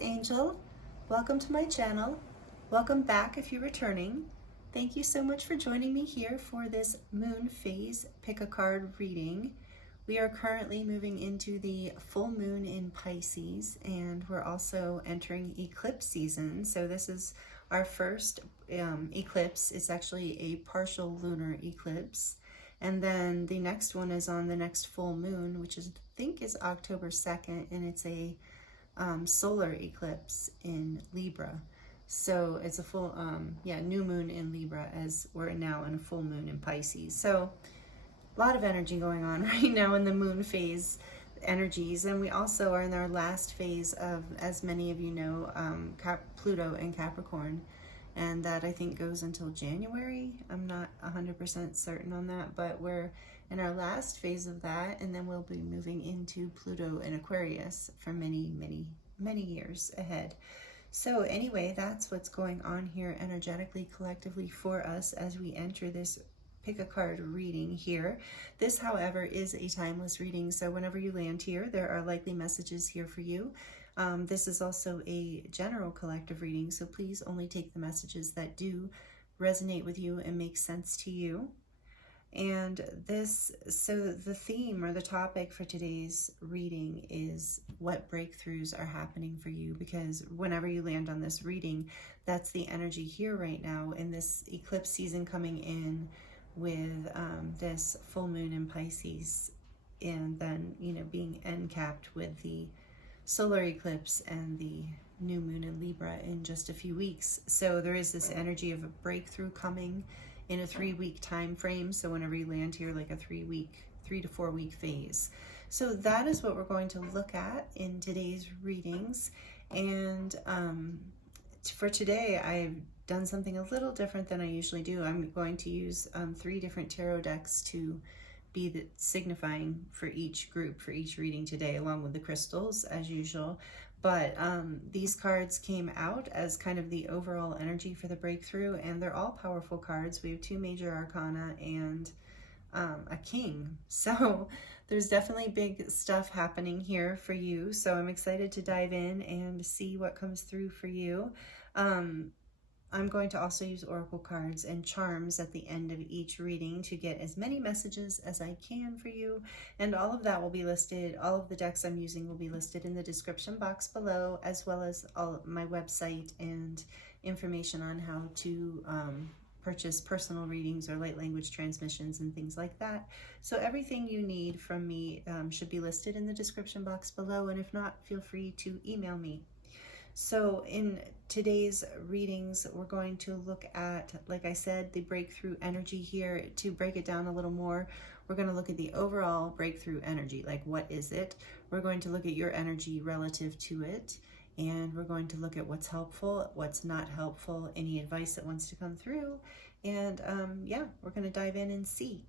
Angel. Welcome to my channel. Welcome back if you're returning. Thank you so much for joining me here for this moon phase pick a card reading. We are currently moving into the full moon in Pisces, and we're also entering eclipse season. So this is our first eclipse. It's actually a partial lunar eclipse. And then the next one is on the next full moon, which is, I think is October 2nd, and it's a solar eclipse in Libra. So it's a full, new moon in Libra, as we're now in a full moon in Pisces. So a lot of energy going on right now in the moon phase energies. And we also are in our last phase of, as many of you know, Pluto and Capricorn. And that I think goes until January. I'm not 100% certain on that, but we're in our last phase of that, and then we'll be moving into Pluto and Aquarius for many, many, many years ahead. So anyway, that's what's going on here energetically, collectively for us as we enter this pick a card reading here. This, however, is a timeless reading, so whenever you land here, there are likely messages here for you. This is also a general collective reading, so please only take the messages that do resonate with you and make sense to you. And so the theme or the topic for today's reading is what breakthroughs are happening for you, because whenever you land on this reading, that's the energy here right now in this eclipse season coming in with this full moon in Pisces, and then, you know, being end capped with the solar eclipse and the new moon in Libra in just a few weeks. So there is this energy of a breakthrough coming in a 3-week time frame. So whenever you land here, like a 3 to 4 week phase. So that is what we're going to look at in today's readings. And for today, I've done something a little different than I usually do. I'm going to use 3 different tarot decks to be the signifying for each group, for each reading today, along with the crystals as usual. But these cards came out as kind of the overall energy for the breakthrough, and they're all powerful cards. We have 2 major arcana and a king. So there's definitely big stuff happening here for you. So I'm excited to dive in and see what comes through for you. I'm going to also use oracle cards and charms at the end of each reading to get as many messages as I can for you. And all of that will be listed, all of the decks I'm using will be listed in the description box below, as well as all of my website and information on how to purchase personal readings or light language transmissions and things like that. So everything you need from me should be listed in the description box below. And if not, feel free to email me. So in today's readings, we're going to look at, like I said, the breakthrough energy here. To break it down a little more, we're going to look at the overall breakthrough energy. Like, what is it? We're going to look at your energy relative to it. And we're going to look at what's helpful, what's not helpful, any advice that wants to come through. And we're going to dive in and see.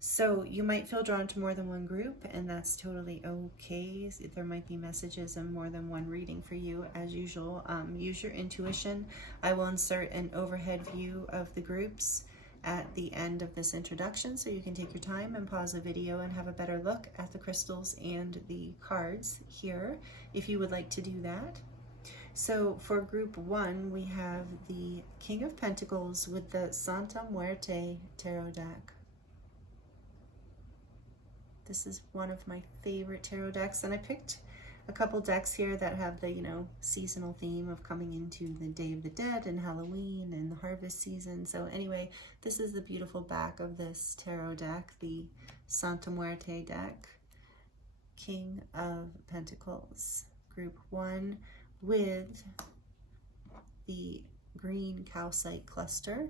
So you might feel drawn to more than one group, and that's totally okay. There might be messages in more than one reading for you, as usual. Use your intuition. I will insert an overhead view of the groups at the end of this introduction, so you can take your time and pause the video and have a better look at the crystals and the cards here, if you would like to do that. So for group 1, we have the King of Pentacles with the Santa Muerte tarot deck. This is one of my favorite tarot decks, and I picked a couple decks here that have the, seasonal theme of coming into the Day of the Dead and Halloween and the harvest season. So anyway, this is the beautiful back of this tarot deck, the Santa Muerte deck, King of Pentacles, group 1, with the green calcite cluster.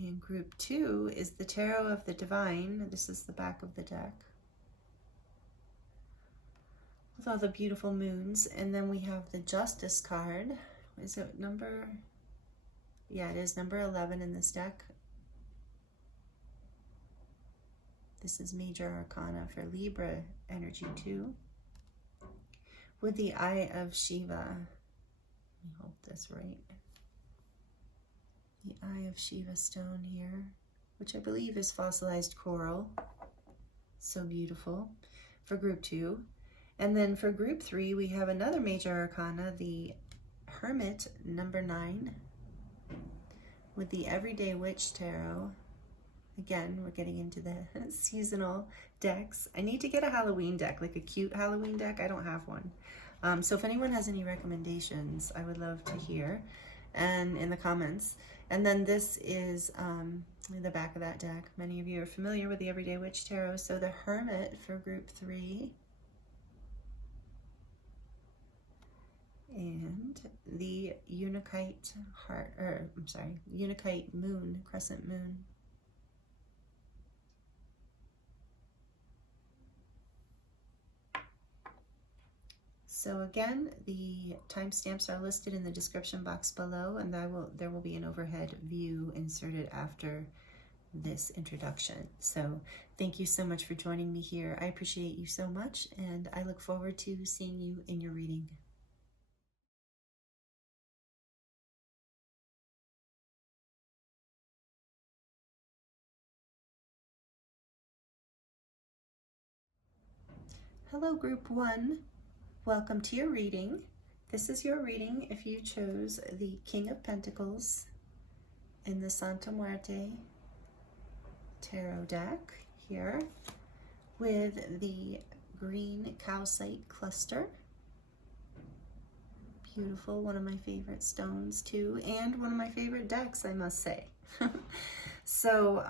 And group 2 is the Tarot of the Divine. This is the back of the deck, with all the beautiful moons. And then we have the Justice card. Is it number? Yeah, it is number 11 in this deck. This is major arcana for Libra energy too, with the Eye of Shiva. Let me hold this right. The Eye of Shiva stone here, which I believe is fossilized coral. So beautiful for group 2. And then for group 3, we have another major arcana, the Hermit, number 9, with the Everyday Witch Tarot. Again, we're getting into the seasonal decks. I need to get a Halloween deck, like a cute Halloween deck. I don't have one. So if anyone has any recommendations, I would love to hear, and in the comments. And then this is the back of that deck. Many of you are familiar with the Everyday Witch Tarot. So the Hermit for group 3. And the Unakite heart, or I'm sorry, Unakite moon, crescent moon. So again, the timestamps are listed in the description box below, and there will be an overhead view inserted after this introduction. So thank you so much for joining me here. I appreciate you so much, and I look forward to seeing you in your reading. Hello, group 1. Welcome to your reading. This is your reading if you chose the King of Pentacles in the Santa Muerte Tarot deck here with the green calcite cluster. Beautiful, one of my favorite stones too, and one of my favorite decks, I must say. So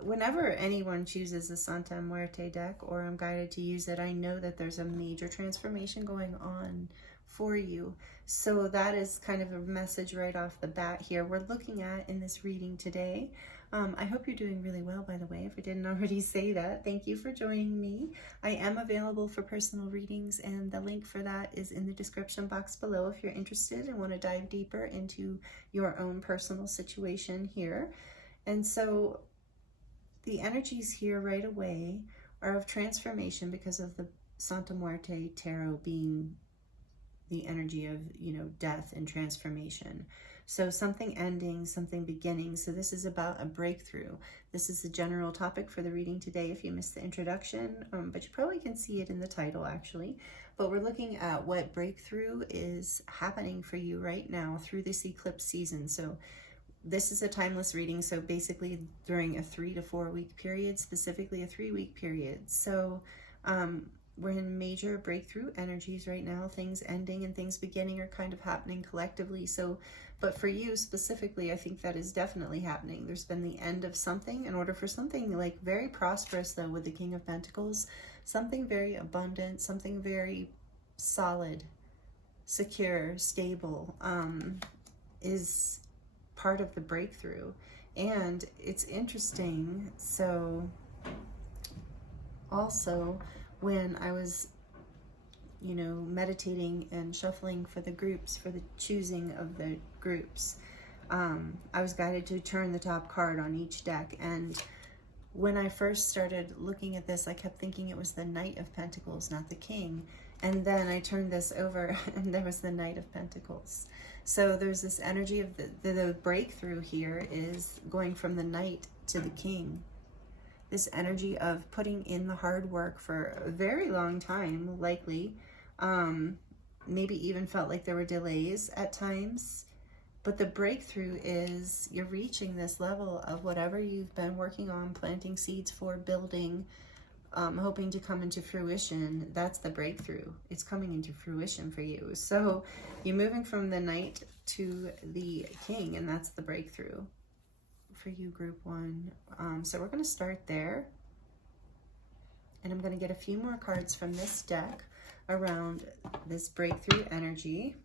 whenever anyone chooses a Santa Muerte deck, or I'm guided to use it, I know that there's a major transformation going on for you. So that is kind of a message right off the bat here we're looking at in this reading today. I hope you're doing really well, by the way, if I didn't already say that. Thank you for joining me. I am available for personal readings, and the link for that is in the description box below if you're interested and want to dive deeper into your own personal situation here. And so the energies here right away are of transformation because of the Santa Muerte Tarot being the energy of, death and transformation. So something ending, something beginning. So this is about a breakthrough. This is the general topic for the reading today if you missed the introduction, but you probably can see it in the title actually. But we're looking at what breakthrough is happening for you right now through this eclipse season. So this is a timeless reading, so basically during a 3 to 4 week period, specifically a 3-week period. So we're in major breakthrough energies right now. Things ending and things beginning are kind of happening collectively. So, but for you specifically, I think that is definitely happening. There's been the end of something in order for something like very prosperous though with the King of Pentacles, something very abundant, something very solid, secure, stable, is part of the breakthrough. And it's interesting, so also when I was meditating and shuffling for the groups, for the choosing of the groups, I was guided to turn the top card on each deck. And when I first started looking at this, I kept thinking it was the Knight of Pentacles, not the King. And then I turned this over and there was the Knight of Pentacles. So there's this energy of the breakthrough here is going from the Knight to the King. This energy of putting in the hard work for a very long time, likely. Maybe even felt like there were delays at times. But the breakthrough is you're reaching this level of whatever you've been working on, planting seeds for, building, hoping to come into fruition. That's the breakthrough. It's coming into fruition for you. So you're moving from the Knight to the King, and that's the breakthrough for you, group 1. So we're going to start there. And I'm going to get a few more cards from this deck around this breakthrough energy.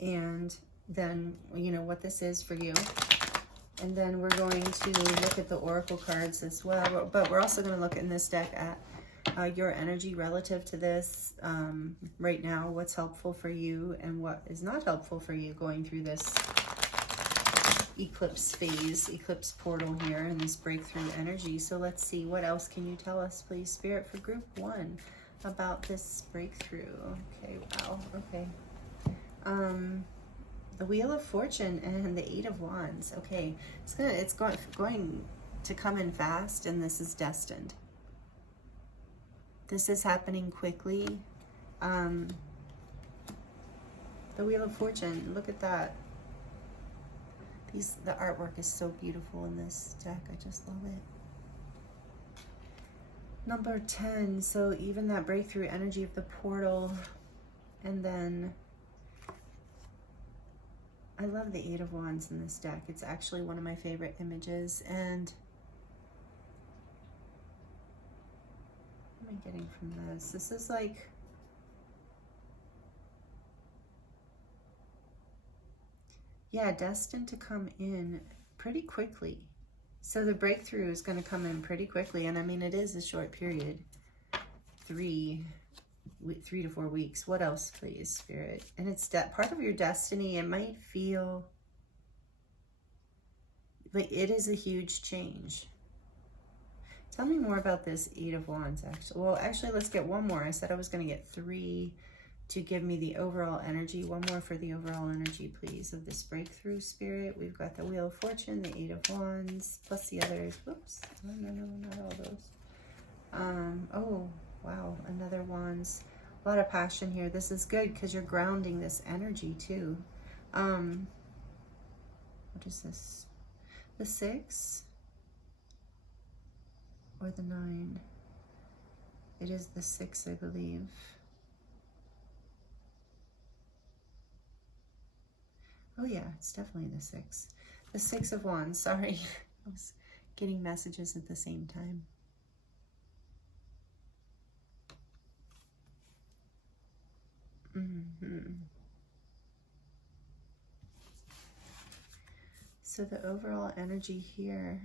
And then, what this is for you. And then we're going to look at the oracle cards as well. But we're also going to look in this deck at your energy relative to this right now, what's helpful for you and what is not helpful for you going through this eclipse phase, eclipse portal here, and this breakthrough energy. So let's see, what else can you tell us, please, Spirit, for group 1 about this breakthrough? Okay, wow, okay. The Wheel of Fortune and the 8 of Wands. Okay, it's going to come in fast, and this is destined. This is happening quickly. The Wheel of Fortune, look at that. The artwork is so beautiful in this deck. I just love it. Number 10, so even that breakthrough energy of the portal. And then I love the Eight of Wands in this deck. It's actually one of my favorite images. And what am I getting from this? This is like, yeah, destined to come in pretty quickly. So the breakthrough is going to come in pretty quickly. And I mean, it is a short period, 3 to 4 weeks. What else, please, Spirit? And it's part of your destiny. It might feel like it is a huge change. Tell me more about this Eight of Wands, actually. Well, actually, let's get one more. I said I was going to get 3 to give me the overall energy. One more for the overall energy, please, of this breakthrough, Spirit. We've got the Wheel of Fortune, the Eight of Wands, plus the others. Whoops. Oh, no, not all those. Oh, wow. Another Wands. A lot of passion here. This is good because you're grounding this energy, too. What is this? The 6 or the 9? It is the 6, I believe. Oh yeah, it's definitely the 6. The 6 of Wands, sorry. I was getting messages at the same time. So the overall energy here,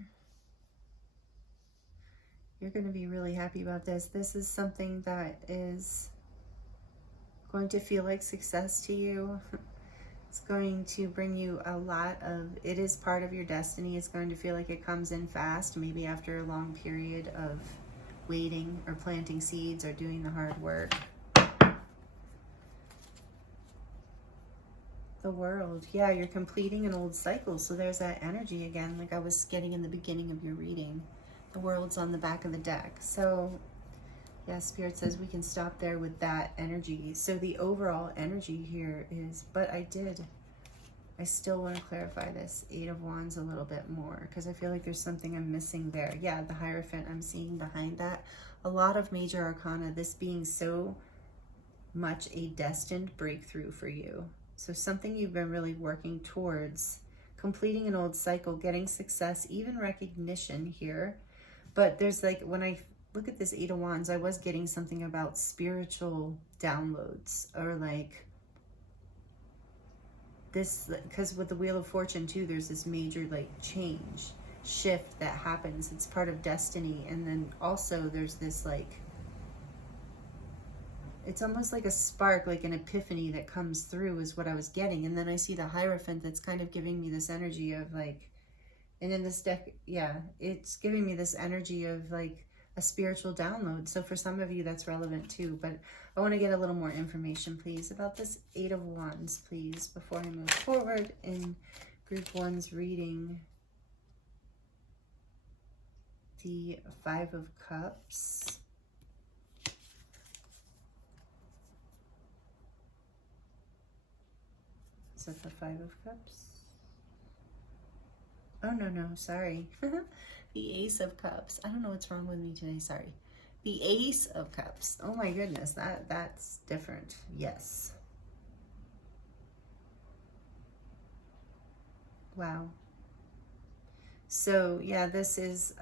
you're going to be really happy about this. This is something that is going to feel like success to you. It's going to bring you a lot of, it is part of your destiny. It's going to feel like it comes in fast, maybe after a long period of waiting or planting seeds or doing the hard work. The World, yeah, you're completing an old cycle. So there's that energy again, like I was getting in the beginning of your reading. The World's on the back of the deck. So yeah, Spirit says we can stop there with that energy. So the overall energy here is, but I still want to clarify this Eight of Wands a little bit more because I feel like there's something I'm missing there. Yeah, the Hierophant I'm seeing behind that. A lot of major arcana, this being so much a destined breakthrough for you. So something you've been really working towards, completing an old cycle, getting success, even recognition here. But there's like, when I look at this Eight of Wands, I was getting something about spiritual downloads or like this, because with the Wheel of Fortune too, there's this major like change, shift that happens. It's part of destiny. And then also there's this like, it's almost like a spark, like an epiphany that comes through is what I was getting. And then I see the Hierophant that's kind of giving me this energy of like, and in this deck, yeah, it's giving me this energy of like a spiritual download. So for some of you, that's relevant too. But I want to get a little more information, please, about this Eight of Wands, please, before I move forward in Group 1's reading. The Five of Cups. Is that the Five of Cups? Oh, no, sorry. The Ace of Cups. I don't know what's wrong with me today, sorry. The Ace of Cups. Oh my goodness, that's different. Yes. Wow. So, yeah, this is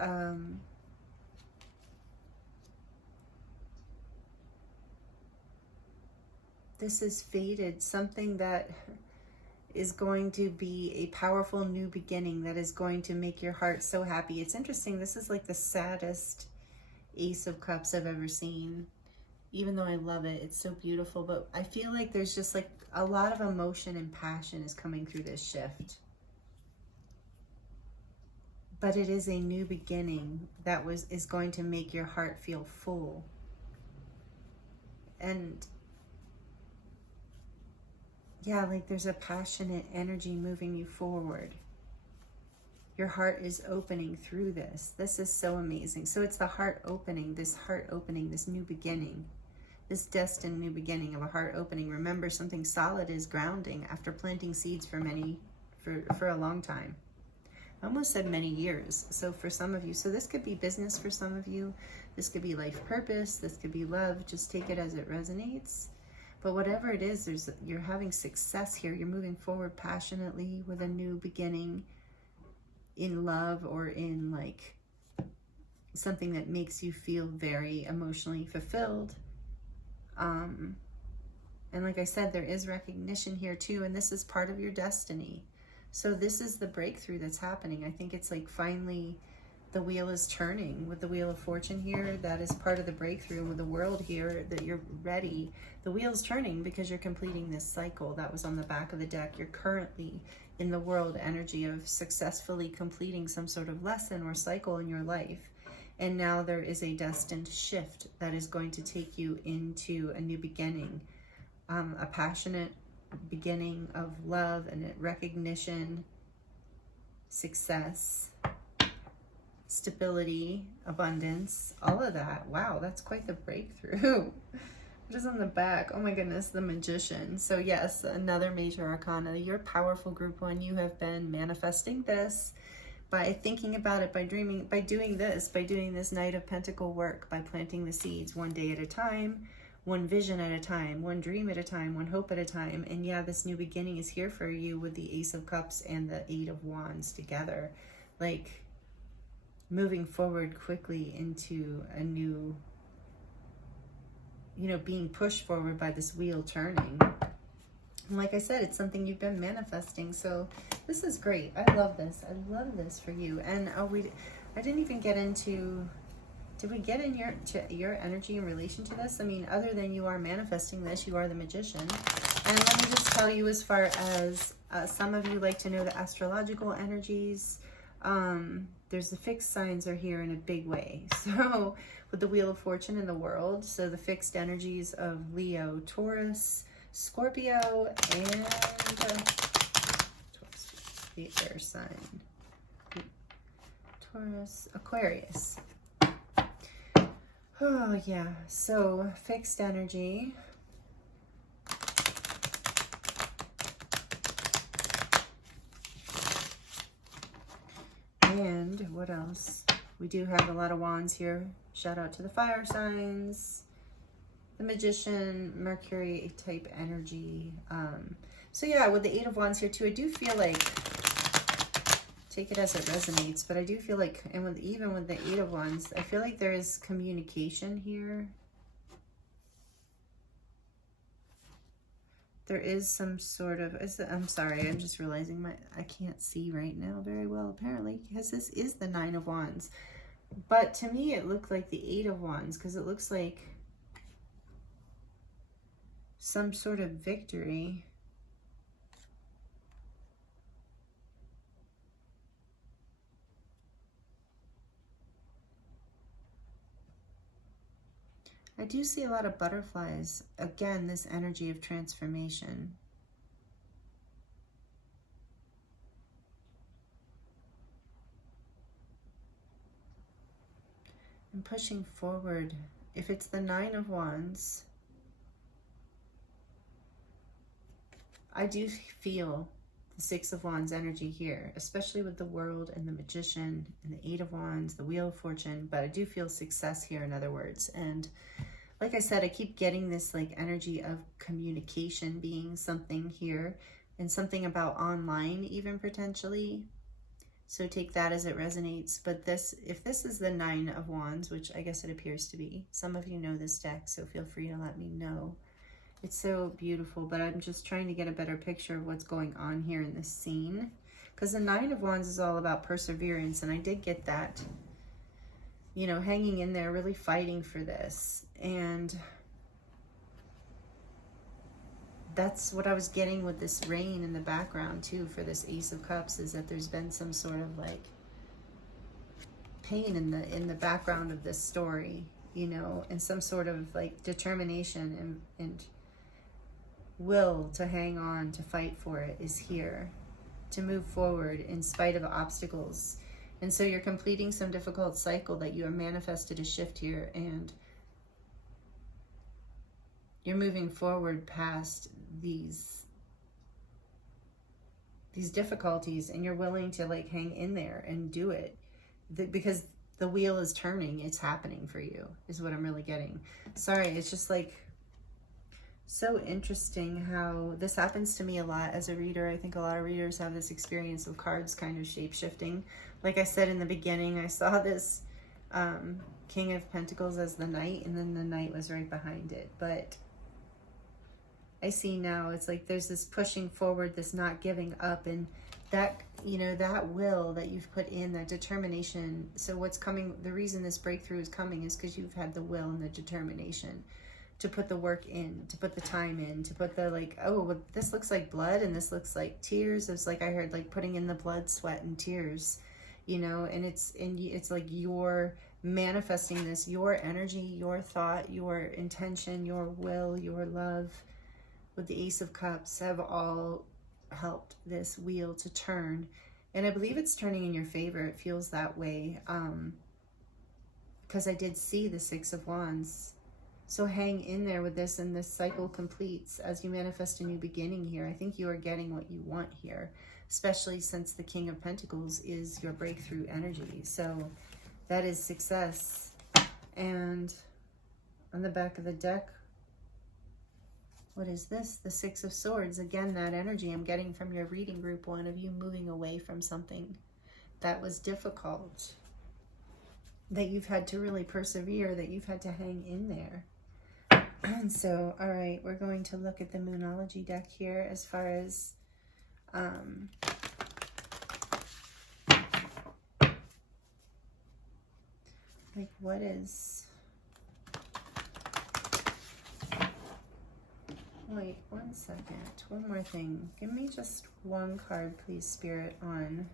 fated, something that is going to be a powerful new beginning that is going to make your heart so happy. It's interesting, this is like the saddest Ace of Cups I've ever seen. Even though I love it, it's so beautiful, but I feel like there's just like a lot of emotion and passion is coming through this shift. But it is a new beginning that is going to make your heart feel full. And yeah, like there's a passionate energy moving you forward. Your heart is opening through this. This is so amazing. So it's the heart opening, this new beginning, this destined new beginning of a heart opening. Remember, something solid is grounding after planting seeds for a long time. I almost said many years. So for some of you, so this could be business for some of you. This could be life purpose. This could be love. Just take it as it resonates. But whatever it is, you're having success here. You're moving forward passionately with a new beginning in love, or in like something that makes you feel very emotionally fulfilled. And like I said, there is recognition here too, and this is part of your destiny. So this is the breakthrough that's happening. I think it's like finally the wheel is turning with the Wheel of Fortune here. That is part of the breakthrough with the World here, that you're ready. The wheel's turning because you're completing this cycle that was on the back of the deck. You're currently in the World energy of successfully completing some sort of lesson or cycle in your life. And now there is a destined shift that is going to take you into a new beginning, a passionate beginning of love and recognition, success, stability, abundance, all of that. Wow, that's quite the breakthrough. What is on the back? Oh my goodness, the Magician. So yes, another major arcana. You're powerful, group one. You have been manifesting this by thinking about it, by dreaming, by doing this Knight of Pentacle work, by planting the seeds one day at a time, one vision at a time, one dream at a time, one hope at a time. And yeah, this new beginning is here for you with the Ace of Cups and the Eight of Wands together. Like moving forward quickly into a new, you know, being pushed forward by this wheel turning. And like I said, it's something you've been manifesting. So this is great. I love this. I love this for you. And I didn't even get into, did we get in your energy in relation to this? I mean, other than you are manifesting this, you are the Magician. And let me just tell you, as far as some of you like to know the astrological energies, there's the fixed signs are here in a big way. So with the Wheel of Fortune in the World, so the fixed energies of Leo, Taurus, Scorpio, and the air sign, Taurus, Aquarius. Oh yeah, so fixed energy. And what else? We do have a lot of wands here. Shout out to the fire signs, the Magician, Mercury type energy. So yeah, with the Eight of Wands here too, I do feel like, take it as it resonates, but I do feel like, and even with the Eight of Wands, I feel like there is communication here. There is some sort of, I'm sorry, I'm just realizing I can't see right now very well, apparently, because this is the Nine of Wands. But to me, it looked like the Eight of Wands, because it looks like some sort of victory. I do see a lot of butterflies. Again, this energy of transformation. And pushing forward. If it's the Nine of Wands, I do feel the Six of Wands energy here, especially with the World and the Magician and the Eight of Wands, the Wheel of Fortune, but I do feel success here, in other words. And like I said, I keep getting this like energy of communication being something here, and something about online even potentially. So take that as it resonates. But this, if this is the Nine of Wands, which I guess it appears to be, some of you know this deck, so feel free to let me know. It's so beautiful, but I'm just trying to get a better picture of what's going on here in this scene. Because the Nine of Wands is all about perseverance, and I did get that, you know, hanging in there, really fighting for this. And that's what I was getting with this rain in the background too for this Ace of Cups, is that there's been some sort of like pain in the background of this story, you know, and some sort of like determination and will to hang on, to fight for it is here to move forward in spite of obstacles. And so you're completing some difficult cycle that you have manifested a shift here, and you're moving forward past these difficulties, and you're willing to like hang in there and do it because the wheel is turning. It's happening for you is what I'm really getting. Sorry, it's just like so interesting how this happens to me a lot as a reader. I think a lot of readers have this experience of cards kind of shape-shifting. Like I said in the beginning, I saw this King of Pentacles as the Knight, and then the Knight was right behind it. But I see now it's like there's this pushing forward, this not giving up, and that, you know, that will that you've put in, that determination. So what's coming, the reason this breakthrough is coming is because you've had the will and the determination to put the work in, to put the time in, to put the like, oh, well, this looks like blood and this looks like tears. It's like I heard like putting in the blood, sweat, and tears, you know, and it's like you're manifesting this, your energy, your thought, your intention, your will, your love with the Ace of Cups have all helped this wheel to turn. And I believe it's turning in your favor. It feels that way. Because I did see the Six of Wands. So hang in there with this, and this cycle completes as you manifest a new beginning here. I think you are getting what you want here, especially since the King of Pentacles is your breakthrough energy. So that is success. And on the back of the deck, what is this? The Six of Swords. Again, that energy I'm getting from your reading group one of you moving away from something that was difficult, that you've had to really persevere, that you've had to hang in there. And so, all right, we're going to look at the Moonology deck here as far as like what is... Wait, 1 second. One more thing. Give me just one card, please, Spirit, on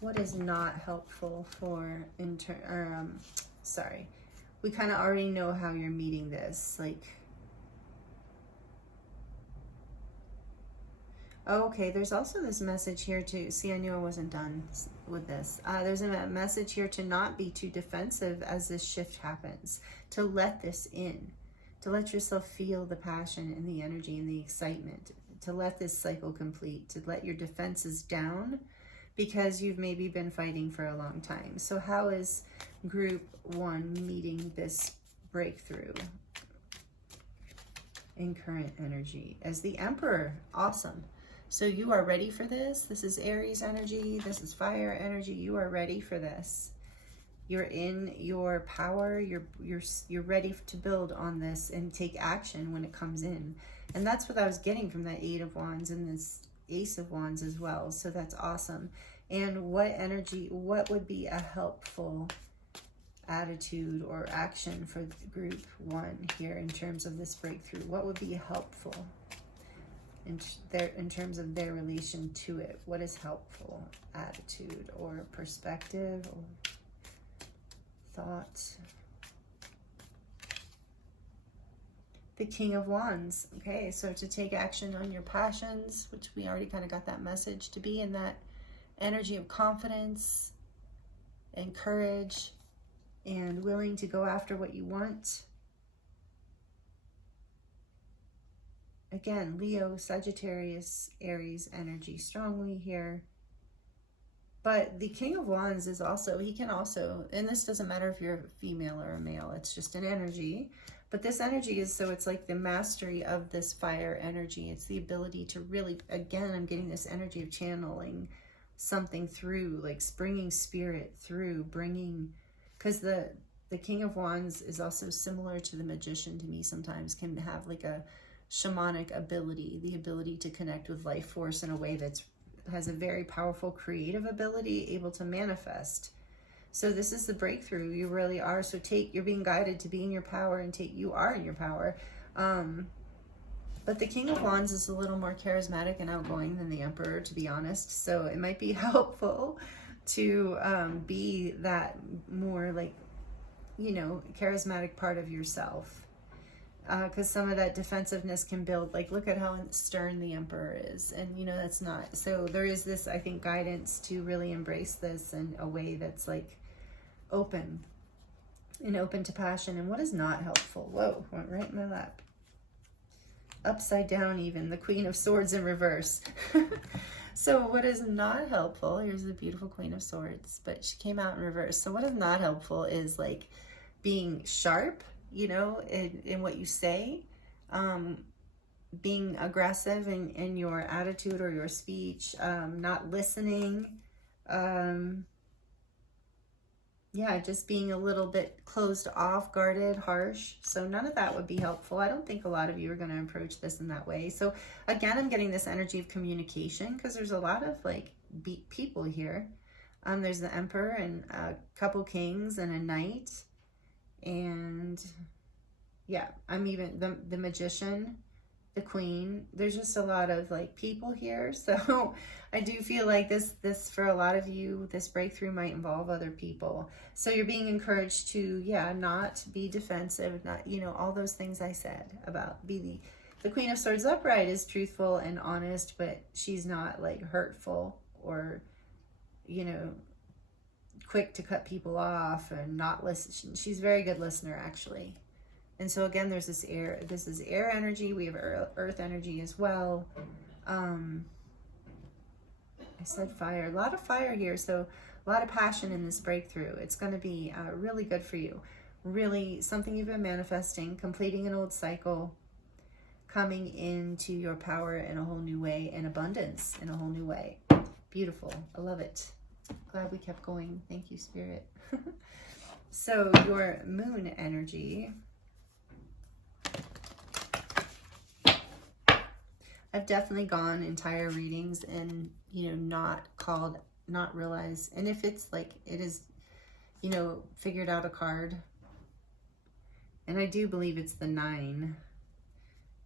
what is not helpful for sorry. We kind of already know how you're meeting this. Like, oh, okay, there's also this message here to, see, I knew I wasn't done with this. There's a message here to not be too defensive as this shift happens, to let this in. To let yourself feel the passion and the energy and the excitement, to let this cycle complete, to let your defenses down because you've maybe been fighting for a long time. So how is group one meeting this breakthrough in current energy? As the Emperor, awesome. So you are ready for this. This is Aries energy. This is fire energy. You are ready for this. You're in your power, you're ready to build on this and take action when it comes in. And that's what I was getting from that Eight of Wands and this Ace of Wands as well. So that's awesome. And what energy, what would be a helpful attitude or action for group one here in terms of this breakthrough? What would be helpful in terms of their relation to it? What is helpful attitude or perspective or thought? The King of Wands. Okay, so to take action on your passions, which we already kind of got that message, to be in that energy of confidence and courage and willing to go after what you want. Again, Leo, Sagittarius, Aries energy strongly here. But the King of Wands is also, he can also, and this doesn't matter if you're a female or a male, it's just an energy. But this energy is, so it's like the mastery of this fire energy. It's the ability to really, again, I'm getting this energy of channeling something through, like bringing spirit through, bringing, because the King of Wands is also similar to the Magician to me sometimes, can have like a shamanic ability, the ability to connect with life force in a way that's has a very powerful creative ability, able to manifest. So this is the breakthrough. You really are. So you're being guided to be in your power and you are in your power. But the King of Wands is a little more charismatic and outgoing than the Emperor, to be honest. So it might be helpful to be that more like, you know, charismatic part of yourself. because some of that defensiveness can build. Like, look at how stern the Emperor is, and you know that's not. So there is this, I think, guidance to really embrace this in a way that's like open and open to passion. And what is not helpful? Whoa, went right in my lap. Upside down, even the Queen of Swords in reverse. So what is not helpful? Here's the beautiful Queen of Swords, but she came out in reverse. So what is not helpful is like being sharp, you know, in what you say, being aggressive in your attitude or your speech, not listening, yeah, just being a little bit closed off, guarded, harsh. So none of that would be helpful. I don't think a lot of you are going to approach this in that way. So again, I'm getting this energy of communication because there's a lot of like people here. There's the Emperor and a couple kings and a knight. And yeah, I'm even the Magician, the Queen. There's just a lot of like people here. So I do feel like this for a lot of you, this breakthrough might involve other people. So you're being encouraged to, yeah, not be defensive, not, you know, all those things I said about the Queen of Swords upright is truthful and honest, but she's not like hurtful or, you know, quick to cut people off and not listen. She's a very good listener, actually. And so again, there's this air. This is air energy. We have earth energy as well. I said fire. A lot of fire here. So a lot of passion in this breakthrough. It's going to be really good for you. Really something you've been manifesting, completing an old cycle, coming into your power in a whole new way, and abundance in a whole new way. Beautiful. I love it. Glad we kept going. Thank you, Spirit. So your moon energy. I've definitely gone entire readings and, you know, not realized. And if it's like, it is, you know, figured out a card. And I do believe it's the 9,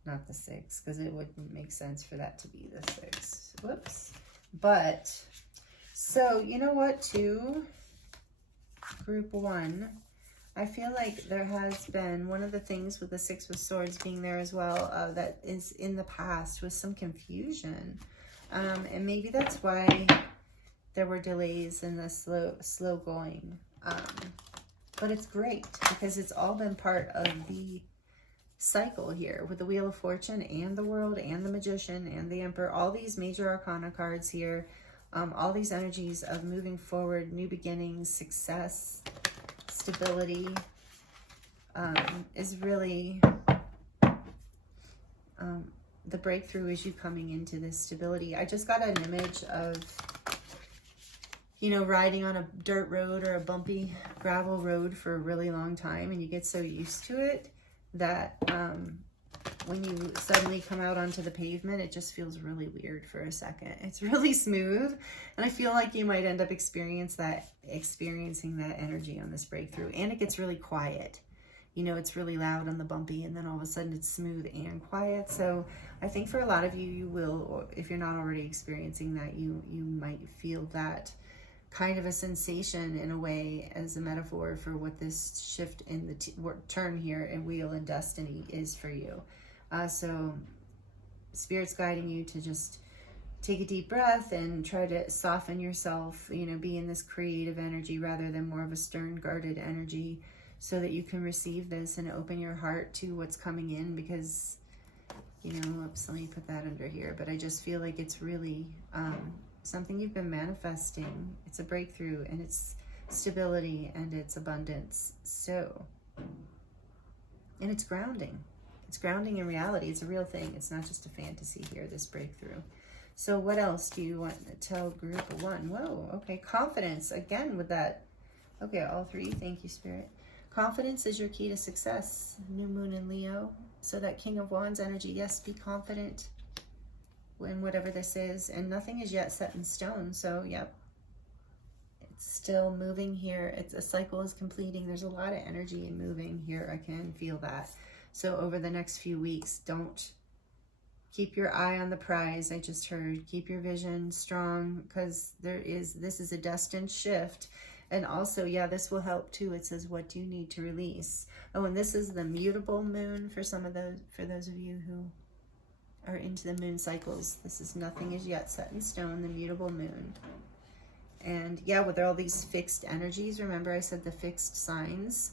not the 6, because it wouldn't make sense for that to be the 6. Whoops. But, so, you know what, too? Group 1. I feel like there has been, one of the things with the 6 of Swords being there as well, that is in the past was some confusion. And maybe that's why there were delays in the slow going. But it's great because it's all been part of the cycle here with the Wheel of Fortune and the World and the Magician and the Emperor, all these major arcana cards here, all these energies of moving forward, new beginnings, success, stability, is really the breakthrough is you coming into this stability. I just got an image of, you know, riding on a dirt road or a bumpy gravel road for a really long time, and you get so used to it that when you suddenly come out onto the pavement, it just feels really weird for a second. It's really smooth, and I feel like you might end up experiencing that energy on this breakthrough. And it gets really quiet. You know, it's really loud on the bumpy, and then all of a sudden it's smooth and quiet. So I think for a lot of you, you will, or if you're not already experiencing that, you might feel that kind of a sensation in a way as a metaphor for what this shift in the turn here in Wheel and Destiny is for you. So Spirit's guiding you to just take a deep breath and try to soften yourself, you know, be in this creative energy rather than more of a stern, guarded energy, so that you can receive this and open your heart to what's coming in. Because, you know, oops, let me put that under here, but I just feel like it's really something you've been manifesting. It's a breakthrough, and it's stability, and it's abundance. So, and it's grounding. It's grounding in reality. It's a real thing. It's not just a fantasy here, this breakthrough. So what else do you want to tell group 1? Whoa, okay. Confidence, again with that. Okay, all 3. Thank you, Spirit. Confidence is your key to success. New moon in Leo. So that King of Wands energy, yes, be confident in whatever this is. And nothing is yet set in stone. So, yep. It's still moving here. It's a cycle is completing. There's a lot of energy in moving here. I can feel that. So over the next few weeks, don't keep your eye on the prize. I just heard keep your vision strong, because this is a destined shift. And also, yeah, this will help too. It says, what do you need to release? Oh, and this is the mutable moon for some of those, for those of you who are into the moon cycles. This is nothing is yet set in stone, the mutable moon. And yeah, with all these fixed energies, remember I said the fixed signs.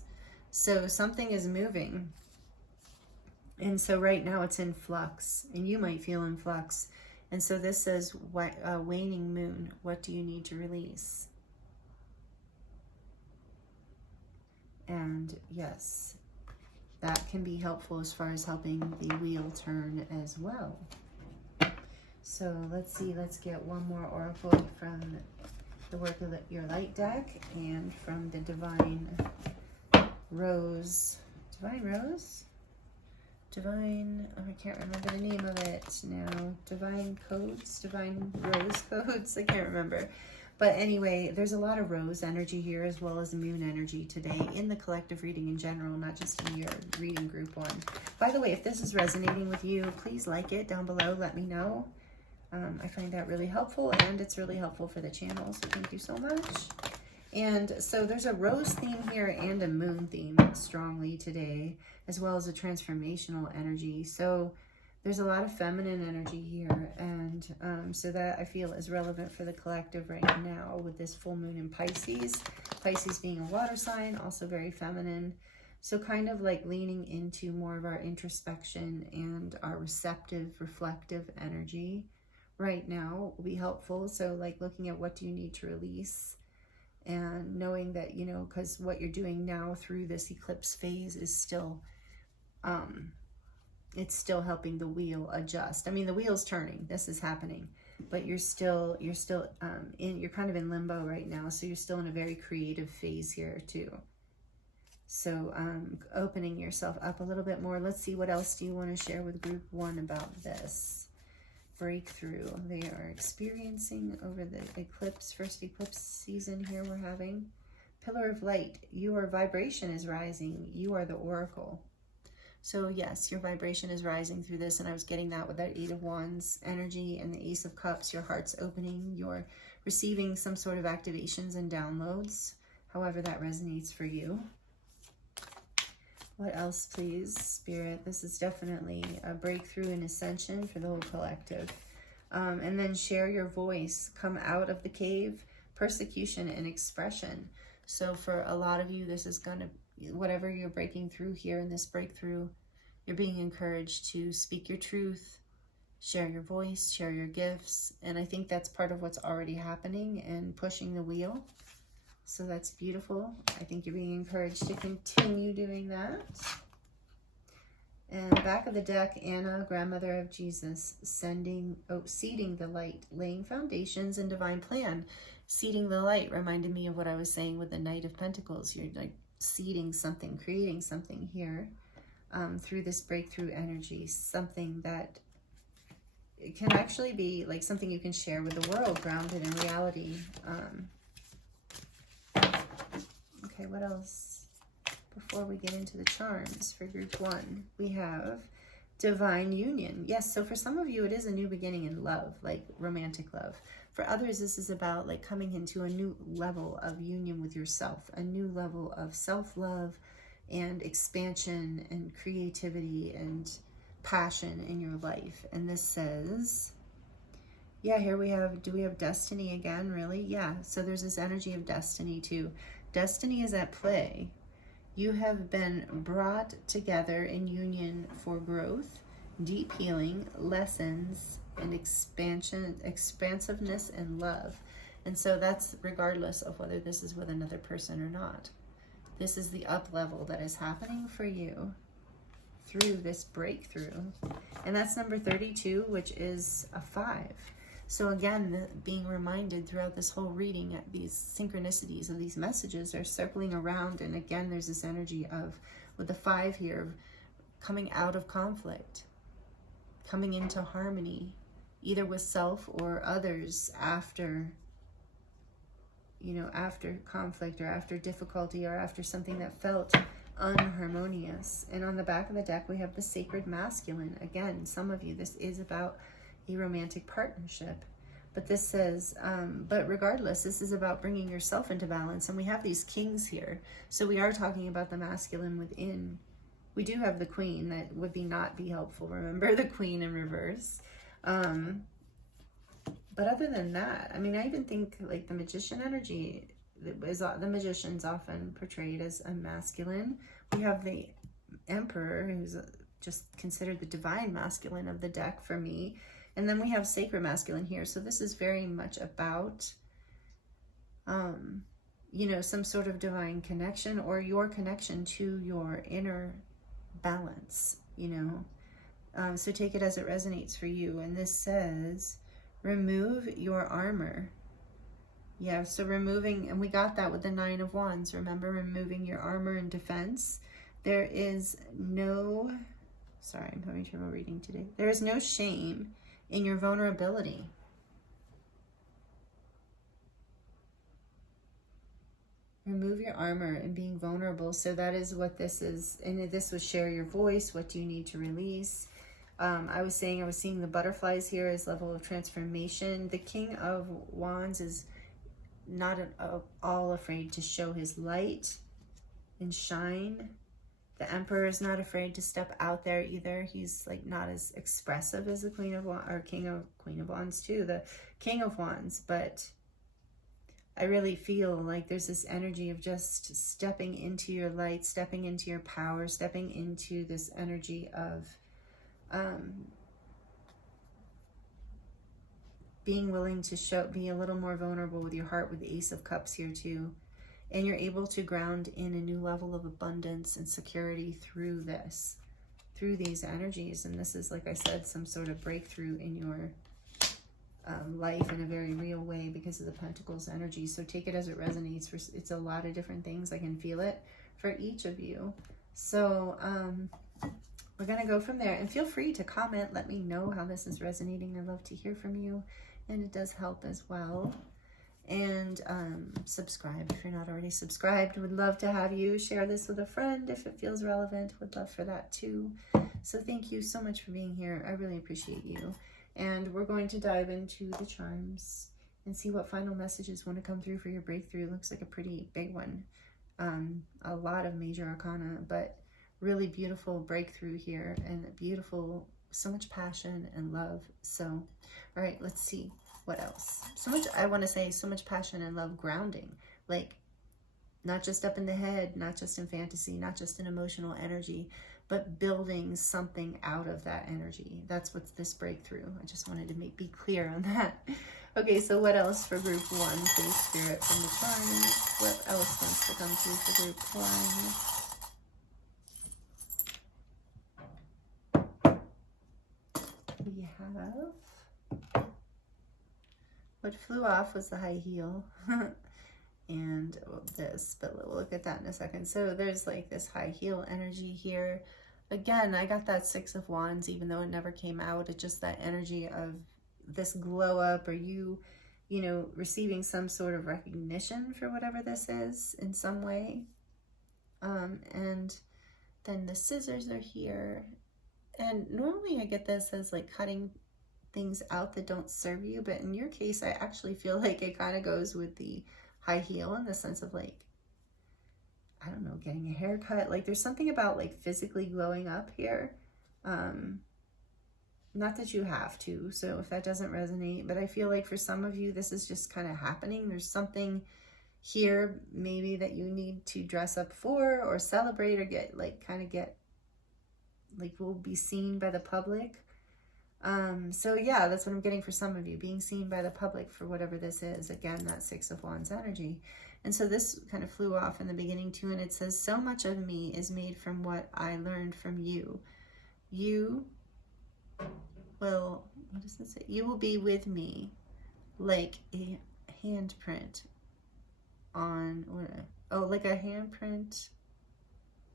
So something is moving. And so right now it's in flux, and you might feel in flux. And so this says, waning moon, what do you need to release? And yes, that can be helpful as far as helping the wheel turn as well. So let's see, let's get one more oracle from the Work of Your Light deck and from the Divine Rose. I can't remember the name of it now. Divine Codes, Divine Rose Codes, I can't remember. But anyway, there's a lot of rose energy here as well as moon energy today in the collective reading in general, not just in your reading group one. By the way, if this is resonating with you, please like it down below. Let me know. I find that really helpful, and it's really helpful for the channel, so thank you so much. And so there's a rose theme here and a moon theme strongly today, as well as a transformational energy. So there's a lot of feminine energy here, and so that I feel is relevant for the collective right now with this full moon in Pisces. Pisces being a water sign, also very feminine. So kind of like leaning into more of our introspection and our receptive, reflective energy right now will be helpful. So like looking at what do you need to release, and knowing that, you know, because what you're doing now through this eclipse phase is still, it's still helping the wheel adjust. I mean, the wheel's turning, this is happening, but you're kind of in limbo right now. So you're still in a very creative phase here too. So opening yourself up a little bit more. Let's see, what else do you want to share with group one about this breakthrough they are experiencing over the eclipse, first eclipse season here we're having? Pillar of light, your vibration is rising. You are the oracle. So yes, your vibration is rising through this, and I was getting that with that 8 of Wands energy and the Ace of Cups. Your heart's opening. You're receiving some sort of activations and downloads, however that resonates for you. What else, please, Spirit? This is definitely a breakthrough and ascension for the whole collective. And then share your voice. Come out of the cave. Persecution and expression. So for a lot of you, this is going to, whatever you're breaking through here in this breakthrough, you're being encouraged to speak your truth, share your voice, share your gifts. And I think that's part of what's already happening and pushing the wheel. So that's beautiful. I think you're being encouraged to continue doing that. And back of the deck, Anna, grandmother of Jesus, seeding the light, laying foundations and divine plan. Seeding the light reminded me of what I was saying with the Knight of Pentacles. You're like seeding something, creating something here through this breakthrough energy. Something that it can actually be like something you can share with the world, grounded in reality. Okay, what else? Before we get into the charms for group one, we have divine union. Yes, so for some of you, it is a new beginning in love, like romantic love. For others, this is about like coming into a new level of union with yourself, a new level of self-love and expansion and creativity and passion in your life. And this says, yeah, here we have, do we have destiny again, really? Yeah, so there's this energy of destiny too. Destiny is at play. You have been brought together in union for growth, deep healing, lessons, and expansion, expansiveness, and love. And so that's regardless of whether this is with another person or not. This is the up level that is happening for you through this breakthrough. And that's number 32, which is a 5. So again, being reminded throughout this whole reading that these synchronicities of these messages are circling around. And again, there's this energy of, with the 5 here, coming out of conflict, coming into harmony, either with self or others after, you know, after conflict or after difficulty or after something that felt unharmonious. And on the back of the deck, we have the sacred masculine. Again, some of you, this is about a romantic partnership, But this says, but regardless, this is about bringing yourself into balance. And we have these kings here. So we are talking about the masculine within. We do have the queen. That would not be helpful. Remember the queen in reverse. But other than that, I mean, I even think like the magician energy is, the magician's often portrayed as a masculine. We have the emperor, who's just considered the divine masculine of the deck for me. And then we have sacred masculine here. So this is very much about, you know, some sort of divine connection or your connection to your inner balance, you know. So take it as it resonates for you. And this says, remove your armor. Yeah, so removing, and we got that with the 9 of Wands. Remember, removing your armor and defense. There is no, sorry, I'm having trouble reading today. There is no shame in your vulnerability. Remove your armor and being vulnerable. So that is what this is. And this will share your voice. What do you need to release? I was seeing the butterflies here as level of transformation. The King of Wands is not at all afraid to show his light and shine. The Emperor is not afraid to step out there either. He's like not as expressive as the Queen of Wands, or Queen of Wands too, the King of Wands. But I really feel like there's this energy of just stepping into your light, stepping into your power, stepping into this energy of being willing to be a little more vulnerable with your heart, with the Ace of Cups here too. And you're able to ground in a new level of abundance and security through these energies. And this is, like I said, some sort of breakthrough in your life in a very real way because of the Pentacles energy. So take it as it resonates. It's a lot of different things. I can feel it for each of you. So we're going to go from there. And feel free to comment. Let me know how this is resonating. I love to hear from you. And it does help as well. And subscribe if you're not already subscribed. Would love to have you share this with a friend if it feels relevant. Would love for that too. So thank you so much for being here. I really appreciate you. And we're going to dive into the charms and see what final messages want to come through for your breakthrough. Looks like a pretty big one. A lot of major arcana, but really beautiful breakthrough here, and beautiful, so much passion and love. So, all right, let's see. What else? So much, I want to say, so much passion and love, grounding, like not just up in the head, not just in fantasy, not just in emotional energy, but building something out of that energy. That's what's this breakthrough. I just wanted to be clear on that. Okay, so what else for group 1? Please, Spirit, from the charms. What else wants to come through for group 1? We have... What flew off was the high heel and this, but we'll look at that in a second. So there's like this high heel energy here. Again, I got that 6 of Wands, even though it never came out. It's just that energy of this glow up, or you know, receiving some sort of recognition for whatever this is in some way. And then the scissors are here. And normally I get this as like cutting things out that don't serve you, but in your case I actually feel like it kind of goes with the high heel in the sense of like, I don't know, getting a haircut. Like there's something about like physically glowing up here. Not that you have to, so if that doesn't resonate, but I feel like for some of you this is just kind of happening. There's something here maybe that you need to dress up for or celebrate or get will be seen by the public. So yeah, that's what I'm getting for some of you, being seen by the public for whatever this is. Again, that 6 of Wands energy. And so this kind of flew off in the beginning too, and it says, so much of me is made from what I learned from you. You will, what does it say? You will be with me like a handprint on, like a handprint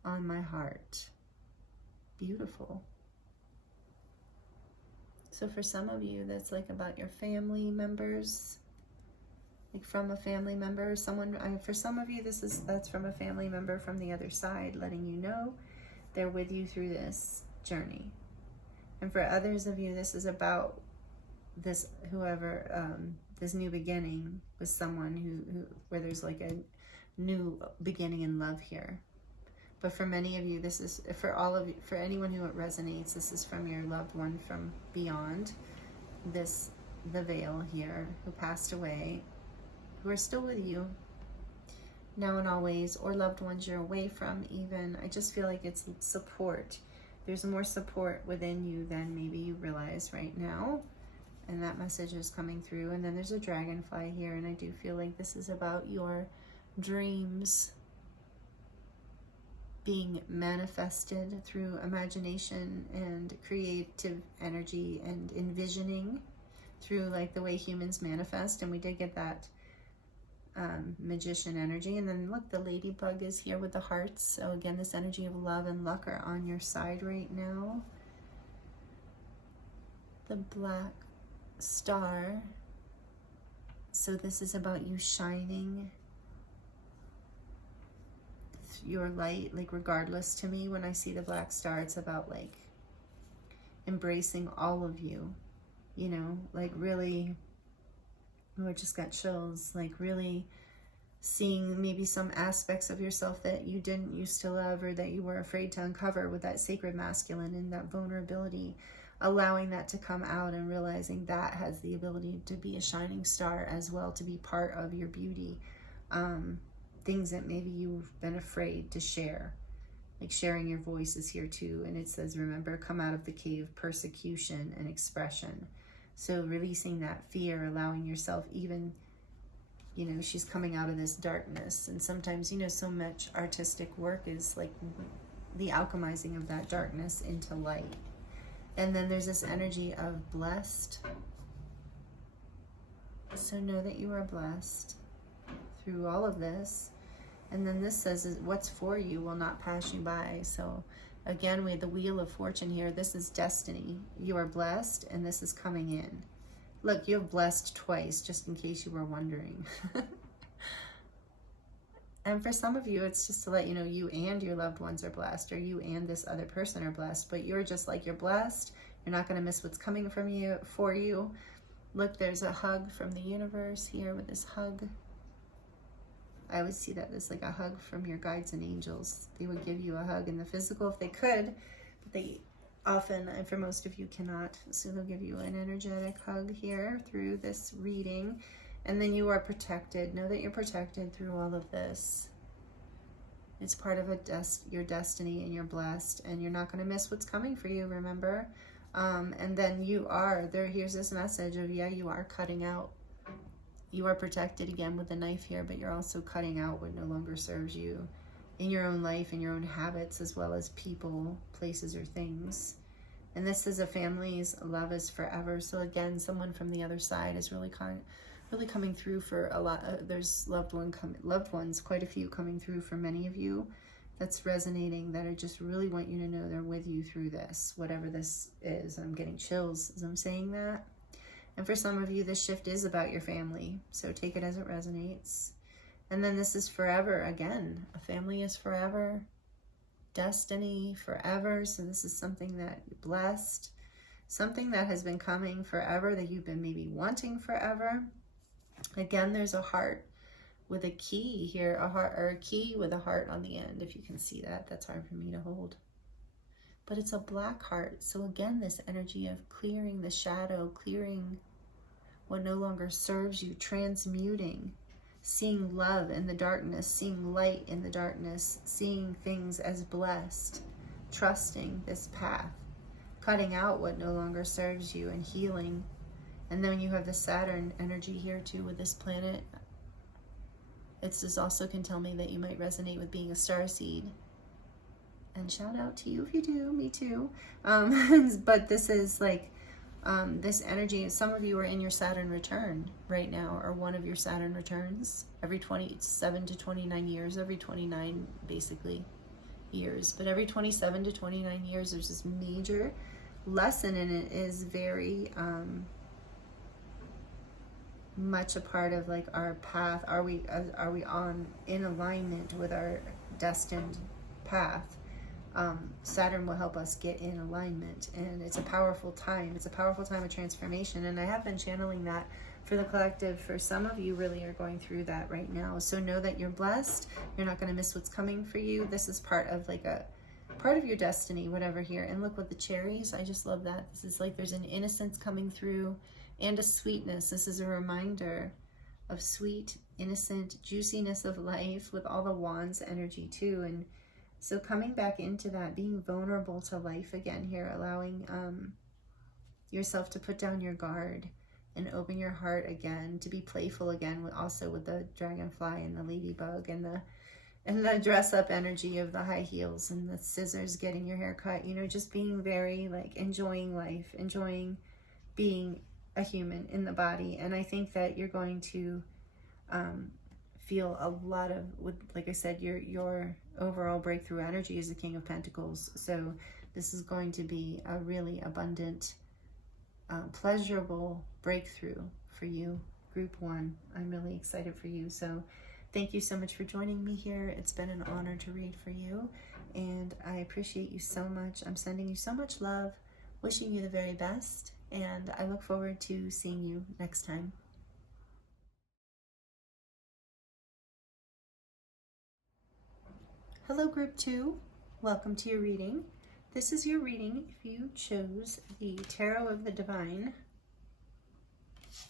on my heart. Beautiful. So for some of you, that's like about your family members, like from a family member, someone. For some of you, that's from a family member from the other side, letting you know they're with you through this journey. And for others of you, this is about this this new beginning with someone who where there's like a new beginning in love here. But for many of you, this is for all of you, for anyone who it resonates, this is from your loved one from beyond the veil here, who passed away, who are still with you now and always, or loved ones you're away from even. I just feel like it's support. There's more support within you than maybe you realize right now. And that message is coming through. And then there's a dragonfly here, and I do feel like this is about your dreams being manifested through imagination and creative energy and envisioning through like the way humans manifest. And we did get that magician energy. And then look, the ladybug is here with the hearts. So again, this energy of love and luck are on your side right now. The black star. So this is about you shining your light, like regardless. To me, when I see the black star, it's about like embracing all of you, you know, like really, oh, I just got chills, like really seeing maybe some aspects of yourself that you didn't used to love, or that you were afraid to uncover with that sacred masculine and that vulnerability, allowing that to come out and realizing that has the ability to be a shining star as well, to be part of your beauty. Things that maybe you've been afraid to share, like sharing your voice is here too. And it says, remember, come out of the cave, persecution and expression. So releasing that fear, allowing yourself, even, you know, she's coming out of this darkness. And sometimes, you know, so much artistic work is like the alchemizing of that darkness into light. And then there's this energy of blessed. So know that you are blessed through all of this. And then this says, what's for you will not pass you by. So again, we have the wheel of fortune here. This is destiny. You are blessed, and this is coming in. Look, you have blessed twice, just in case you were wondering. And for some of you, it's just to let you know you and your loved ones are blessed, or you and this other person are blessed. But you're just like, you're blessed. You're not going to miss what's coming from you, for you. Look, there's a hug from the universe here with this hug. I always see that as like a hug from your guides and angels. They would give you a hug in the physical if they could, but they often, and for most of you, cannot. So they'll give you an energetic hug here through this reading. And then you are protected. Know that you're protected through all of this. It's part of your destiny, and you're blessed, and you're not going to miss what's coming for you, remember? And then you are, here's this message of, yeah, you are cutting out. You are protected again with the knife here, but you're also cutting out what no longer serves you in your own life, in your own habits, as well as people, places, or things. And this is a family's love is forever. So again, someone from the other side is really coming through for a lot. There's loved ones, quite a few coming through for many of you. That's resonating, that I just really want you to know they're with you through this, whatever this is. I'm getting chills as I'm saying that. And for some of you, this shift is about your family. So take it as it resonates. And then this is forever. Again, a family is forever. Destiny, forever. So this is something that you're blessed. Something that has been coming forever, that you've been maybe wanting forever. Again, there's a heart with a key here. A heart, or a key with a heart on the end. If you can see that, that's hard for me to hold. But it's a black heart. So again, this energy of clearing the shadow, clearing what no longer serves you, transmuting, seeing love in the darkness, seeing light in the darkness, seeing things as blessed, trusting this path, cutting out what no longer serves you, and healing. And then you have the Saturn energy here too with this planet. This also can tell me that you might resonate with being a starseed. And shout out to you if you do, me too. But this is like this energy. Some of you are in your Saturn return right now, or one of your Saturn returns every 27 to 29 years, every 29 basically years. But every 27 to 29 years, there's this major lesson, and it is very much a part of like our path. Are we in alignment with our destined path? Saturn will help us get in alignment, and it's a powerful time. It's a powerful time of transformation, and I have been channeling that for the collective. For some of you really are going through that right now, so know that you're blessed. You're not going to miss what's coming for you. This is part of like a part of your destiny, whatever here. And look with the cherries, I just love that. This is like there's an innocence coming through and a sweetness. This is a reminder of sweet, innocent juiciness of life with all the wands energy too. And so coming back into that, being vulnerable to life again here, allowing yourself to put down your guard and open your heart again, to be playful again, also with the dragonfly and the ladybug and the dress up energy of the high heels and the scissors, getting your hair cut, you know, just being very like enjoying life, enjoying being a human in the body. And I think that you're going to feel a lot of, like I said, your overall breakthrough energy is the King of Pentacles. So this is going to be a really abundant, pleasurable breakthrough for you, Group 1. I'm really excited for you. So thank you so much for joining me here. It's been an honor to read for you, and I appreciate you so much. I'm sending you so much love, wishing you the very best, and I look forward to seeing you next time. Hello, Group 2. Welcome to your reading. This is your reading if you chose the Tarot of the Divine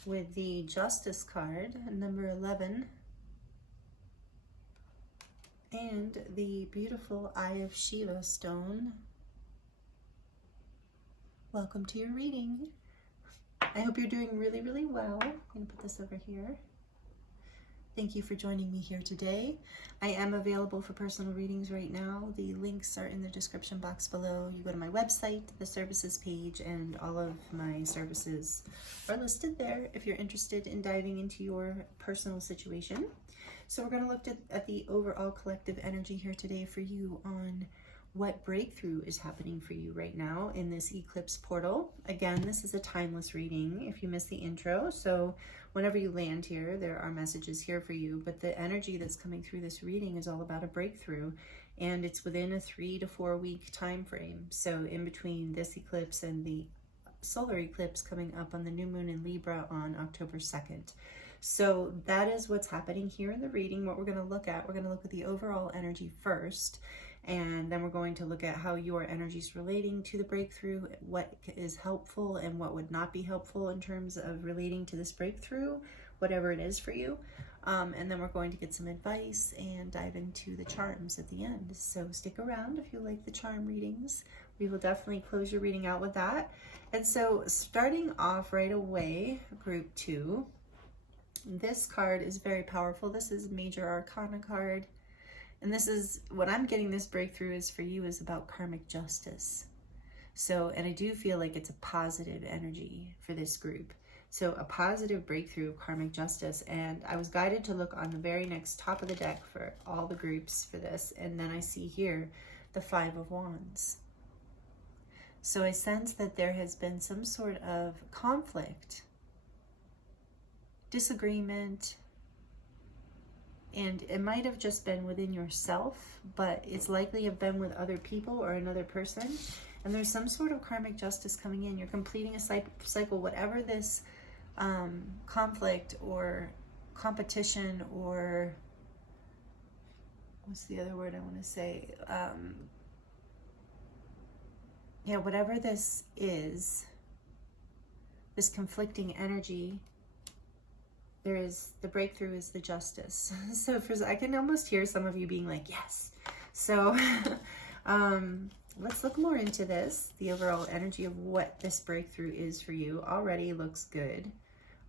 with the Justice card, number 11, and the beautiful Eye of Siva stone. Welcome to your reading. I hope you're doing really, really well. I'm going to put this over here. Thank you for joining me here today. I am available for personal readings right now. The links are in the description box below. You go to my website, the services page, and all of my services are listed there if you're interested in diving into your personal situation. So we're going to look at the overall collective energy here today for you on what breakthrough is happening for you right now in this eclipse portal. Again, this is a timeless reading if you missed the intro. So whenever you land here, there are messages here for you, but the energy that's coming through this reading is all about a breakthrough, and it's within a 3 to 4 week time frame. So in between this eclipse and the solar eclipse coming up on the new moon in Libra on October 2nd. So that is what's happening here in the reading. What we're going to look at the overall energy first, and then we're going to look at how your energy is relating to the breakthrough, what is helpful and what would not be helpful in terms of relating to this breakthrough, whatever it is for you. And then we're going to get some advice and dive into the charms at the end. So stick around if you like the charm readings. We will definitely close your reading out with that. And so starting off right away, Group 2, this card is very powerful. This is Major Arcana card. And this is what I'm getting this breakthrough is for you is about karmic justice. So, and I do feel like it's a positive energy for this group. So a positive breakthrough of karmic justice. And I was guided to look on the very next top of the deck for all the groups for this. And then I see here the 5 of Wands. So I sense that there has been some sort of conflict, disagreement, and it might have just been within yourself, but it's likely have been with other people or another person. And there's some sort of karmic justice coming in. You're completing a cycle, whatever this conflict or competition, or what's the other word I want to say? Yeah, whatever this is, this conflicting energy, there is the breakthrough is the justice. So I can almost hear some of you being like, yes. So let's look more into this. The overall energy of what this breakthrough is for you already looks good.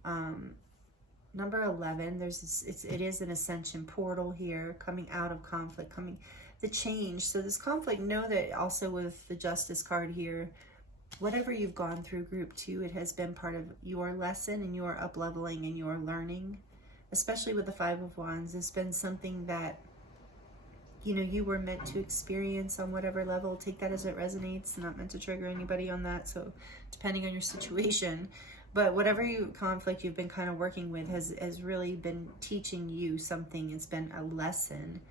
Number 11, it is an ascension portal here, coming out of conflict, the change. So this conflict, know that also with the justice card here, whatever you've gone through, Group 2, it has been part of your lesson and your up-leveling and your learning, especially with the 5 of Wands. It's been something that, you know, you were meant to experience on whatever level. Take that as it resonates. Not meant to trigger anybody on that, so depending on your situation. But whatever conflict you've been kind of working with has really been teaching you something. It's been a lesson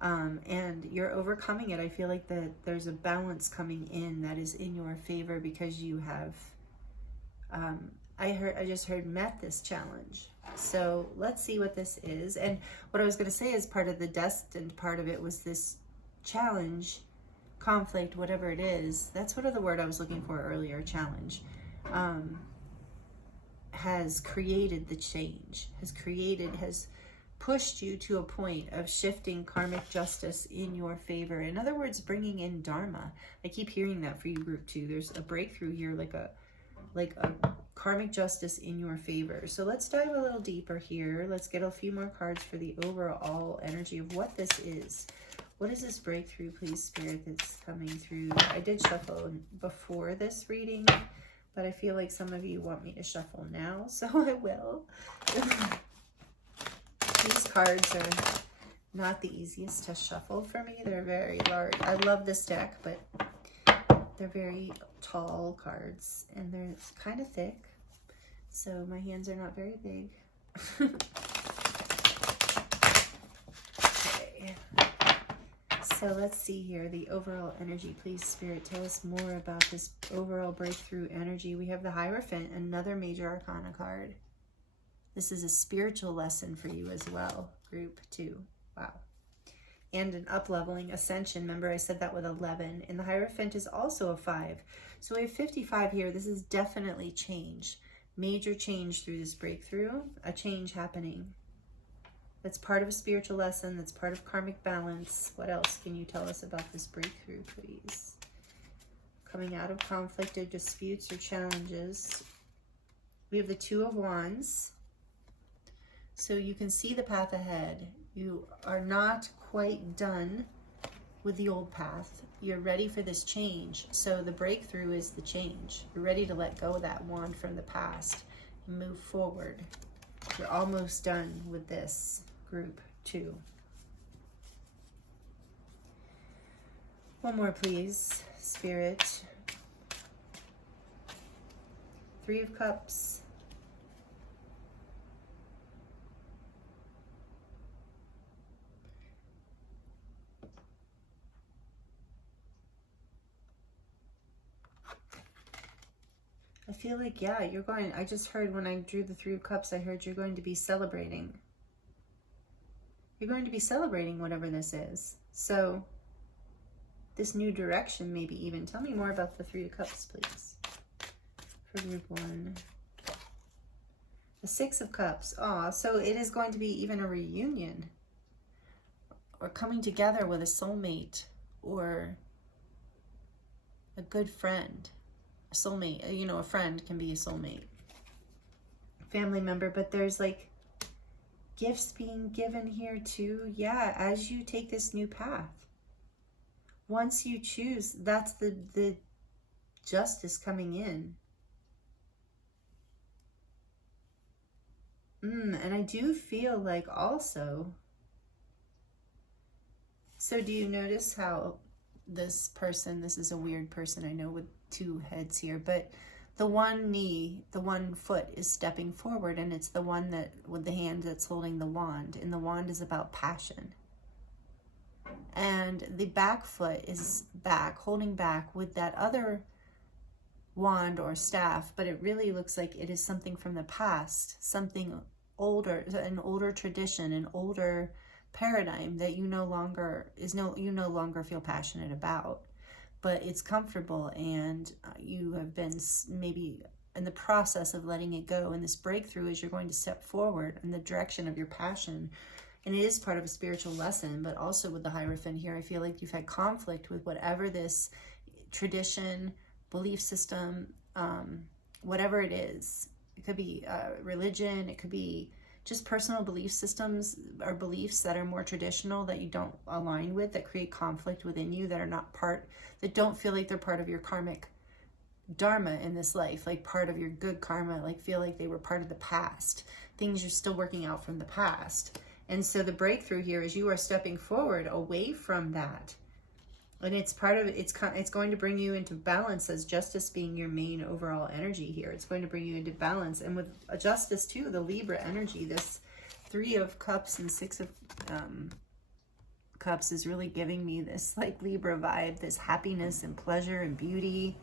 and you're overcoming it. I feel like that there's a balance coming in that is in your favor because you have, I just heard met this challenge. So let's see what this is. And what I was going to say is part of the destined part of it was this challenge, conflict, whatever it is. That's what the word I was looking for earlier, challenge, has created the change, has pushed you to a point of shifting karmic justice in your favor. In other words, bringing in dharma. I keep hearing that for you, group 2. There's a breakthrough here, like a karmic justice in your favor. So let's dive a little deeper here. Let's get a few more cards for the overall energy of what this is. What is this breakthrough, please, Spirit, that's coming through? I did shuffle before this reading, but I feel like some of you want me to shuffle now, so I will. These cards are not the easiest to shuffle for me. They're very large. I love this deck, but they're very tall cards, and they're kind of thick, so my hands are not very big. Okay. So let's see here, the overall energy. Please, Spirit, tell us more about this overall breakthrough energy. We have the Hierophant, another major arcana card. This is a spiritual lesson for you as well, group 2. Wow. And an up-leveling ascension. Remember, I said that with 11. And the Hierophant is also a 5. So we have 55 here. This is definitely change. Major change through this breakthrough. A change happening. That's part of a spiritual lesson. That's part of karmic balance. What else can you tell us about this breakthrough, please? Coming out of conflicted disputes or challenges. We have the 2 of Wands. So you can see the path ahead. You are not quite done with the old path. You're ready for this change. So the breakthrough is the change. You're ready to let go of that wand from the past and move forward. You're almost done with this, group 2. One more, please, Spirit. 3 of Cups. I feel like, yeah, you're going, I just heard when I drew the 3 of Cups, I heard you're going to be celebrating. You're going to be celebrating whatever this is. So, this new direction, maybe even. Tell me more about the 3 of Cups, please. For group 1. The 6 of Cups. Aw, so it is going to be even a reunion. Or coming together with a soulmate. Or a good friend. Soulmate, you know, a friend can be a soulmate, family member, but there's like gifts being given here too. Yeah, as you take this new path, once you choose, that's the justice coming in. And I do feel like also, so do you notice how this person, this is a weird person, I know, with 2 heads here, but the one knee, the one foot is stepping forward, and it's the one that, with the hand that's holding the wand, and the wand is about passion. And the back foot is back, holding back with that other wand or staff, but it really looks like it is something from the past, something older, an older tradition, an older paradigm that you no longer feel passionate about, but it's comfortable, and you have been maybe in the process of letting it go. And this breakthrough is you're going to step forward in the direction of your passion, and it is part of a spiritual lesson. But also with the Hierophant here, I feel like you've had conflict with whatever this tradition, belief system, whatever it is. It could be religion, it could be just personal belief systems or beliefs that are more traditional that you don't align with, that create conflict within you, that are not part, that don't feel like they're part of your karmic dharma in this life, like part of your good karma, like feel like they were part of the past, things you're still working out from the past. And so the breakthrough here is you are stepping forward away from that. And it's part of it, it's going to bring you into balance, as justice being your main overall energy here. It's going to bring you into balance. And with justice too, the Libra energy, this 3 of Cups and 6 of Cups is really giving me this like Libra vibe, this happiness and pleasure and beauty.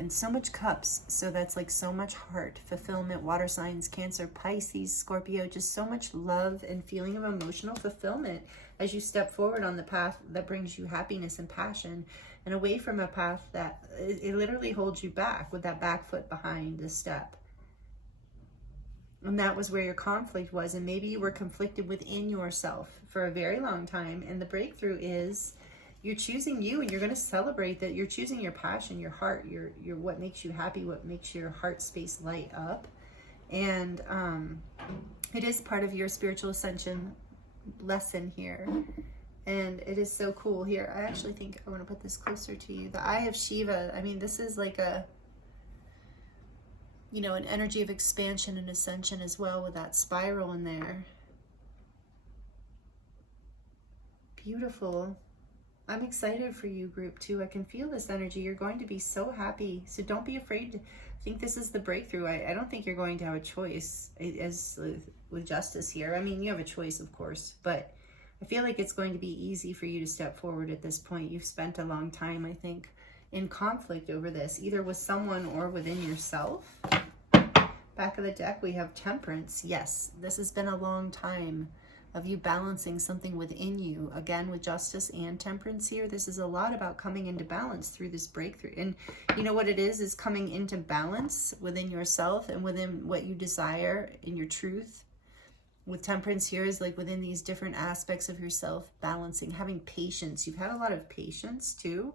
And so much cups, so that's like so much heart, fulfillment, water signs, Cancer, Pisces, Scorpio, just so much love and feeling of emotional fulfillment as you step forward on the path that brings you happiness and passion, and away from a path that it literally holds you back, with that back foot behind the step. And that was where your conflict was, and maybe you were conflicted within yourself for a very long time, and the breakthrough is you're choosing you, and you're going to celebrate that you're choosing your passion, your heart, your what makes you happy, what makes your heart space light up. And it is part of your spiritual ascension lesson here. And it is so cool here. I actually think I want to put this closer to you. The Eye of Siva, I mean, this is like a, you know, an energy of expansion and ascension as well, with that spiral in there. Beautiful. I'm excited for you, group 2. I can feel this energy. You're going to be so happy. So don't be afraid to think this is the breakthrough. I don't think you're going to have a choice as with Justice here. I mean, you have a choice, of course, but I feel like it's going to be easy for you to step forward at this point. You've spent a long time, I think, in conflict over this, either with someone or within yourself. Back of the deck, we have Temperance. Yes, this has been a long time of you balancing something within you. Again, with Justice and Temperance here, this is a lot about coming into balance through this breakthrough. And you know what it is coming into balance within yourself and within what you desire in your truth. With Temperance here is like within these different aspects of yourself, balancing, having patience. You've had a lot of patience too.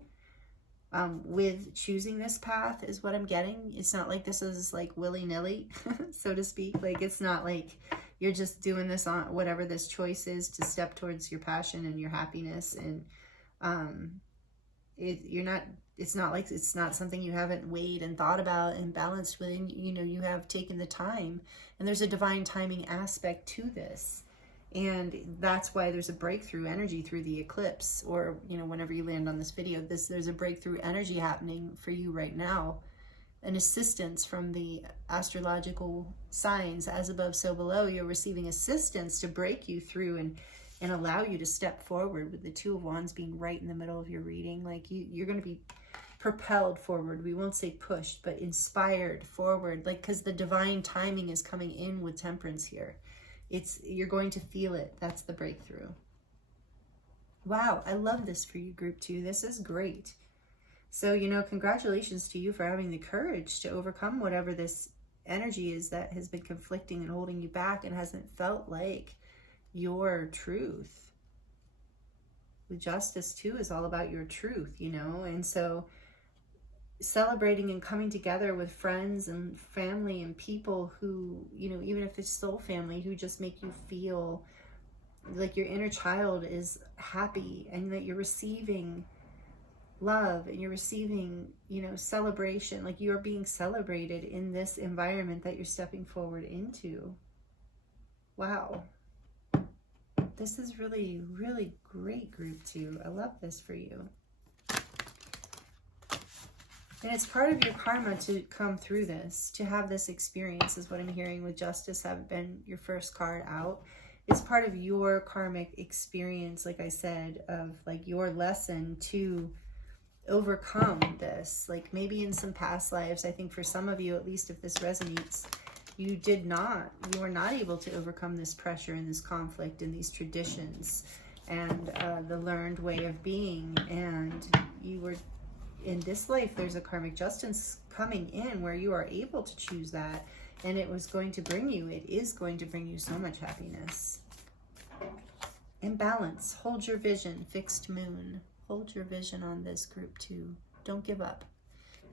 With choosing this path is what I'm getting. It's not like this is like willy-nilly, so to speak. Like, it's not like you're just doing this on whatever this choice is to step towards your passion and your happiness. And it's not something you haven't weighed and thought about and balanced within. You know, you have taken the time, and there's a divine timing aspect to this. And that's why there's a breakthrough energy through the eclipse, or, you know, whenever you land on this video, there's a breakthrough energy happening for you right now. An assistance from the astrological signs, as above, so below. You're receiving assistance to break you through and allow you to step forward, with the Two of Wands being right in the middle of your reading. Like, you're going to be propelled forward. We won't say pushed, but inspired forward. Like, because the divine timing is coming in with Temperance here. You're going to feel it. That's the breakthrough. Wow, I love this for you, group 2. This is great. So, you know, congratulations to you for having the courage to overcome whatever this energy is that has been conflicting and holding you back and hasn't felt like your truth. With Justice too is all about your truth, you know, and so celebrating and coming together with friends and family and people who, you know, even if it's soul family, who just make you feel like your inner child is happy, and that you're receiving love and you're receiving, you know, celebration. Like, you're being celebrated in this environment that you're stepping forward into. Wow. This is really, really great, group 2. I love this for you. And it's part of your karma to come through this, to have this experience, is what I'm hearing with Justice have been your first card out. It's part of your karmic experience, like I said, of like your lesson to overcome this. Like, maybe in some past lives, I think for some of you, at least if this resonates, you were not able to overcome this pressure and this conflict and these traditions and the learned way of being. And you were, in this life, there's a karmic justice coming in where you are able to choose that, and it is going to bring you so much happiness. In balance, hold your vision, fixed moon. Hold your vision on this, group 2. Don't give up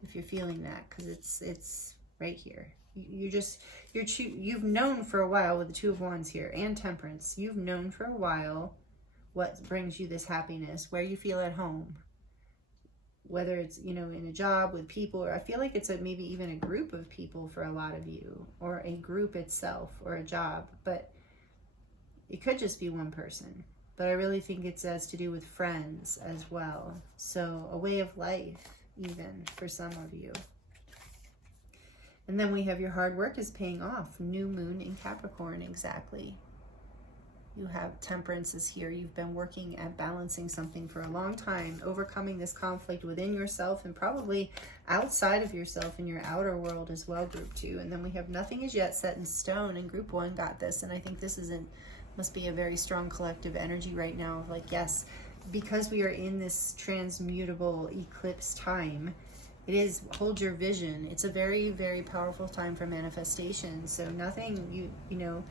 if you're feeling that, because it's right here. You've known for a while with the Two of Wands here and Temperance. You've known for a while what brings you this happiness, where you feel at home. Whether it's, you know, in a job with people, or I feel like it's maybe even a group of people for a lot of you, or a group itself, or a job, but it could just be one person. But I really think it's has to do with friends as well. So a way of life, even for some of you. And then we have your hard work is paying off. New moon in Capricorn, exactly. You have Temperance is here. You've been working at balancing something for a long time, overcoming this conflict within yourself and probably outside of yourself in your outer world as well, group 2. And then we have Nothing is yet set in stone, and group 1 got this. And I think this must be a very strong collective energy right now of like, yes, because we are in this transmutable eclipse time, it is hold your vision. It's a very, very powerful time for manifestation. So nothing, you know,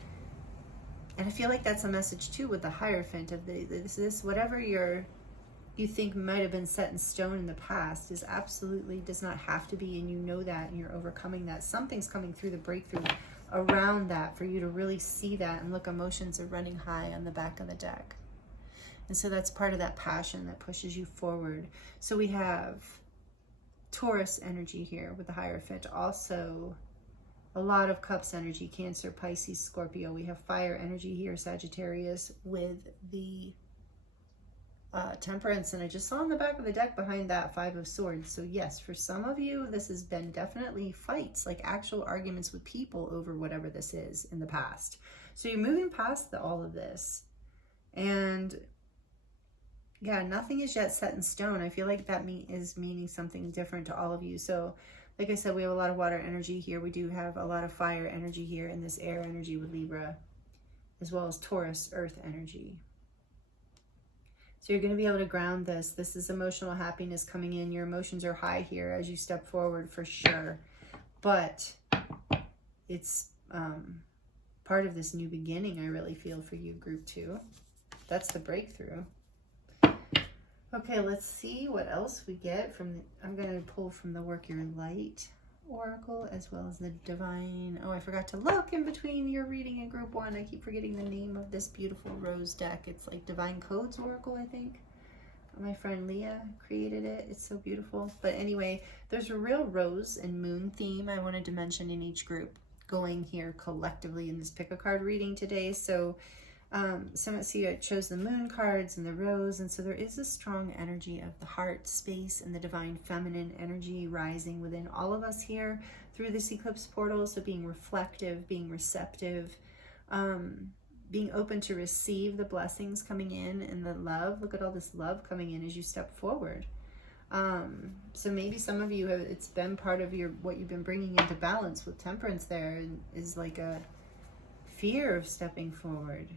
and I feel like that's a message too with the Hierophant of this whatever you think might have been set in stone in the past is absolutely does not have to be, and you know that, and you're overcoming that. Something's coming through the breakthrough around that for you to really see that. And look, emotions are running high on the back of the deck. And so that's part of that passion that pushes you forward. So we have Taurus energy here with the Hierophant. Also, a lot of Cups energy, Cancer, Pisces, Scorpio. We have fire energy here, Sagittarius, with the Temperance. And I just saw on the back of the deck behind that 5 of Swords. So yes, for some of you, this has been definitely fights, like actual arguments with people over whatever this is in the past. So you're moving past all of this. And yeah, nothing is yet set in stone. I feel like that is meaning something different to all of you. So like I said, we have a lot of water energy here. We do have a lot of fire energy here, and this air energy with Libra, as well as Taurus, earth energy. So you're going to be able to ground this. This is emotional happiness coming in. Your emotions are high here as you step forward for sure. But it's part of this new beginning, I really feel, for you, group 2. That's the breakthrough. Okay, let's see what else we get from I'm going to pull from the Work Your Light Oracle as well as the Divine. Oh, I forgot to look in between your reading and group 1. I keep forgetting the name of this beautiful rose deck. It's like Divine Codes Oracle, I think. My friend Leah created it. It's so beautiful. But anyway, there's a real rose and moon theme I wanted to mention in each group going here collectively in this pick a card reading today. So some see I chose the moon cards and the rose, and so there is a strong energy of the heart space and the divine feminine energy rising within all of us here through this eclipse portal. So being reflective, being receptive, being open to receive the blessings coming in and the love. Look at all this love coming in as you step forward. So maybe some of you have, it's been part of what you've been bringing into balance with Temperance there is like a fear of stepping forward.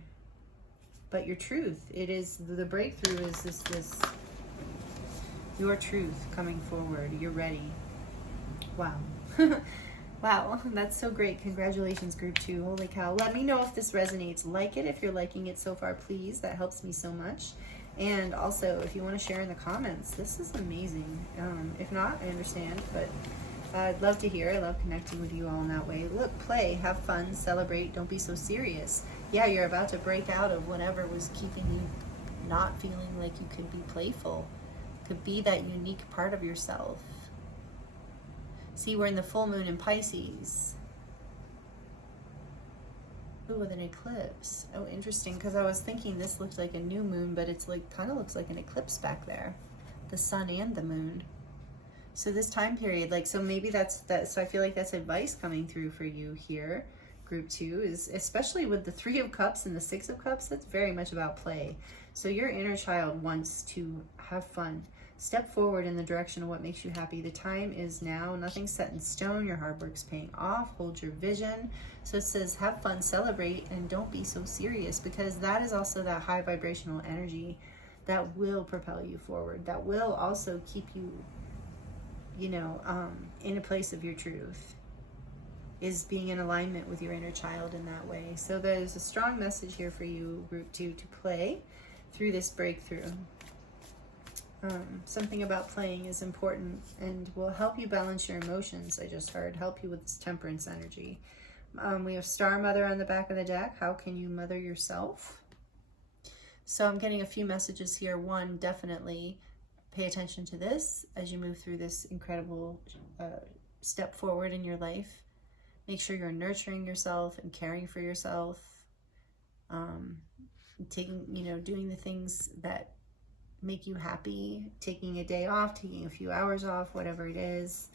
But your truth, it is the breakthrough is this your truth coming forward. You're ready. Wow. Wow, that's so great. Congratulations, group 2. Holy cow. Let me know if this resonates. Like it if you're liking it so far, please. That helps me so much. And also, if you want to share in the comments, this is amazing. If not, I understand, but I'd love to hear. I love connecting with you all in that way. Look, play, have fun, celebrate, don't be so serious. Yeah, you're about to break out of whatever was keeping you not feeling like you could be playful. Could be that unique part of yourself. See, we're in the full moon in Pisces. Ooh, with an eclipse. Oh, interesting, because I was thinking this looked like a new moon, but it's like kind of looks like an eclipse back there. The sun and the moon. So this time period, like, so maybe that's that. So I feel like that's advice coming through for you here. Group 2 is, especially with the 3 of Cups and the 6 of Cups, that's very much about play. So your inner child wants to have fun. Step forward in the direction of what makes you happy. The time is now. Nothing's set in stone. Your hard work's paying off. Hold your vision. So it says have fun, celebrate, and don't be so serious, because that is also that high vibrational energy that will propel you forward. That will also keep you, you know, in a place of your truth, is being in alignment with your inner child in that way. So there's a strong message here for you, group 2, to play through this breakthrough. Something about playing is important and will help you balance your emotions. I just heard help you with this Temperance energy. We have Star Mother on the back of the deck. How can you mother yourself? So I'm getting a few messages here. One, definitely pay attention to this as you move through this incredible step forward in your life. Make sure you're nurturing yourself and caring for yourself. Taking, you know, doing the things that make you happy, taking a day off, taking a few hours off, whatever it is.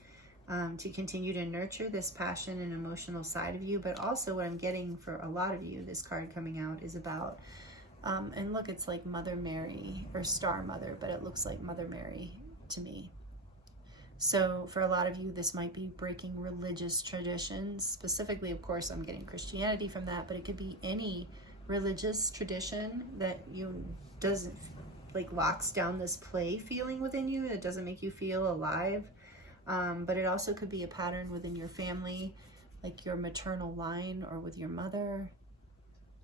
to continue to nurture this passion and emotional side of you. But also what I'm getting for a lot of you, this card coming out is about, and look, it's like Mother Mary or Star Mother, but it looks like Mother Mary to me. So for a lot of you, this might be breaking religious traditions. Specifically, of course, I'm getting Christianity from that, but it could be any religious tradition that you doesn't, like, locks down this play feeling within you. It doesn't make you feel alive. But it also could be a pattern within your family, like your maternal line or with your mother.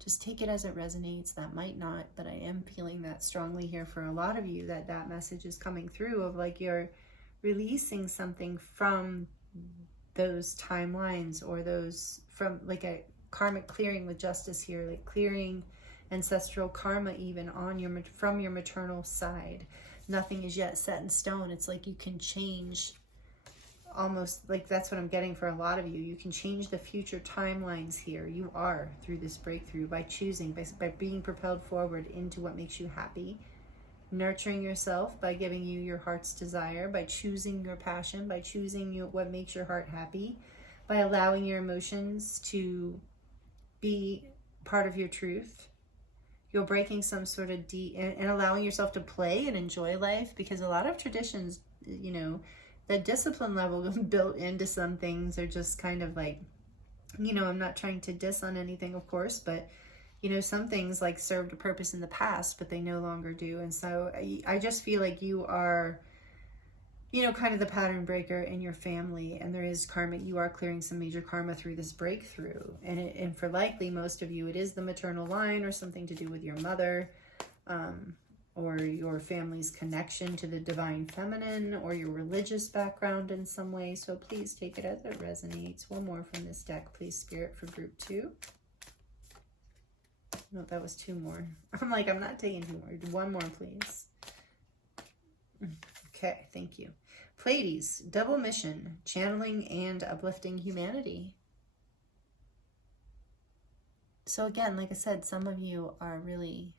Just take it as it resonates. That might not, but I am feeling that strongly here for a lot of you, that that message is coming through of like you're releasing something from those timelines, or those from like a karmic clearing with justice here, like clearing ancestral karma even on your from your maternal side. Nothing is yet set in stone. It's like you can change, almost like that's what I'm getting for a lot of you. You can change the future timelines here. You are, through this breakthrough, by choosing, by being propelled forward into what makes you happy, nurturing yourself by giving you your heart's desire, by choosing your passion, by choosing what makes your heart happy, by allowing your emotions to be part of your truth. You're breaking some sort of and allowing yourself to play and enjoy life, because a lot of traditions, you know, the discipline level built into some things are just kind of like, you know, I'm not trying to diss on anything, of course, but you know, some things like served a purpose in the past, but they no longer do. And so I just feel like you are, you know, kind of the pattern breaker in your family, and there is karma. You are clearing some major karma through this breakthrough. And for likely most of you, it is the maternal line or something to do with your mother, or your family's connection to the divine feminine, or your religious background in some way. So please take it as it resonates. One more from this deck, please, Spirit, for group 2. No, that was 2 more. I'm like, I'm not taking 2 more. 1 more, please. Okay, thank you. Pleiades, double mission, channeling and uplifting humanity. So again, like I said, some of you are really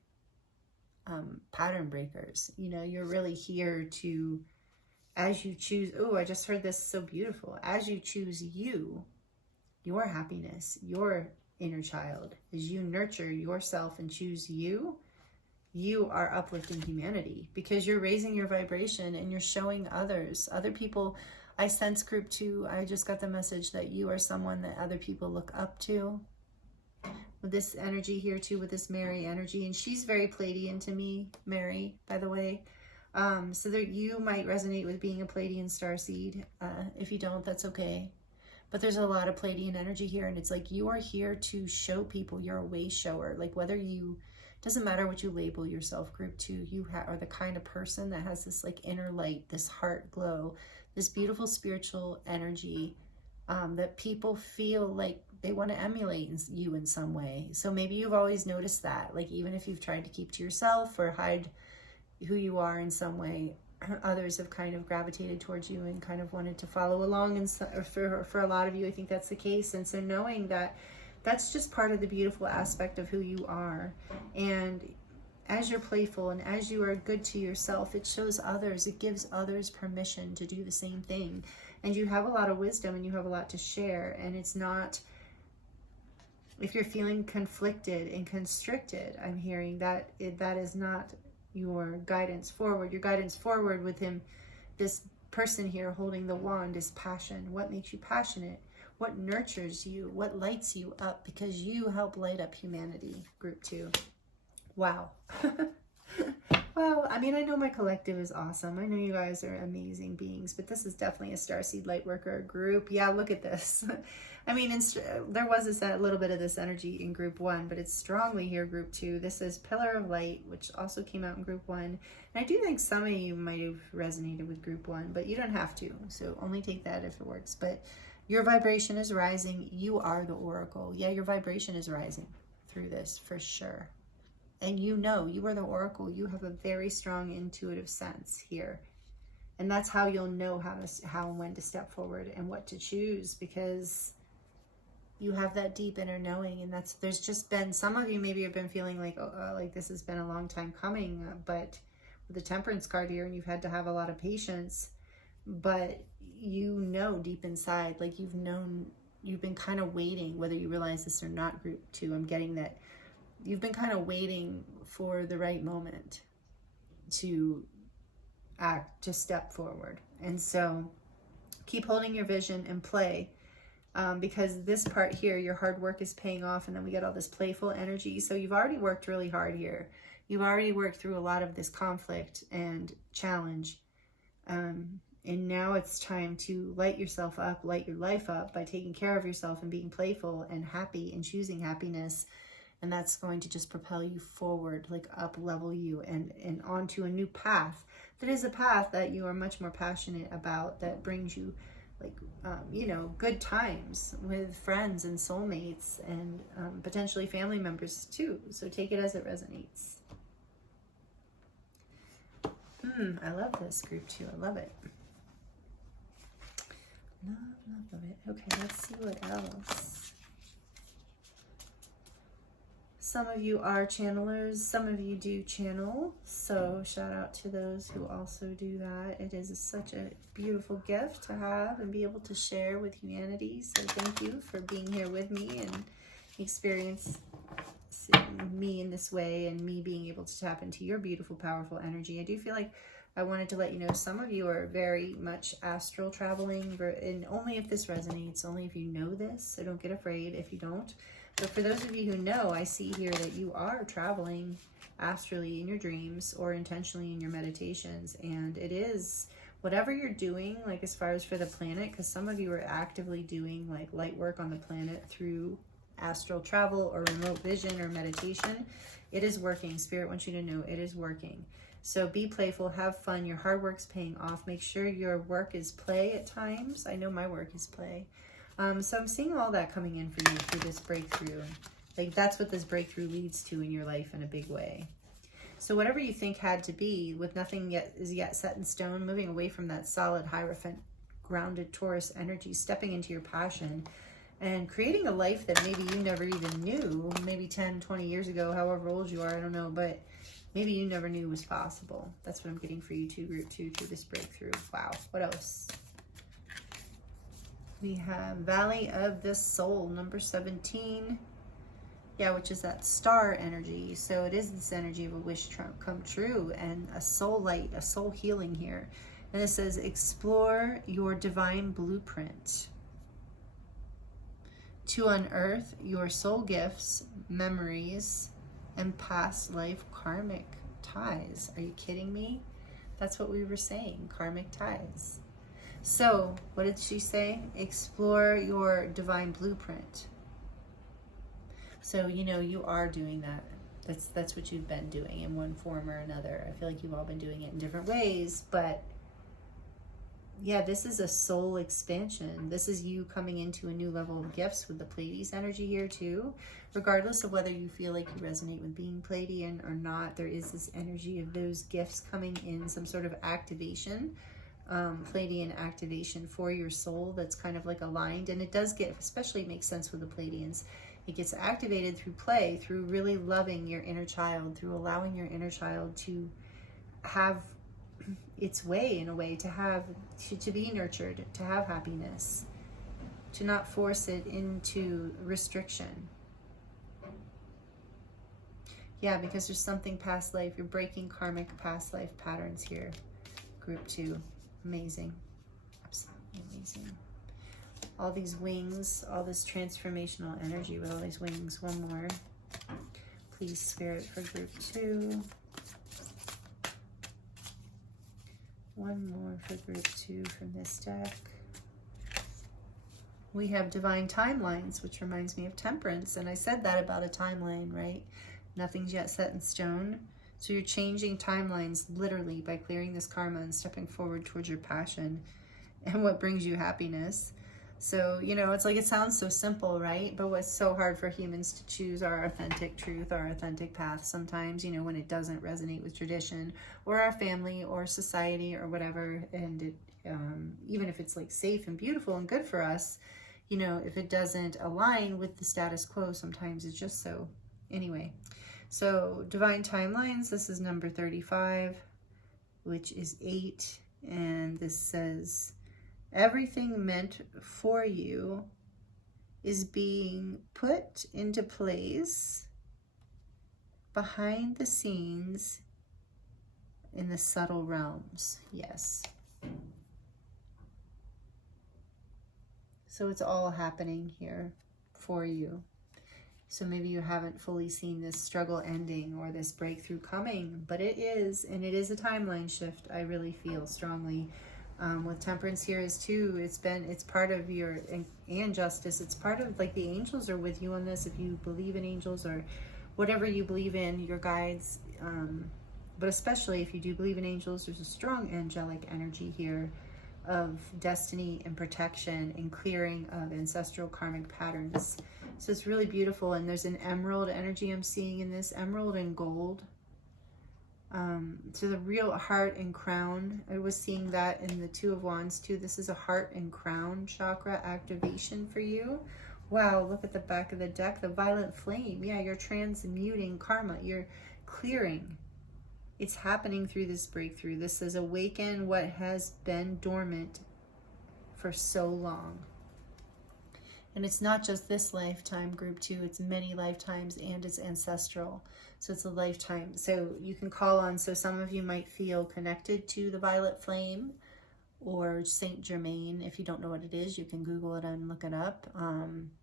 pattern breakers. You know, you're really here to, as you choose, oh, I just heard this so beautiful. As you choose you, your happiness, your inner child, as you nurture yourself and choose you, you are uplifting humanity, because you're raising your vibration and you're showing others, other people. I sense group 2, I just got the message that you are someone that other people look up to. With this energy here too, with this Mary energy, and she's very Pleiadian to me, Mary, by the way. So that you might resonate with being a Pleiadian starseed. If you don't, that's okay. But there's a lot of Pleiadian energy here, and it's like you are here to show people. You're a way shower. Like whether you, doesn't matter what you label yourself, group 2, you are the kind of person that has this like inner light, this heart glow, this beautiful spiritual energy that people feel like they want to emulate you in some way. So maybe you've always noticed that, like even if you've tried to keep to yourself or hide who you are in some way, others have kind of gravitated towards you and kind of wanted to follow along. And so, for a lot of you, I think that's the case. And so knowing that that's just part of the beautiful aspect of who you are. And as you're playful and as you are good to yourself, it shows others, it gives others permission to do the same thing. And you have a lot of wisdom and you have a lot to share. And it's not, if you're feeling conflicted and constricted, I'm hearing that that is not your guidance forward. Your guidance forward with him, this person here holding the wand, is passion. What makes you passionate? What nurtures you? What lights you up? Because you help light up humanity, group 2. Wow. Well, I mean, I know my collective is awesome. I know you guys are amazing beings, but this is definitely a Starseed Lightworker group. Yeah, look at this. I mean, there was a little bit of this energy in group 1, but it's strongly here, group 2. This is Pillar of Light, which also came out in group 1. And I do think some of you might have resonated with group 1, but you don't have to. So only take that if it works. But your vibration is rising. You are the oracle. Yeah, your vibration is rising through this for sure. And you know, you are the oracle. You have a very strong intuitive sense here. And that's how you'll know how and when to step forward and what to choose, because you have that deep inner knowing. And there's just been, some of you maybe have been feeling like, like this has been a long time coming, but with the Temperance card here, and you've had to have a lot of patience. But you know deep inside, like you've been kind of waiting, whether you realize this or not, group 2. I'm getting that you've been kind of waiting for the right moment to act, to step forward. And so keep holding your vision and play, because this part here, your hard work is paying off, and then we get all this playful energy. So you've already worked really hard here. You've already worked through a lot of this conflict and challenge. And now it's time to light yourself up, light your life up by taking care of yourself and being playful and happy and choosing happiness. And that's going to just propel you forward, like up level you and onto a new path. That is a path that you are much more passionate about, that brings you like, you know, good times with friends and soulmates and potentially family members too. So take it as it resonates. I love this, group 2. I love it. Love it. Okay, let's see what else. Some of you are channelers. Some of you do channel. So shout out to those who also do that. It is such a beautiful gift to have and be able to share with humanity. So thank you for being here with me and experience me in this way, and me being able to tap into your beautiful, powerful energy. I do feel like I wanted to let you know some of you are very much astral traveling, and only if this resonates, only if you know this. So don't get afraid if you don't. But for those of you who know, I see here that you are traveling astrally in your dreams or intentionally in your meditations. And it is whatever you're doing, like as far as for the planet, because some of you are actively doing like light work on the planet through astral travel or remote vision or meditation. It is working. Spirit wants you to know it is working. So be playful, have fun. Your hard work's paying off. Make sure your work is play at times. I know my work is play. So I'm seeing all that coming in for you through this breakthrough. Like that's what this breakthrough leads to in your life in a big way. So whatever you think had to be, with nothing yet set in stone, moving away from that solid, Hierophant, grounded Taurus energy, stepping into your passion, and creating a life that maybe you never even knew, maybe 10, 20 years ago, however old you are, I don't know, but maybe you never knew was possible. That's what I'm getting for you too, group 2, through this breakthrough. Wow. What else? We have Valley of the Soul, number 17. Yeah, which is that star energy. So it is this energy of a wish come true and a soul light, a soul healing here. And it says, explore your divine blueprint to unearth your soul gifts, memories, and past life karmic ties. Are you kidding me? That's what we were saying, karmic ties. So what did she say? Explore your divine blueprint. So, you know, you are doing that. That's what you've been doing in one form or another. I feel like you've all been doing it in different ways, but yeah, this is a soul expansion. This is you coming into a new level of gifts with the Pleiades energy here too. Regardless of whether you feel like you resonate with being Pleiadian or not, there is this energy of those gifts coming in, some sort of activation, Pleiadian activation for your soul that's kind of like aligned. And it does get, especially makes sense with the Pleiadians, it gets activated through play, through really loving your inner child, through allowing your inner child to have its way, in a way, to be nurtured, to have happiness, to not force it into restriction. Yeah, because there's something past life. You're breaking karmic past life patterns here. Group 2. Amazing. Absolutely amazing. All these wings, all this transformational energy with all these wings. One more. Please, Spirit, for group 2. One more for group 2 from this deck. We have divine timelines, which reminds me of Temperance. And I said that about a timeline, right? Nothing's yet set in stone. So you're changing timelines literally by clearing this karma and stepping forward towards your passion and what brings you happiness. So, you know, it's like, it sounds so simple, right? But what's so hard for humans to choose our authentic truth, our authentic path sometimes, you know, when it doesn't resonate with tradition or our family or society or whatever. And it, even if it's like safe and beautiful and good for us, you know, if it doesn't align with the status quo, sometimes it's just so. Anyway, so divine timelines, this is number 35, which is 8. And this says, Everything meant for you is being put into place behind the scenes in the subtle realms. Yes. So it's all happening here for you. So maybe you haven't fully seen this struggle ending or this breakthrough coming, but it is, and it is a timeline shift. I really feel strongly with Temperance here is too. It's part of your, and Justice. It's part of, like, the angels are with you on this. If you believe in angels or whatever you believe in, your guides, but especially if you do believe in angels, there's a strong angelic energy here of destiny and protection and clearing of ancestral karmic patterns. So it's really beautiful. And there's an emerald energy I'm seeing in this, emerald and gold. So the real heart and crown, I was seeing that in the Two of Wands too. This is a heart and crown chakra activation for you. Wow, look at the back of the deck, the violet flame. Yeah, you're transmuting karma, you're clearing. It's happening through this breakthrough. This is awaken what has been dormant for so long. And it's not just this lifetime, group 2, it's many lifetimes, and it's ancestral. So it's a lifetime. So you can call on, so some of you might feel connected to the violet flame or Saint Germain. If you don't know what it is, you can Google it and look it up.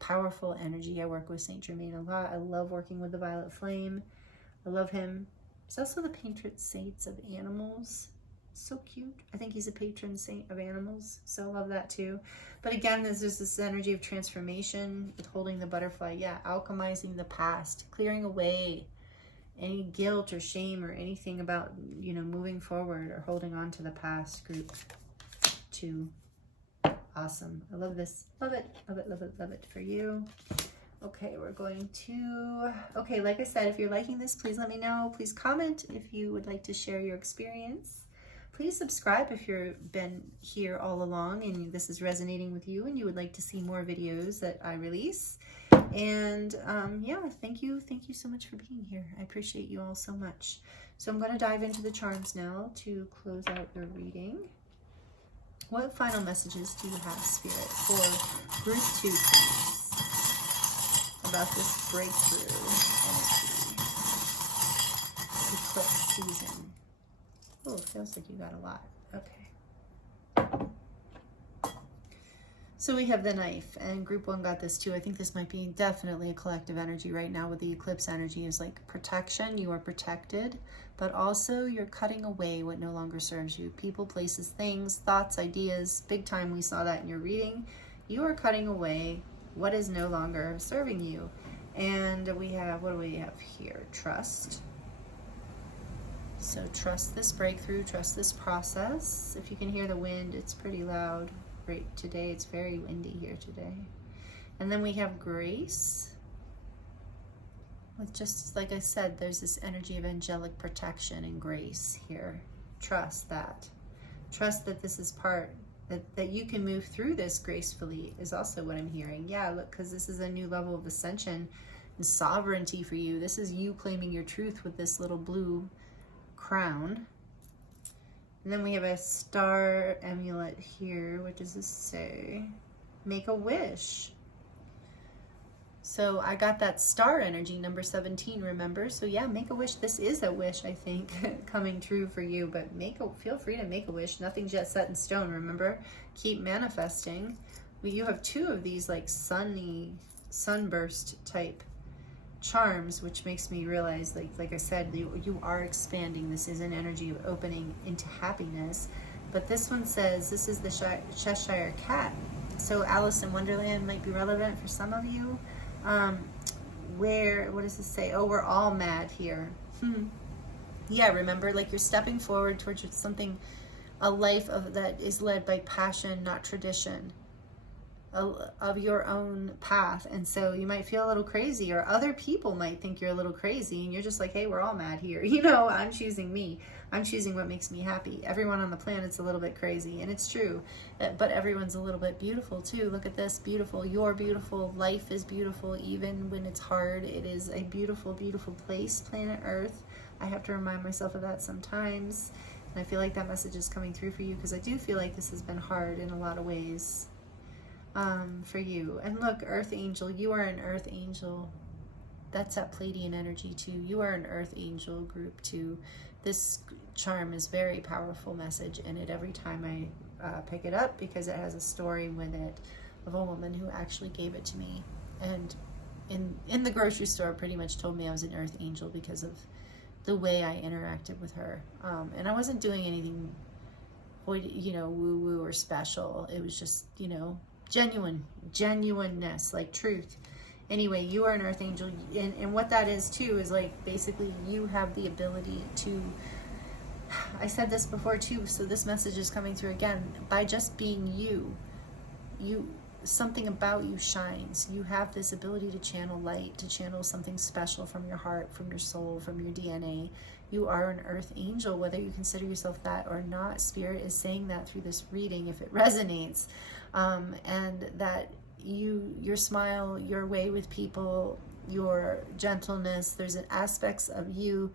Powerful energy. I work with Saint Germain a lot. I love working with the violet flame. I love him. He's also the patron saint of animals. So cute. I think he's a patron saint of animals, so I love that too. But again, there's this energy of transformation with holding the butterfly. Yeah, alchemizing the past, clearing away any guilt or shame or anything about, you know, moving forward or holding on to the past, group 2. Awesome. I love this. Love it. Love it. Love it. Love it for you. Okay, we're going to, okay, like I said, if you're liking this, please let me know. Please comment if you would like to share your experience. Please subscribe if you've been here all along and this is resonating with you and you would like to see more videos that I release. And yeah, thank you so much for being here. I appreciate you all so much. So I'm going to dive into the charms now to close out your reading. What final messages do you have, Spirit, for group 2, please? About this breakthrough energy, eclipse season. Oh, it feels like you got a lot. Okay. So we have the knife, and group 1 got this too. I think this might be definitely a collective energy right now with the eclipse energy. Is like protection. You are protected, but also you're cutting away what no longer serves you. People, places, things, thoughts, ideas. Big time we saw that in your reading. You are cutting away what is no longer serving you. And we have, what do we have here? Trust. So trust this breakthrough, trust this process. If you can hear the wind, it's pretty loud right today. It's very windy here today. And then we have grace. With just, like I said, there's this energy of angelic protection and grace here. Trust that. Trust that this is part, that you can move through this gracefully is also what I'm hearing. Yeah, look, because this is a new level of ascension and sovereignty for you. This is you claiming your truth with this little blue crown. And then we have a star amulet here. What does this say? Make a wish. So I got that star energy, number 17, remember? So yeah, make a wish. This is a wish, I think, coming true for you, but feel free to make a wish. Nothing's yet set in stone, remember? Keep manifesting. Well, you have 2 of these like sunburst type charms, which makes me realize, like I said, you are expanding. This is an energy of opening into happiness. But this one says, this is the Cheshire Cat. So Alice in Wonderland might be relevant for some of you. What does this say? Oh, we're all mad here. Yeah, remember, like you're stepping forward towards something, a life that is led by passion, not tradition, of your own path. And so you might feel a little crazy, or other people might think you're a little crazy, and you're just like, hey, we're all mad here. You know, I'm choosing me. I'm choosing what makes me happy. Everyone on the planet's a little bit crazy, and it's true, but everyone's a little bit beautiful too. Look at this, beautiful. You're beautiful. Life is beautiful, even when it's hard. It is a beautiful, beautiful place, planet Earth. I have to remind myself of that sometimes. And I feel like that message is coming through for you, because I do feel like this has been hard in a lot of ways for you. And look, Earth Angel, you are an Earth Angel. That's that Pleiadian energy too. You are an Earth Angel group too. This charm is very powerful message in it every time I pick it up, because it has a story with it of a woman who actually gave it to me. And in the grocery store pretty much told me I was an Earth Angel because of the way I interacted with her. And I wasn't doing anything, you know, woo-woo or special. It was just, you know, genuineness, like truth. Anyway, you are an Earth Angel, and what that is too is like basically you have the ability to, I said this before too, so this message is coming through again, by just being you, something about you shines. You have this ability to channel light, to channel something special from your heart, from your soul, from your DNA. You are an Earth Angel, whether you consider yourself that or not. Spirit is saying that through this reading, if it resonates, and that your smile, your way with people, your gentleness, there's aspects of you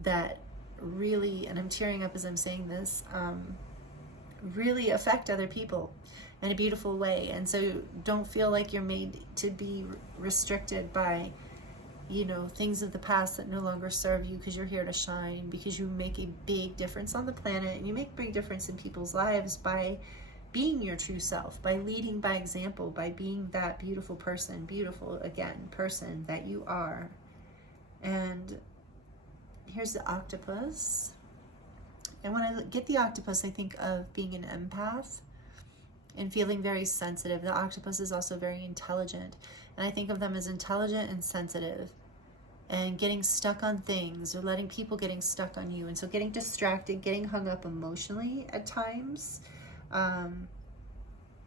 that really, and I'm tearing up as I'm saying this, really affect other people in a beautiful way. And so don't feel like you're made to be restricted by, you know, things of the past that no longer serve you, because you're here to shine, because you make a big difference on the planet, and you make a big difference in people's lives by being your true self, by leading by example, by being that beautiful person, beautiful again, person that you are. And here's the octopus. And when I get the octopus, I think of being an empath and feeling very sensitive. The octopus is also very intelligent. And I think of them as intelligent and sensitive, and getting stuck on things, or letting people getting stuck on you. And so getting distracted, getting hung up emotionally at times,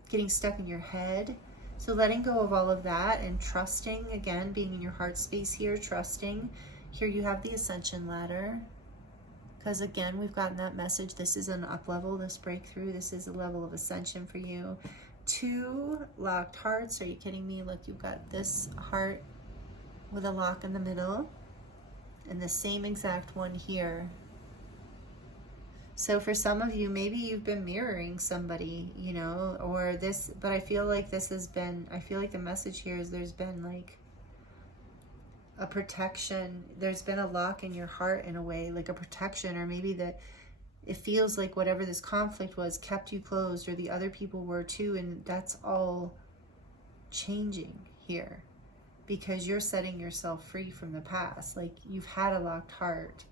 getting stuck in your head. So letting go of all of that and trusting, again, being in your heart space here, trusting. Here you have the ascension ladder, because again, we've gotten that message. This is an up level, this breakthrough. This is a level of ascension for you. 2 locked hearts. Are you kidding me? Look, you've got this heart with a lock in the middle, and the same exact one here. So for some of you, maybe you've been mirroring somebody, you know, or this, but I feel like this has been, I feel like the message here is there's been like a protection. There's been a lock in your heart in a way, like a protection, or maybe that it feels like whatever this conflict was kept you closed, or the other people were too, and that's all changing here because you're setting yourself free from the past. Like, you've had a locked heart,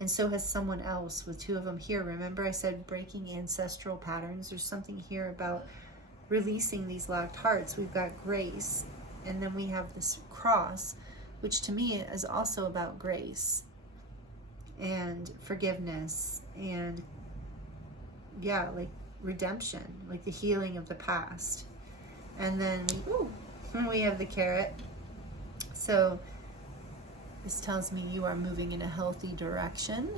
and so has someone else with 2 of them here. Remember I said breaking ancestral patterns? There's something here about releasing these locked hearts. We've got grace, and then we have this cross, which to me is also about grace and forgiveness and, yeah, like redemption, like the healing of the past. And then we have the carrot. So this tells me you are moving in a healthy direction.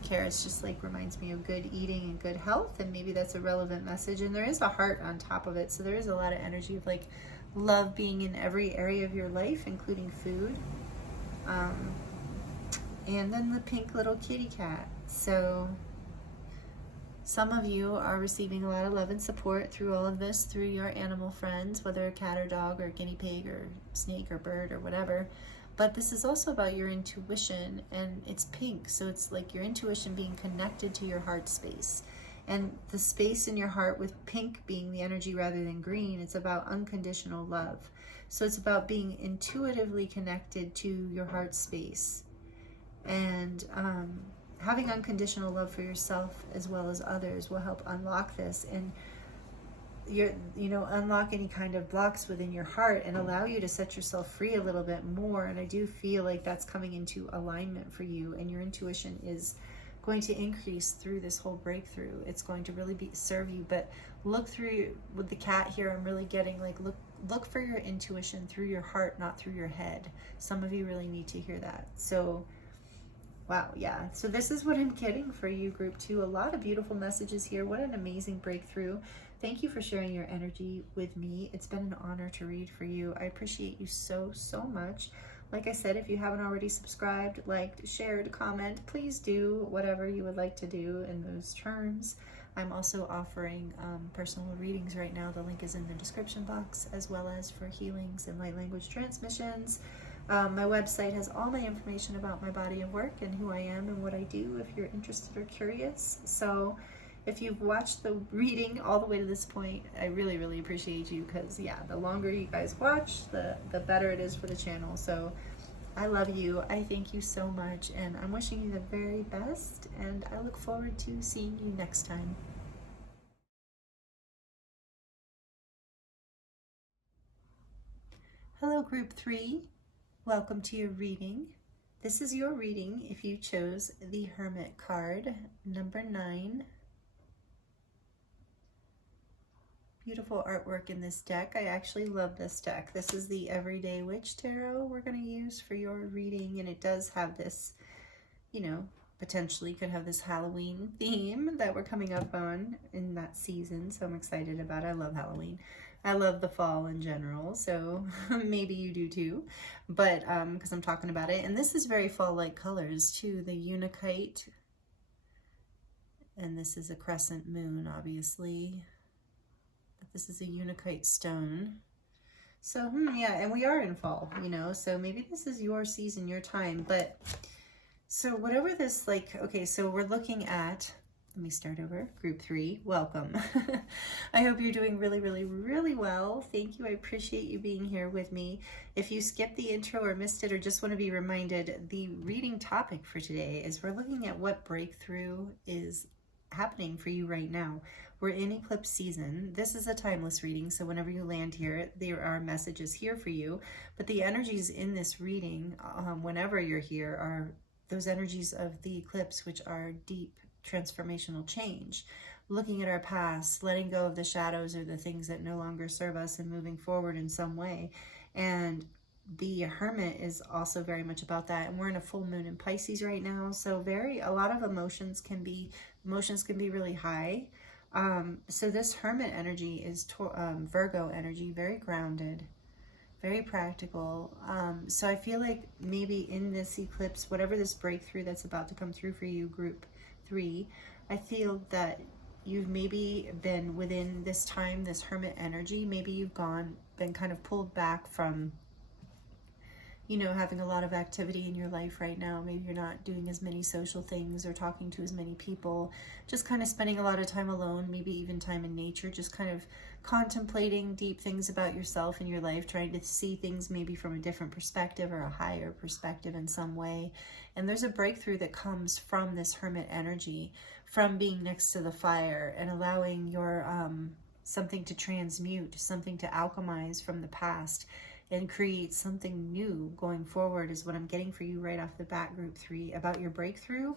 The carrot's just like reminds me of good eating and good health, and maybe that's a relevant message. And there is a heart on top of it, so there is a lot of energy of like love being in every area of your life, including food. And then the pink little kitty cat. So some of you are receiving a lot of love and support through all of this, through your animal friends, whether a cat or dog or guinea pig or snake or bird or whatever. But this is also about your intuition, and it's pink, so it's like your intuition being connected to your heart space. And the space in your heart, with pink being the energy rather than green, it's about unconditional love. So it's about being intuitively connected to your heart space, and having unconditional love for yourself as well as others will help unlock this, and unlock any kind of blocks within your heart and allow you to set yourself free a little bit more. And I do feel like that's coming into alignment for you, and your intuition is going to increase through this whole breakthrough. It's going to really serve you. But look through, with the cat here, I'm really getting like, look for your intuition through your heart, not through your head. Some of you really need to hear that. So wow, yeah. So this is what I'm getting for you, group 2. A lot of beautiful messages here. What an amazing breakthrough. Thank you for sharing your energy with me. It's been an honor to read for you. I appreciate you so, so much. Like I said, if you haven't already subscribed, liked, shared, comment, please do whatever you would like to do in those terms. I'm also offering personal readings right now. The link is in the description box, as well as for healings and light language transmissions. My website has all my information about my body of work and who I am and what I do if you're interested or curious. So if you've watched the reading all the way to this point, I really, really appreciate you, because yeah, the longer you guys watch, the better it is for the channel. So I love you. I thank you so much, and I'm wishing you the very best, and I look forward to seeing you next time. Hello, Group 3. Welcome to your reading. This is your reading if you chose the Hermit card, number 9. Beautiful artwork in this deck. I actually love this deck. This is the Everyday Witch Tarot we're going to use for your reading, and it does have this, you know, potentially could have this Halloween theme that we're coming up on in that season, so I'm excited about it. I love Halloween. I love the fall in general, so maybe you do too, but because I'm talking about it. And this is very fall-like colors too, the Unakite, and this is a crescent moon, obviously. But this is a Unakite stone. So yeah, and we are in fall, you know, so maybe this is your season, your time. But so whatever this, like, okay, so we're looking at, let me start over, Group 3, welcome. I hope you're doing really, really, really well. Thank you. I appreciate you being here with me. If you skipped the intro or missed it or just want to be reminded, the reading topic for today is we're looking at what breakthrough is happening for you right now. We're in eclipse season. This is a timeless reading, so whenever you land here, there are messages here for you. But the energies in this reading, whenever you're here, are those energies of the eclipse, which are deep transformational change, looking at our past, letting go of the shadows or the things that no longer serve us, and moving forward in some way. And the Hermit is also very much about that. And we're in a full moon in Pisces right now, so a lot of emotions can be really high. So this Hermit energy is Virgo energy, very grounded, very practical. So I feel like maybe in this eclipse, whatever this breakthrough that's about to come through for you, Group 3, I feel that you've maybe been within this time, this Hermit energy, maybe you've been kind of pulled back from, you know, having a lot of activity in your life right now. Maybe you're not doing as many social things or talking to as many people, just kind of spending a lot of time alone, maybe even time in nature, just kind of contemplating deep things about yourself and your life, trying to see things maybe from a different perspective or a higher perspective in some way. And there's a breakthrough that comes from this Hermit energy, from being next to the fire and allowing your something to transmute, something to alchemize from the past and create something new going forward, is what I'm getting for you right off the bat, Group 3, about your breakthrough.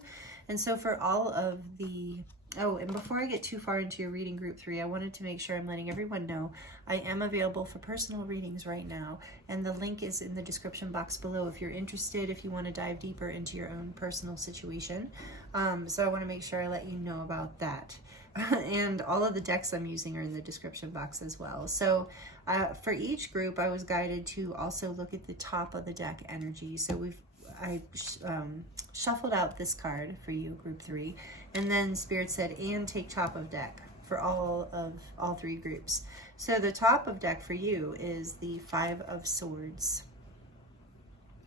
And so for all of the, oh, and before I get too far into your reading, Group 3, I wanted to make sure I'm letting everyone know I am available for personal readings right now, and the link is in the description box below if you're interested, if you want to dive deeper into your own personal situation. So I want to make sure I let you know about that. And all of the decks I'm using are in the description box as well. So for each group, I was guided to also look at the top of the deck energy. So I shuffled out this card for you, Group 3, and then Spirit said, and take top of deck for all 3 groups. So the top of deck for you is the 5 of Swords.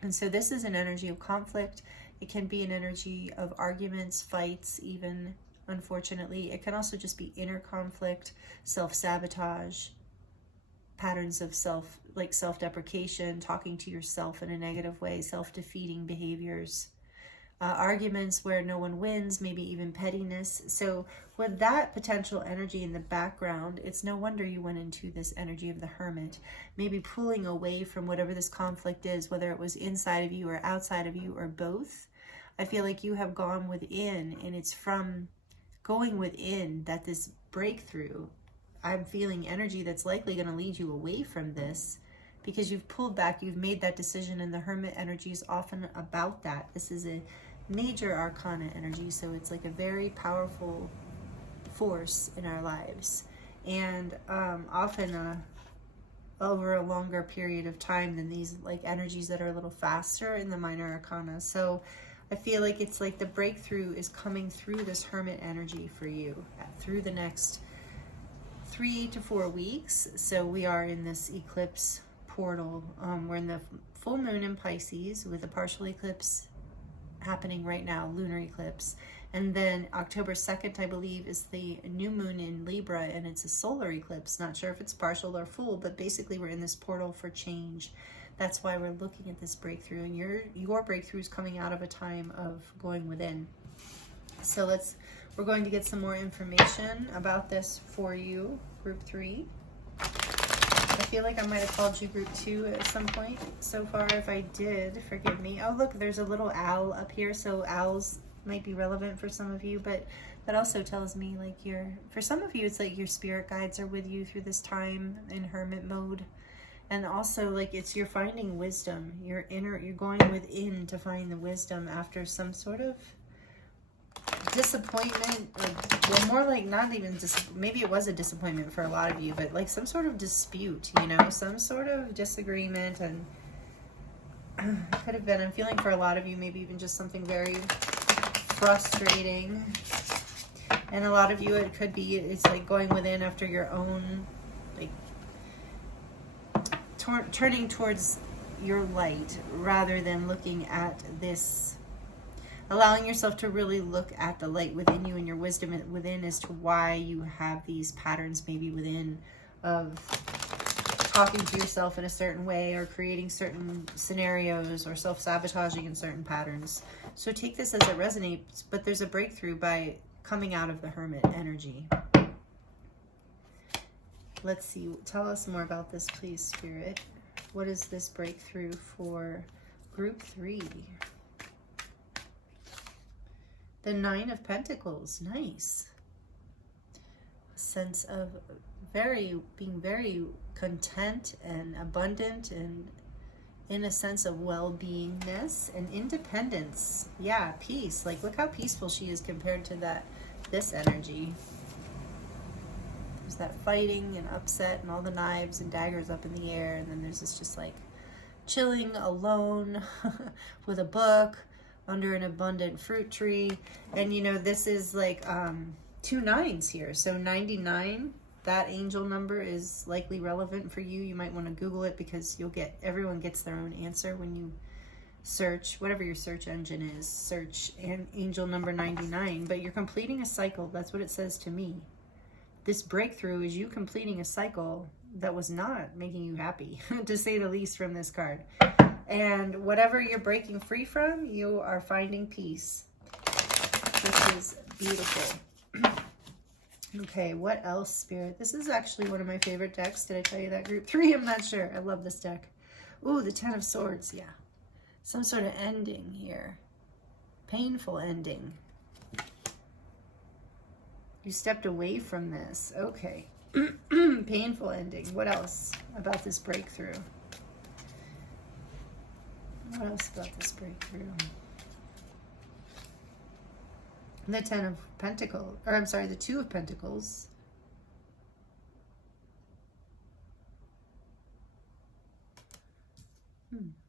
And so this is an energy of conflict. It can be an energy of arguments, fights, even. Unfortunately, it can also just be inner conflict, self-sabotage, patterns of self-deprecation, talking to yourself in a negative way, self-defeating behaviors, arguments where no one wins, maybe even pettiness. So with that potential energy in the background, it's no wonder you went into this energy of the Hermit, maybe pulling away from whatever this conflict is, whether it was inside of you or outside of you or both. I feel like you have gone within, and it's from going within that this breakthrough, I'm feeling energy that's likely going to lead you away from this, because you've pulled back, you've made that decision, and the Hermit energy is often about that. This is a major arcana energy, so it's like a very powerful force in our lives, and often over a longer period of time than these like energies that are a little faster in the minor arcana. So I feel like it's like the breakthrough is coming through this Hermit energy for you through the next 3 to 4 weeks. So we are in this eclipse portal. We're in the full moon in Pisces with a partial eclipse happening right now, lunar eclipse. And then October 2nd, I believe, is the new moon in Libra, and it's a solar eclipse. Not sure if it's partial or full, but basically we're in this portal for change. That's why we're looking at this breakthrough, and your breakthrough is coming out of a time of going within. So we're going to get some more information about this for you, group 3. I feel like I might have called you group 2 at some point so far. If I did, forgive me. Oh, look, there's a little owl up here, so owls might be relevant for some of you, but that also tells me like for some of you, it's like your spirit guides are with you through this time in hermit mode. And also like you're finding wisdom. You're going within to find the wisdom after some sort of disappointment, well, more like not even maybe it was a disappointment for a lot of you, but like some sort of dispute, you know, some sort of disagreement. And could have been, I'm feeling for a lot of you, maybe even just something very frustrating. And a lot of you, it could be, it's like going within after your own, like turning towards your light rather than looking at this, allowing yourself to really look at the light within you and your wisdom within as to why you have these patterns maybe within of talking to yourself in a certain way or creating certain scenarios or self-sabotaging in certain patterns. So take this as it resonates, but there's a breakthrough by coming out of the Hermit energy. Let's see, tell us more about this, please, Spirit. What is this breakthrough for group 3? The 9 of Pentacles, nice. A sense of being very content and abundant and in a sense of well-beingness and independence. Yeah, peace. Like, look how peaceful she is compared to this energy. There's that fighting and upset and all the knives and daggers up in the air, and then there's this just like chilling alone with a book under an abundant fruit tree. And you know, this is like 2 9s here, so 99, that angel number is likely relevant for you. You might want to Google it because everyone gets their own answer when you search, whatever your search engine is, search and angel number 99. But you're completing a cycle. That's what it says to me. This breakthrough is you completing a cycle that was not making you happy, to say the least, from this card. And whatever you're breaking free from, you are finding peace. This is beautiful. Okay, what else, Spirit? This is actually one of my favorite decks. Did I tell you that, group 3? I'm not sure. I love this deck. Ooh, the 10 of Swords, yeah. Some sort of ending here. Painful ending. You stepped away from this. Okay. Painful ending. What else about this breakthrough? What else about this breakthrough? The 10 of Pentacles, or I'm sorry, the 2 of Pentacles.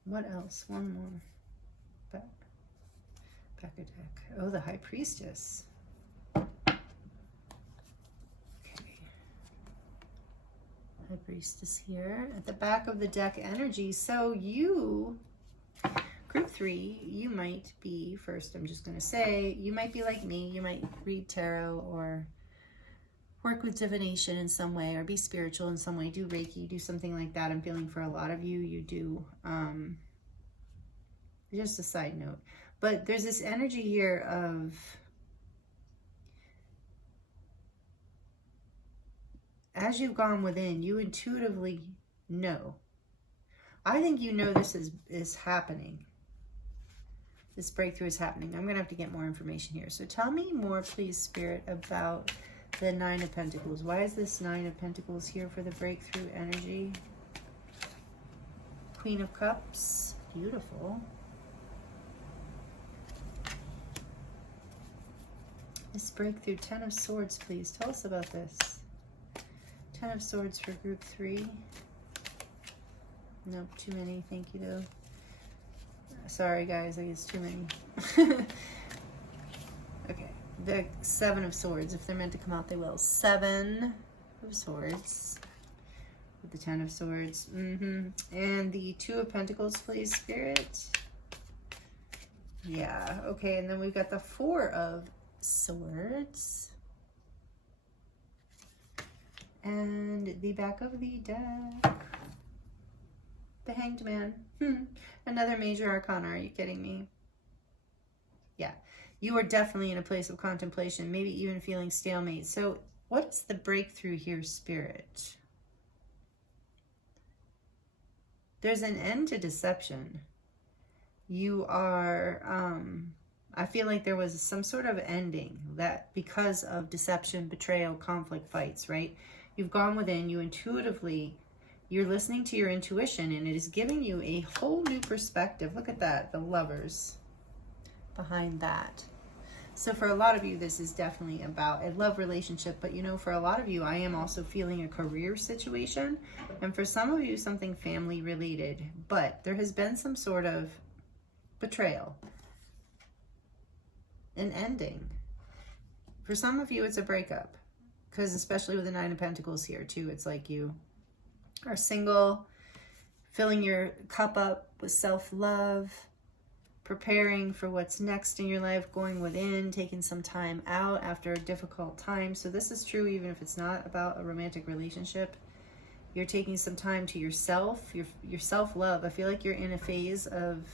What else? One more. Back a deck. Oh, the High Priestess. Okay. High Priestess here. At the back of the deck, energy. So you, group 3, you might be, first I'm just going to say, you might be like me. You might read tarot or work with divination in some way or be spiritual in some way, do Reiki, do something like that. I'm feeling for a lot of you, you do. Just a side note. But there's this energy here of as you've gone within, you intuitively know. I think you know this is happening. This breakthrough is happening. I'm going to have to get more information here. So tell me more, please, Spirit, about the 9 of Pentacles. Why is this 9 of Pentacles here for the breakthrough energy? Queen of Cups. Beautiful. This breakthrough. 10 of Swords, please. Tell us about this. 10 of Swords for group 3. Nope, too many. Thank you, though. Sorry, guys. I guess too many. Okay. The 7 of Swords. If they're meant to come out, they will. 7 of Swords. With the 10 of Swords. And the 2 of Pentacles, please, Spirit. Yeah. Okay. And then we've got the 4 of Swords. And the back of the deck. The Hanged Man. Another major arcana. Are you kidding me? Yeah. You are definitely in a place of contemplation, maybe even feeling stalemate. So what is the breakthrough here, Spirit? There's an end to deception. You are, I feel like there was some sort of ending that because of deception, betrayal, conflict, fights, right? You've gone within, you intuitively, you're listening to your intuition, and it is giving you a whole new perspective. Look at that, the Lovers behind that. So for a lot of you, this is definitely about a love relationship, but you know, for a lot of you, I am also feeling a career situation, and for some of you, something family related, but there has been some sort of betrayal, an ending. For some of you, it's a breakup, because especially with the 9 of Pentacles here too, it's like you are single, filling your cup up with self-love, preparing for what's next in your life, going within, taking some time out after a difficult time. So this is true even if it's not about a romantic relationship. You're taking some time to yourself, your self-love. I feel like you're in a phase of,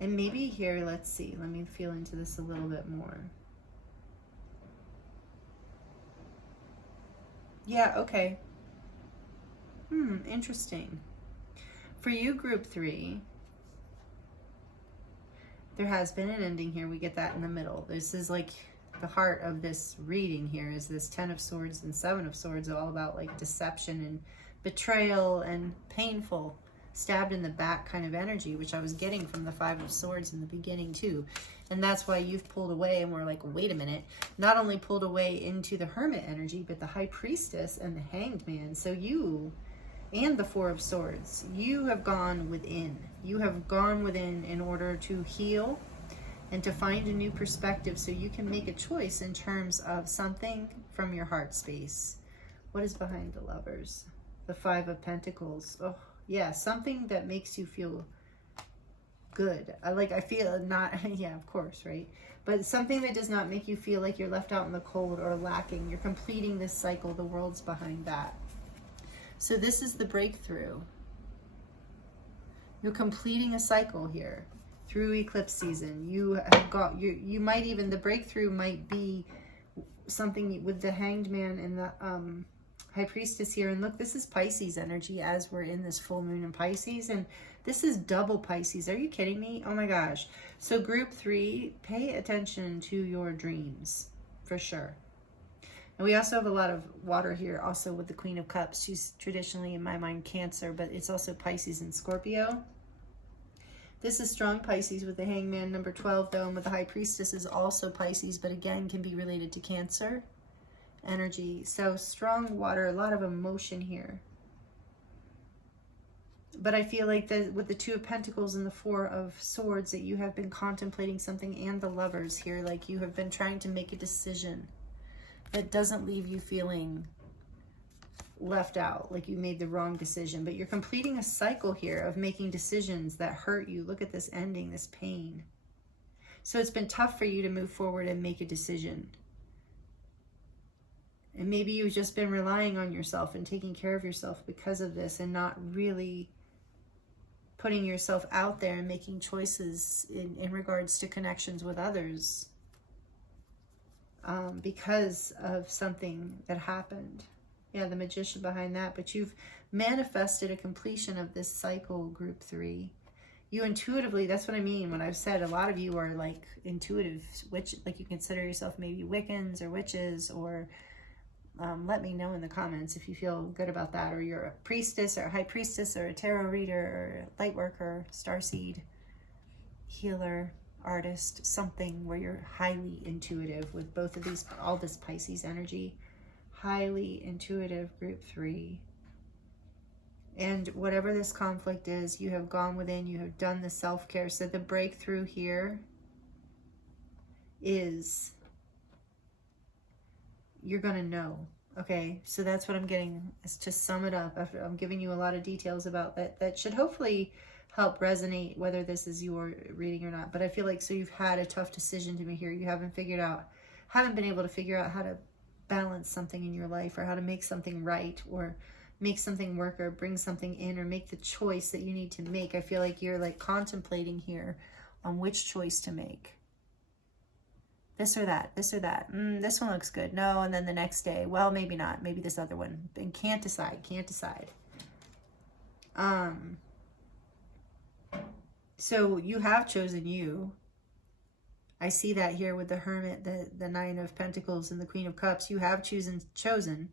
and maybe here, let's see, let me feel into this a little bit more. Yeah, okay. Interesting. For you, group 3, there has been an ending here. We get that in the middle. This is like the heart of this reading here is this 10 of Swords and 7 of Swords, all about like deception and betrayal and painful, stabbed in the back kind of energy, which I was getting from the 5 of Swords in the beginning too. And that's why you've pulled away and we're like, wait a minute, not only pulled away into the Hermit energy, but the High Priestess and the Hanged Man. So you and the 4 of Swords, you have gone within. You have gone within in order to heal and to find a new perspective so you can make a choice in terms of something from your heart space. What is behind the Lovers? The 5 of Pentacles. Oh, yeah, something that makes you feel good. I feel not, yeah, of course, right? But something that does not make you feel like you're left out in the cold or lacking. You're completing this cycle. The world's behind that. So this is the breakthrough. You're completing a cycle here through eclipse season. You have got, you might even, the breakthrough might be something with the Hanged Man and the High Priestess here. And look, this is Pisces energy as we're in this full moon in Pisces. And this is double Pisces. Are you kidding me? Oh my gosh. So group 3, pay attention to your dreams for sure. And we also have a lot of water here also with the Queen of Cups. She's traditionally, in my mind, Cancer, but it's also Pisces and Scorpio. This is strong Pisces with the Hangman, number 12, though, and with the High Priestess is also Pisces, but again can be related to Cancer energy. So strong water, a lot of emotion here. But I feel like with the 2 of Pentacles and the 4 of Swords that you have been contemplating something, and the Lovers here, like you have been trying to make a decision that doesn't leave you feeling left out, like you made the wrong decision. But you're completing a cycle here of making decisions that hurt you. Look at this ending, this pain. So it's been tough for you to move forward and make a decision. And maybe you've just been relying on yourself and taking care of yourself because of this, and not really putting yourself out there and making choices in regards to connections with others. Because of something that happened. Yeah, the Magician behind that. But you've manifested a completion of this cycle, group 3. You intuitively, that's what I mean when I've said a lot of you are like intuitive, which like you consider yourself maybe Wiccans or witches, or let me know in the comments if you feel good about that, or you're a priestess or a high priestess or a tarot reader or a light worker, starseed, healer, artist, something where you're highly intuitive with both of these, all this Pisces energy, highly intuitive, group 3. And whatever this conflict is, you have gone within, you have done the self-care. So the breakthrough here is you're going to know. Okay, so that's what I'm getting, is to sum it up. After I'm giving you a lot of details about that, that should hopefully help resonate, whether this is your reading or not. But I feel like, so you've had a tough decision to make here. You haven't been able to figure out how to balance something in your life, or how to make something right, or make something work, or bring something in, or make the choice that you need to make. I feel like you're like contemplating here on which choice to make. This or that, this or that. This one looks good. No, and then the next day, well, maybe not. Maybe this other one. And can't decide, can't decide. So you have chosen you. I see that here with the Hermit, the Nine of Pentacles, and the Queen of Cups. You have chosen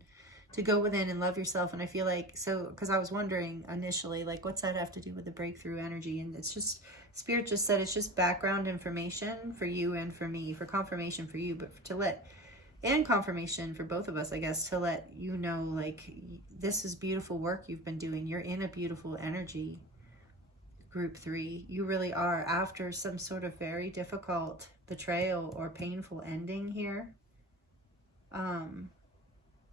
to go within and love yourself. And I feel like, so, because I was wondering initially, like, what's that have to do with the breakthrough energy? And it's just, Spirit just said it's just background information for you and for me, for confirmation for you, but to let, and confirmation for both of us, I guess, to let you know, like, this is beautiful work you've been doing. You're in a beautiful energy, Group 3. You really are, after some sort of very difficult betrayal or painful ending here.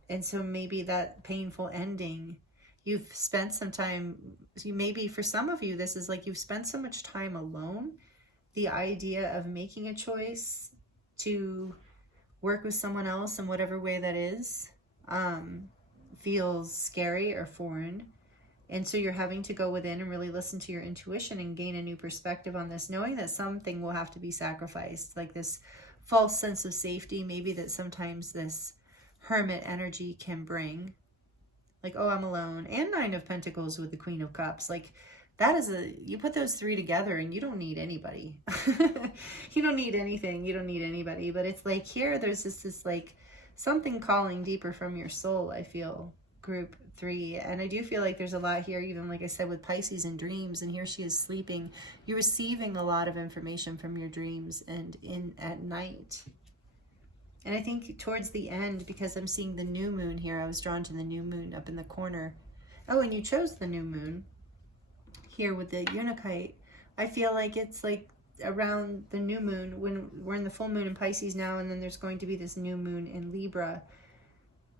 And so maybe that painful ending, you've spent some time, maybe for some of you, this is like you've spent so much time alone. The idea of making a choice to work with someone else in whatever way that is, feels scary or foreign. And so you're having to go within and really listen to your intuition and gain a new perspective on this, knowing that something will have to be sacrificed, like this false sense of safety, maybe that sometimes this Hermit energy can bring. Like, oh, I'm alone. And Nine of Pentacles with the Queen of Cups. Like, that is you put those three together and you don't need anybody. You don't need anything. You don't need anybody. But it's like here, there's this like something calling deeper from your soul, I feel, Group 3. And I do feel like there's a lot here, even like I said, with Pisces and dreams. And here she is sleeping. You're receiving a lot of information from your dreams and at night. And I think towards the end, because I'm seeing the new moon here, I was drawn to the new moon up in the corner. Oh, and you chose the new moon here with the Unakite. I feel like it's like around the new moon, when we're in the full moon in Pisces now, and then there's going to be this new moon in Libra.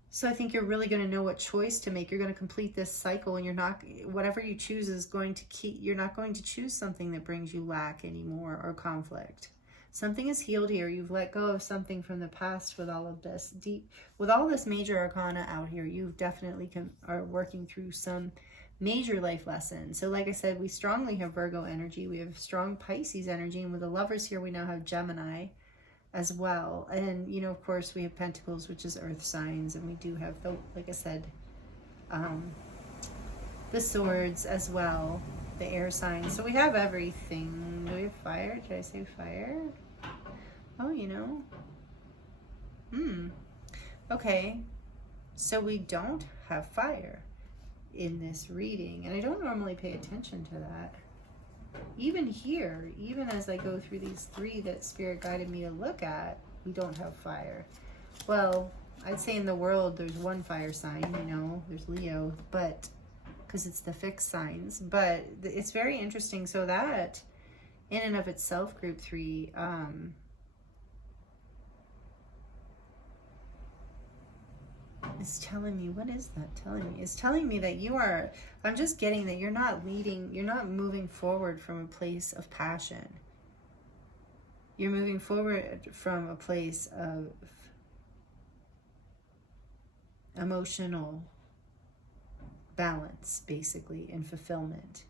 So I think you're really going to know what choice to make. You're going to complete this cycle, and you're not, whatever you choose is going to keep, you're not going to choose something that brings you lack anymore or conflict. Something is healed here. You've let go of something from the past with all of this with all this major arcana out here. You definitely are working through some major life lessons. So like I said, we strongly have Virgo energy. We have strong Pisces energy. And with the Lovers here, we now have Gemini as well. And, you know, of course, we have Pentacles, which is earth signs. And we do have, like I said, the Swords as well, the air signs. So we have everything. Do we have fire? Did I say fire? Oh, you know. Okay. So we don't have fire in this reading. And I don't normally pay attention to that. Even here, even as I go through these three that Spirit guided me to look at, we don't have fire. Well, I'd say in the world there's one fire sign, you know, there's Leo, but because it's the fixed signs. But it's very interesting. So that in and of itself, Group 3, is telling me, what is that telling me? It's telling me that you are, I'm just getting that you're not leading, you're not moving forward from a place of passion. You're moving forward from a place of emotional balance, basically, and fulfillment.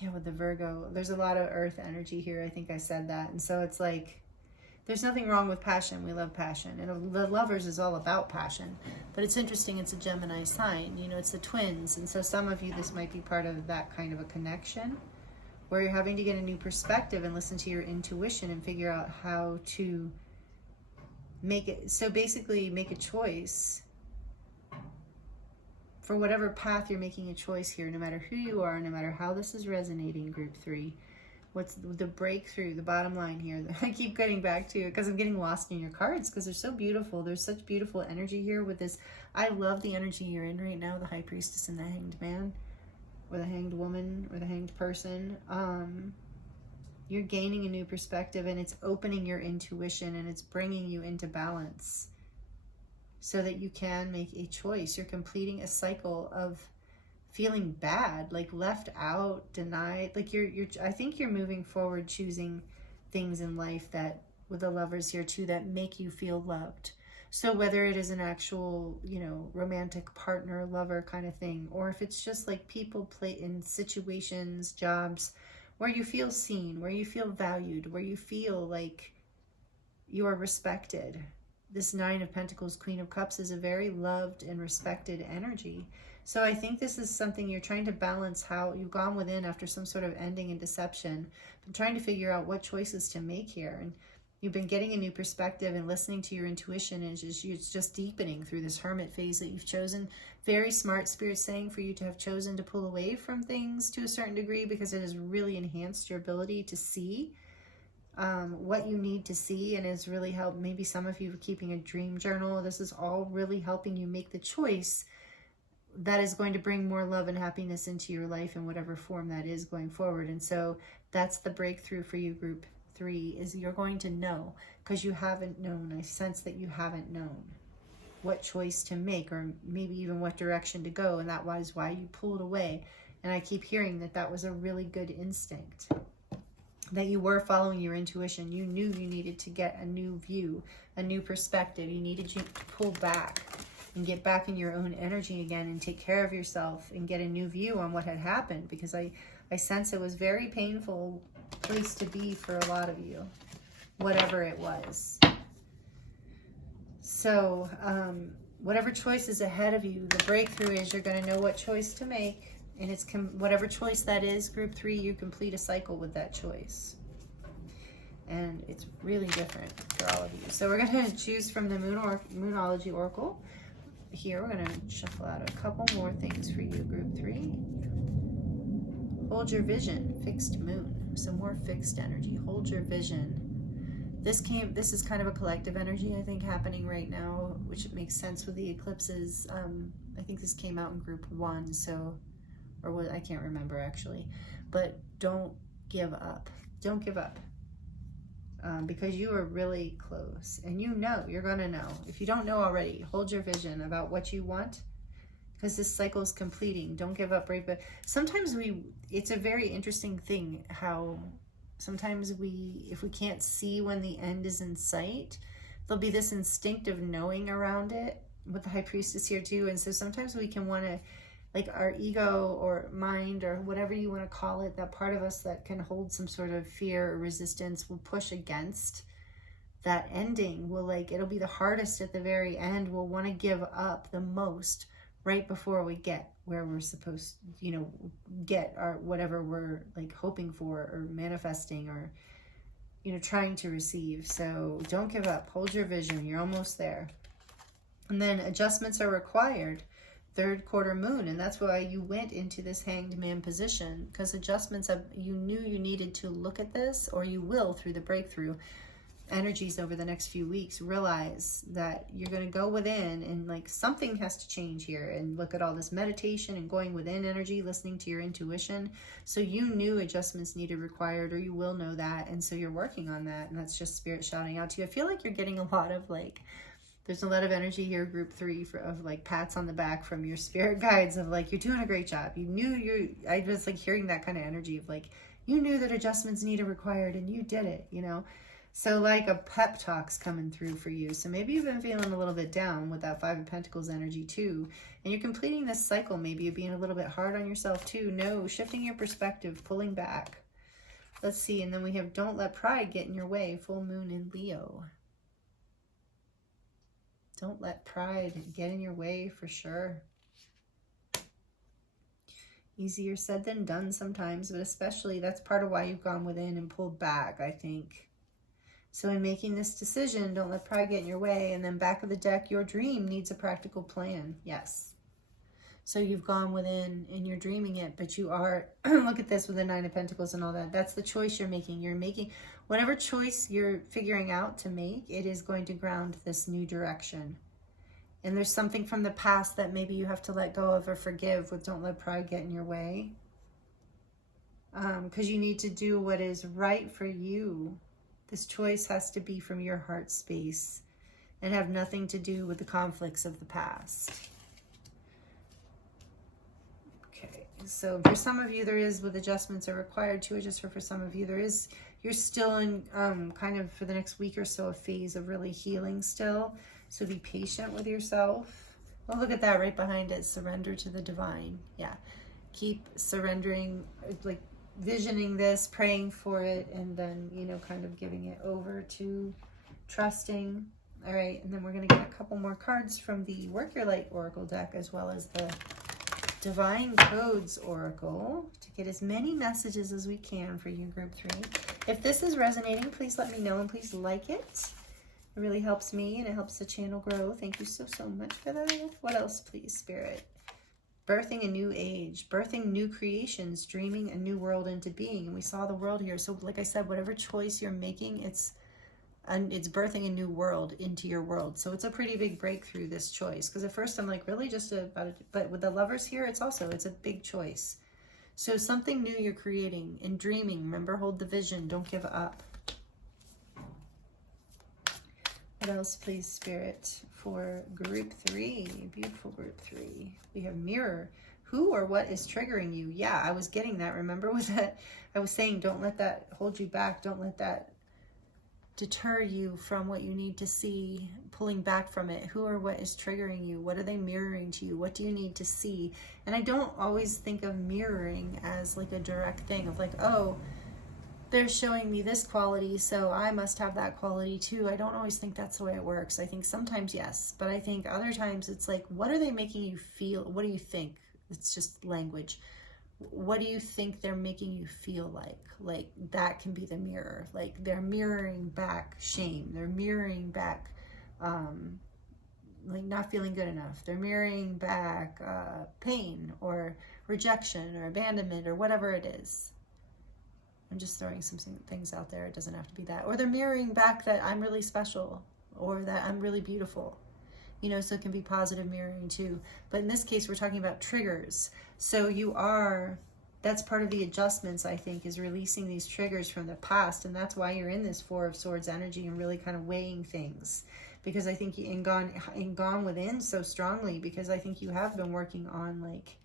Yeah, with the Virgo, there's a lot of earth energy here. I think I said that. And so it's like, there's nothing wrong with passion. We love passion. And the Lovers is all about passion. But it's interesting, it's a Gemini sign. You know, it's the twins. And so some of you, this might be part of that kind of a connection where you're having to get a new perspective and listen to your intuition and figure out how to make it. So basically make a choice for whatever path you're making a choice here, no matter who you are, no matter how this is resonating, Group 3. What's the breakthrough, the bottom line here? I keep getting back to it because I'm getting lost in your cards because they're so beautiful. There's such beautiful energy here with this. I love the energy you're in right now, the High Priestess and the Hanged Man, or the Hanged Woman, or the Hanged Person. You're gaining a new perspective, and it's opening your intuition, and it's bringing you into balance so that you can make a choice. You're completing a cycle of feeling bad, like left out, denied. Like I think you're moving forward, choosing things in life that, with the Lovers here too, that make you feel loved. So whether it is an actual, you know, romantic partner, lover kind of thing, or if it's just like people play in situations, jobs, where you feel seen, where you feel valued, where you feel like you are respected. This Nine of Pentacles, Queen of Cups is a very loved and respected energy. So I think this is something you're trying to balance, how you've gone within after some sort of ending and deception, but trying to figure out what choices to make here. And you've been getting a new perspective and listening to your intuition, and it's just deepening through this Hermit phase that you've chosen. Very smart, Spirit saying for you to have chosen to pull away from things to a certain degree, because it has really enhanced your ability to see what you need to see, and has really helped. Maybe some of you are keeping a dream journal. This is all really helping you make the choice that is going to bring more love and happiness into your life in whatever form that is going forward. And so that's the breakthrough for you, group 3, is you're going to know, because you haven't known. I sense that you haven't known what choice to make, or maybe even what direction to go, and that was why you pulled away. And I keep hearing that that was a really good instinct, that you were following your intuition. You knew you needed to get a new view, a new perspective. You needed to pull back and get back in your own energy again, and take care of yourself and get a new view on what had happened, because I sense it was very painful place to be for a lot of you, whatever it was. So whatever choice is ahead of you, the breakthrough is you're going to know what choice to make, and it's whatever choice that is, group 3, you complete a cycle with that choice. And it's really different for all of you. So we're going to choose from the Moonology Oracle. Here we're going to shuffle out a couple more things for you, group 3. Hold your vision, fixed moon. Some more fixed energy. Hold your vision. This is kind of a collective energy, I think, happening right now, which makes sense with the eclipses. I think this came out in group 1, so, or what, I can't remember actually. But don't give up. Don't give up. Because you are really close, and you know, you're going to know. If you don't know already, hold your vision about what you want, because this cycle is completing. Don't give up, right? But sometimes it's a very interesting thing how sometimes if we can't see when the end is in sight, there'll be this instinctive knowing around it, with the High Priestess here too. And so sometimes we can want to, like, our ego or mind or whatever you want to call it, that part of us that can hold some sort of fear or resistance, will push against that ending. It'll be the hardest at the very end. We'll want to give up the most right before we get where we're supposed, get our whatever we're like hoping for or manifesting or, trying to receive. So don't give up. Hold your vision. You're almost there. And then adjustments are required. Third quarter moon, and that's why you went into this Hanged Man position, because adjustments you knew you needed to look at this, or you will through the breakthrough energies over the next few weeks. Realize that you're going to go within, and like something has to change here, and look at all this meditation and going within energy, listening to your intuition. So you knew adjustments needed required, or you will know that, and so you're working on that, and that's just Spirit shouting out to you. I feel like you're getting a lot of there's a lot of energy here, group 3, of like pats on the back from your spirit guides of like, you're doing a great job. You knew I was like hearing that kind of energy of like, you knew that adjustments needed required and you did it, So like a pep talk's coming through for you. So maybe you've been feeling a little bit down with that 5 of Pentacles energy too. And you're completing this cycle. Maybe you're being a little bit hard on yourself too. No, shifting your perspective, pulling back. Let's see. And then we have don't let pride get in your way. Full moon in Leo. Don't let pride get in your way, for sure. Easier said than done sometimes, but especially that's part of why you've gone within and pulled back, I think. So in making this decision, don't let pride get in your way. And then back of the deck, your dream needs a practical plan. Yes. So you've gone within and you're dreaming it, but you are, look at this with the Nine of Pentacles and all that. That's the choice you're making. You're making whatever choice you're figuring out to make, it is going to ground this new direction. And there's something from the past that maybe you have to let go of or forgive with don't let pride get in your way. Because you need to do what is right for you. This choice has to be from your heart space and have nothing to do with the conflicts of the past. Okay, so for some of you there is, with adjustments are required to adjust, for some of you there is, you're still in kind of for the next week or so a phase of really healing still. So be patient with yourself. Well, look at that right behind it. Surrender to the divine. Yeah. Keep surrendering, like visioning this, praying for it, and then, you know, kind of giving it over to trusting. All right. And then we're going to get a couple more cards from the Work Your Light Oracle deck, as well as the Divine Codes Oracle, to get as many messages as we can for you, Group 3. If this is resonating, please let me know, and please like it. It really helps me and it helps the channel grow. Thank you so, so much for that. What else, please, Spirit? Birthing a new age, birthing new creations, dreaming a new world into being. And we saw the world here. So like I said, whatever choice you're making, it's birthing a new world into your world. So it's a pretty big breakthrough, this choice. Because at first I'm like, really just about it. But with the Lovers here, it's a big choice. So something new you're creating and dreaming. Remember, hold the vision. Don't give up. What else, please, Spirit, for Group 3? Beautiful Group 3. We have Mirror. Who or what is triggering you? Yeah, I was getting that. Remember with that, I was saying, don't let that hold you back. Don't let that deter you from what you need to see, pulling back from it. Who or what is triggering you? What are they mirroring to you? What do you need to see? And I don't always think of mirroring as like a direct thing of like, oh, they're showing me this quality, so I must have that quality too. I don't always think that's the way it works. I think sometimes yes, but I think other times it's like, what are they making you feel? What do you think? It's just language. What do you think they're making you feel like? Like that can be the mirror. Like they're mirroring back shame. They're mirroring back like not feeling good enough. They're mirroring back pain or rejection or abandonment or whatever it is. I'm just throwing some things out there. It doesn't have to be that. Or they're mirroring back that I'm really special or that I'm really beautiful. You know, so it can be positive mirroring too. But in this case, we're talking about triggers. So that's part of the adjustments, I think, is releasing these triggers from the past. And that's why you're in this Four of Swords energy and really kind of weighing things. Because I think you gone within so strongly, because I think you have been working on like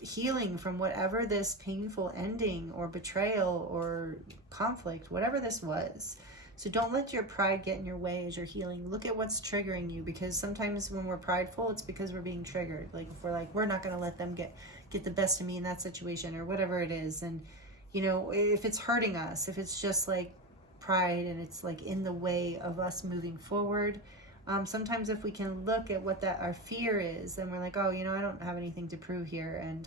healing from whatever this painful ending or betrayal or conflict, whatever this was. So don't let your pride get in your way as you're healing. Look at what's triggering you, because sometimes when we're prideful, it's because we're being triggered. Like if we're like, we're not going to let them get the best of me in that situation or whatever it is. And, you know, if it's hurting us, if it's just like pride and it's like in the way of us moving forward, sometimes if we can look at what our fear is, then we're like, oh, you know, I don't have anything to prove here, and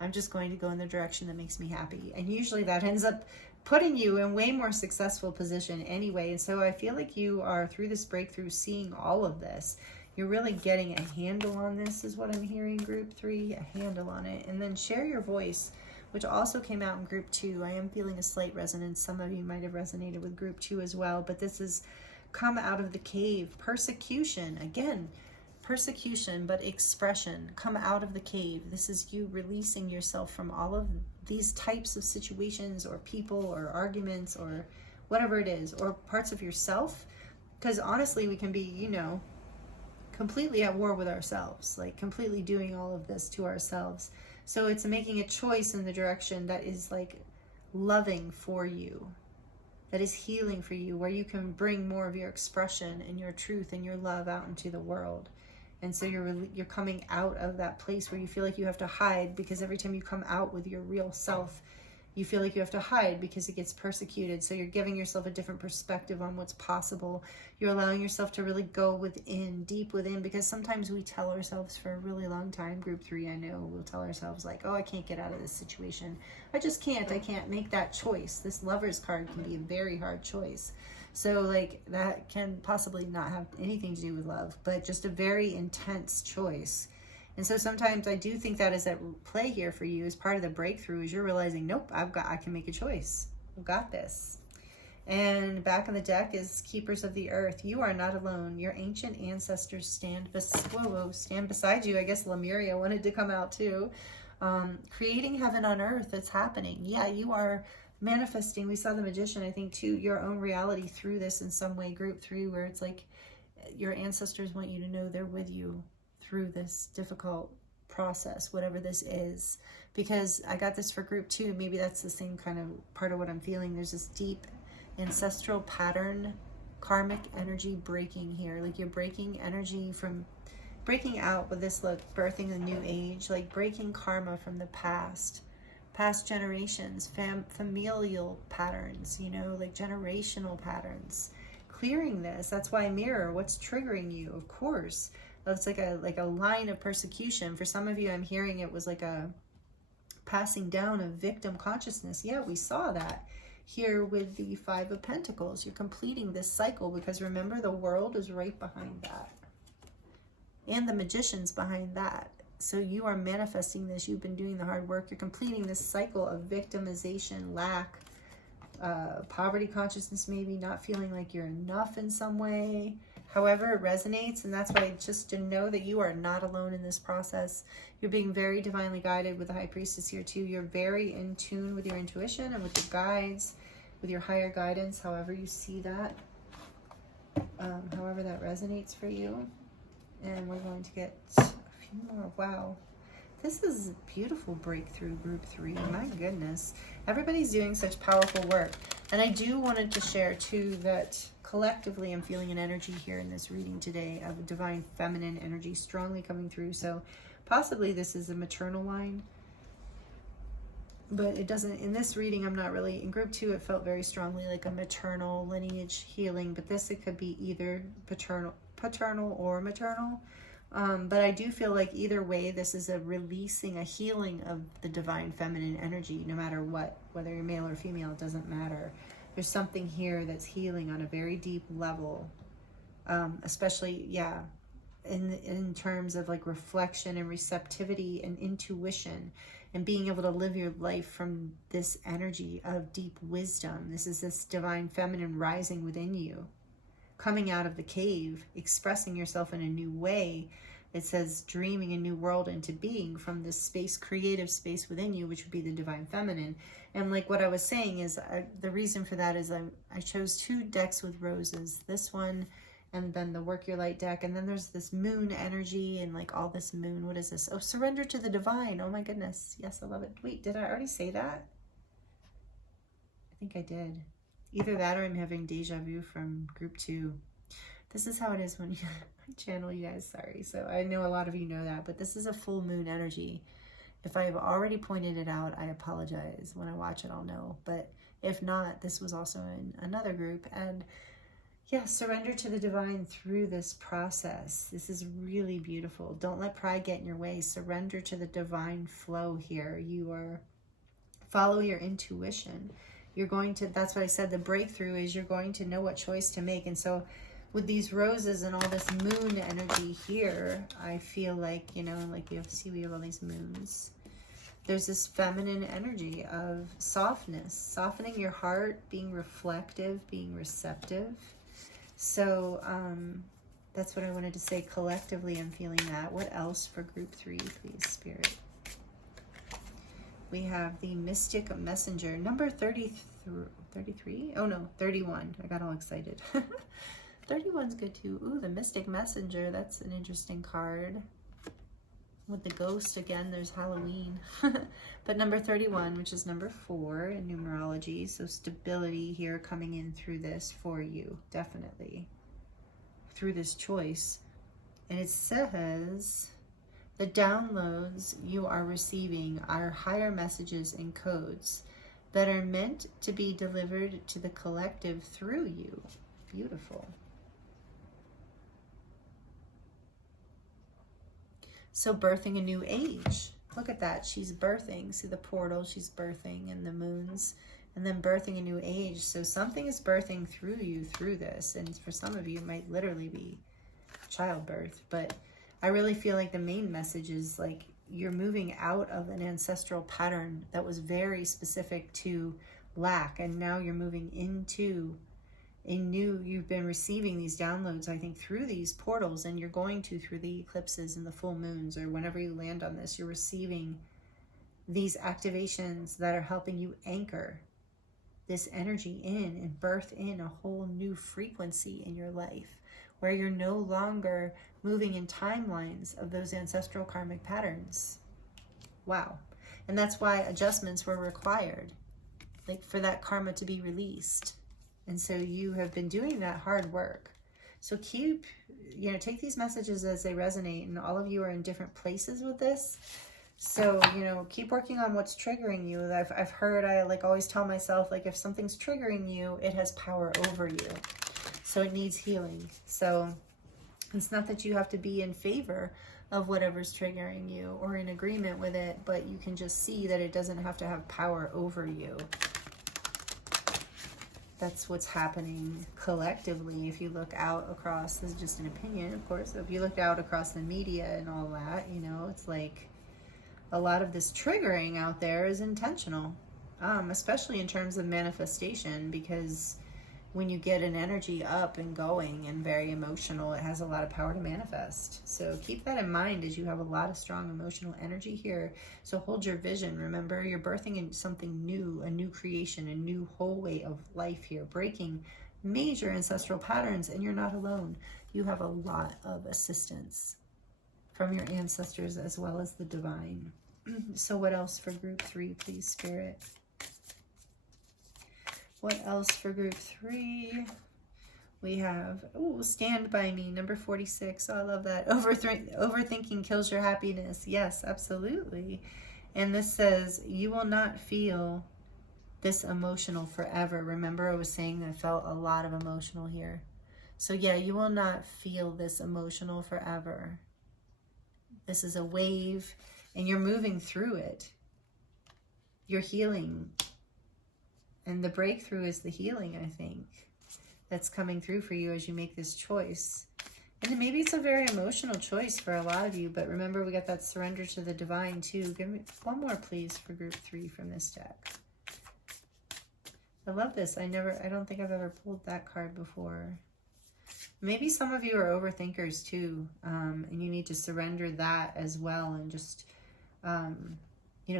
I'm just going to go in the direction that makes me happy. And usually that ends up putting you in way more successful position anyway. And so I feel like you are, through this breakthrough, seeing all of this. You're really getting a handle on this is what I'm hearing, Group 3, a handle on it. And then share your voice, which also came out in Group 2. I am feeling a slight resonance. Some of you might have resonated with Group 2 as well, but this is come out of the cave. Persecution, again, persecution, but expression. Come out of the cave. This is you releasing yourself from all of these types of situations or people or arguments or whatever it is, or parts of yourself. Because honestly, we can be, you know, completely at war with ourselves, like completely doing all of this to ourselves. So it's making a choice in the direction that is like loving for you, that is healing for you, where you can bring more of your expression and your truth and your love out into the world. And so you're coming out of that place where you feel like you have to hide, because every time you come out with your real self, you feel like you have to hide because it gets persecuted. So you're giving yourself a different perspective on what's possible. You're allowing yourself to really go within, deep within, because sometimes we tell ourselves for a really long time, Group 3, I know, we'll tell ourselves like, oh, I can't get out of this situation. I just can't. I can't make that choice. This Lover's card can be a very hard choice. So like that can possibly not have anything to do with love, but just a very intense choice. And so sometimes I do think that is at play here for you as part of the breakthrough, is you're realizing, nope, I can make a choice. I've got this. And back on the deck is Keepers of the Earth. You are not alone. Your ancient ancestors stand beside you. I guess Lemuria wanted to come out too. Creating heaven on earth. It's happening. Yeah, you are manifesting. We saw the Magician, I think, too, your own reality through this in some way. Group 3, where it's like your ancestors want you to know they're with you through this difficult process, whatever this is. Because I got this for group 2. Maybe that's the same kind of part of what I'm feeling. There's this deep ancestral pattern, karmic energy breaking here. Like you're breaking energy from, breaking out with this look, birthing a new age, like breaking karma from the past generations, familial patterns, you know, like generational patterns. Clearing this. That's why mirror, what's triggering you, of course. It's like a line of persecution. For some of you, I'm hearing it was like a passing down of victim consciousness. Yeah, we saw that here with the 5 of Pentacles. You're completing this cycle, because remember, the world is right behind that. And the Magician's behind that. So you are manifesting this. You've been doing the hard work. You're completing this cycle of victimization, lack, poverty consciousness, maybe not feeling like you're enough in some way. However, it resonates, and that's why just to know that you are not alone in this process. You're being very divinely guided with the High Priestess here too. You're very in tune with your intuition and with your guides, with your higher guidance, however you see that, however that resonates for you. And we're going to get a few more. Wow. This is a beautiful breakthrough, group 3. My goodness. Everybody's doing such powerful work. And I do wanted to share too that collectively I'm feeling an energy here in this reading today of a divine feminine energy strongly coming through. So possibly this is a maternal line. But it doesn't, in this reading, I'm not really, in group 2, it felt very strongly like a maternal lineage healing. But this, it could be either paternal or maternal. But I do feel like either way, this is a releasing, a healing of the divine feminine energy, no matter what, whether you're male or female, it doesn't matter. There's something here that's healing on a very deep level, especially, yeah, in terms of like reflection and receptivity and intuition and being able to live your life from this energy of deep wisdom. This is this divine feminine rising within you, coming out of the cave, expressing yourself in a new way. It says dreaming a new world into being from this space, creative space within you, which would be the divine feminine. And like what I was saying is, the reason for that is I chose 2 decks with roses. This one, and then the Work Your Light deck. And then there's this moon energy and like all this moon. What is this? Oh, surrender to the divine. Oh my goodness. Yes, I love it. Wait, did I already say that? I think I did. Either that or I'm having deja vu from group 2. This is how it is when you channel, you guys. Sorry. So I know a lot of you know that, but this is a full moon energy. If I have already pointed it out, I apologize. When I watch it, I'll know. But if not, this was also in another group. And yeah, surrender to the divine through this process. This is really beautiful. Don't let pride get in your way. Surrender to the divine flow here. Follow your intuition. You're going to, that's what I said, the breakthrough is you're going to know what choice to make. And so with these roses and all this moon energy here, I feel like, you know, like we have all these moons. There's this feminine energy of softness, softening your heart, being reflective, being receptive. So that's what I wanted to say. Collectively, I'm feeling that. What else for group 3, please, Spirit? We have the Mystic Messenger, number 33? Oh no, 31. I got all excited. 31's good too. Ooh, the Mystic Messenger. That's an interesting card. With the ghost again, there's Halloween. But number 31, which is number 4 in numerology. So stability here coming in through this for you, definitely. Through this choice. And it says, the downloads you are receiving are higher messages and codes that are meant to be delivered to the collective through you. Beautiful. So birthing a new age. Look at that. She's birthing. See the portal? She's birthing and the moons. And then birthing a new age. So something is birthing through you through this. And for some of you, it might literally be childbirth. But I really feel like the main message is like you're moving out of an ancestral pattern that was very specific to lack, and now you're moving into a new, you've been receiving these downloads, I think, through these portals, and you're going to through the eclipses and the full moons, or whenever you land on this, you're receiving these activations that are helping you anchor this energy in and birth in a whole new frequency in your life, where you're no longer moving in timelines of those ancestral karmic patterns. Wow. And that's why adjustments were required, like for that karma to be released. And so you have been doing that hard work. So keep, take these messages as they resonate, and all of you are in different places with this. So, keep working on what's triggering you. I've heard, I like always tell myself, like if something's triggering you, it has power over you. So it needs healing. So it's not that you have to be in favor of whatever's triggering you or in agreement with it, but you can just see that it doesn't have to have power over you. That's what's happening collectively. If you look out across, this is just an opinion, of course, if you look out across the media and all that, it's like a lot of this triggering out there is intentional, especially in terms of manifestation, because when you get an energy up and going and very emotional, it has a lot of power to manifest. So keep that in mind as you have a lot of strong emotional energy here. So hold your vision. Remember, you're birthing into something new, a new creation, a new whole way of life here, breaking major ancestral patterns, and you're not alone. You have a lot of assistance from your ancestors as well as the divine. So what else for group 3, please, Spirit? What else for group 3? We have, stand by me, number 46. Oh, I love that. Overthinking kills your happiness. Yes, absolutely. And this says, you will not feel this emotional forever. Remember, I was saying I felt a lot of emotional here. So yeah, you will not feel this emotional forever. This is a wave, and you're moving through it. You're healing. And the breakthrough is the healing, I think, that's coming through for you as you make this choice. And maybe it's a very emotional choice for a lot of you, but remember, we got that surrender to the divine too. Give me one more, please, for group 3 from this deck. I love this. I don't think I've ever pulled that card before. Maybe some of you are overthinkers too, and you need to surrender that as well, and just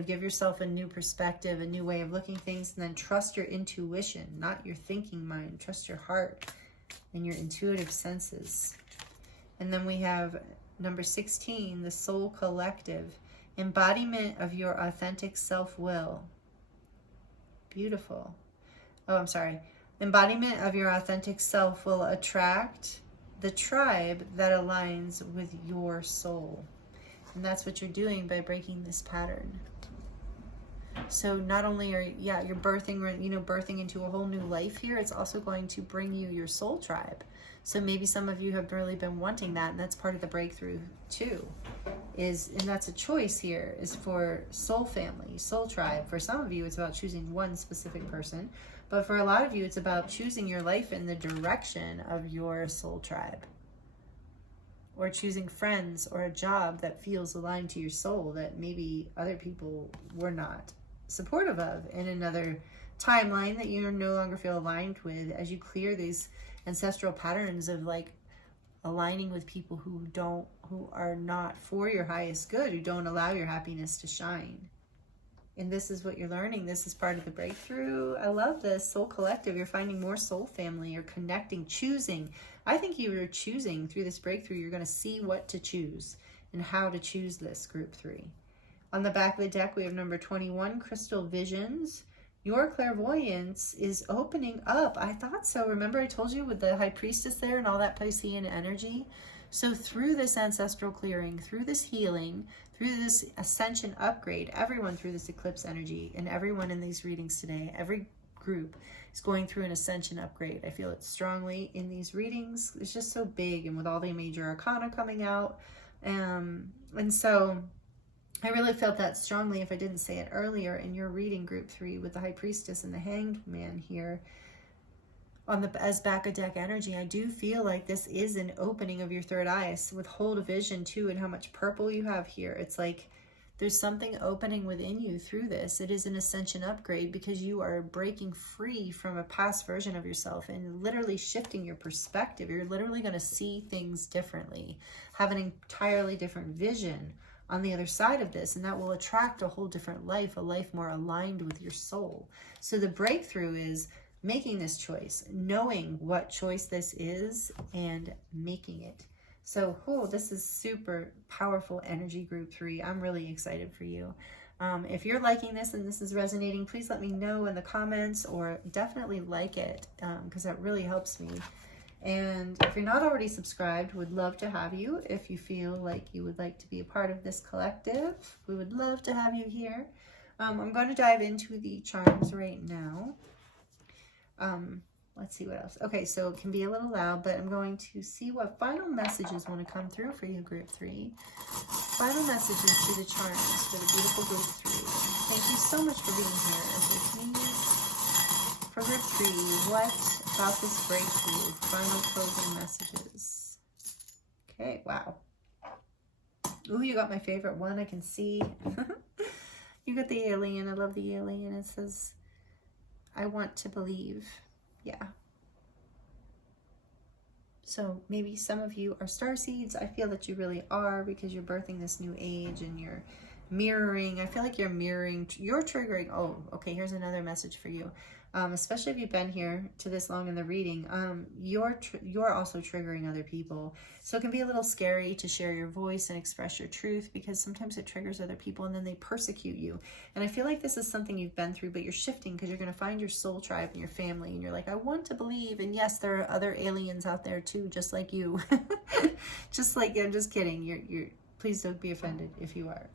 give yourself a new perspective, a new way of looking things, and then trust your intuition, not your thinking mind. Trust your heart and your intuitive senses. And then we have number 16, the soul collective, embodiment of your authentic self-will. Beautiful. Oh, I'm sorry. Embodiment of your authentic self will attract the tribe that aligns with your soul. And that's what you're doing by breaking this pattern. So not only are you're birthing into a whole new life here, it's also going to bring you your soul tribe. So maybe some of you have really been wanting that, and that's part of the breakthrough too. And that's a choice here, is for soul family, soul tribe. For some of you, it's about choosing one specific person, but for a lot of you, it's about choosing your life in the direction of your soul tribe. Or choosing friends or a job that feels aligned to your soul that maybe other people were not supportive of in another timeline that you no longer feel aligned with, as you clear these ancestral patterns of like aligning with people who are not for your highest good, who don't allow your happiness to shine. And this is what you're learning. This is part of the breakthrough. I love this. Soul collective. You're finding more soul family. You're connecting, choosing. I think you are choosing through this breakthrough. You're going to see what to choose and how to choose this, group 3. On the back of the deck, we have number 21, crystal visions. Your clairvoyance is opening up. I thought so. Remember I told you with the high priestess there and all that Piscean energy? So through this ancestral clearing, through this healing, through this ascension upgrade, everyone through this eclipse energy, and everyone in these readings today, every group is going through an ascension upgrade. I feel it strongly in these readings. It's just so big, and with all the major arcana coming out. And so I really felt that strongly, if I didn't say it earlier, in your reading, group 3, with the high priestess and the hanged man here. on the as back of deck energy, I do feel like this is an opening of your third eye with whole division too, and how much purple you have here. It's like there's something opening within you through this. It is an ascension upgrade because you are breaking free from a past version of yourself and literally shifting your perspective. You're literally going to see things differently, have an entirely different vision on the other side of this, and that will attract a whole different life, a life more aligned with your soul. So the breakthrough is making this choice, knowing what choice this is, and making it. So, this is super powerful energy, group 3. I'm really excited for you. If you're liking this and this is resonating, please let me know in the comments, or definitely like it, because that really helps me. And if you're not already subscribed, would love to have you. If you feel like you would like to be a part of this collective, we would love to have you here. I'm going to dive into the charms right now. Let's see what else. Okay, so it can be a little loud, but I'm going to see what final messages want to come through for you, group 3. Final messages to the charms for the beautiful group 3. Thank you so much for being here as we please. For group 3, what about this breakthrough? Final closing messages. Okay, wow. Ooh, you got my favorite one, I can see. You got the alien. I love the alien. It says, I want to believe. Yeah. So maybe some of you are starseeds. I feel that you really are, because you're birthing this new age and you're mirroring. I feel like you're mirroring, you're triggering. Oh, okay, here's another message for you. Especially if you've been here to this long in the reading, you're also triggering other people. So it can be a little scary to share your voice and express your truth, because sometimes it triggers other people and then they persecute you. And I feel like this is something you've been through, but you're shifting because you're going to find your soul tribe and your family. And you're like, I want to believe. And yes, there are other aliens out there too, just like you. Just like, I'm just kidding. You're please don't be offended if you are.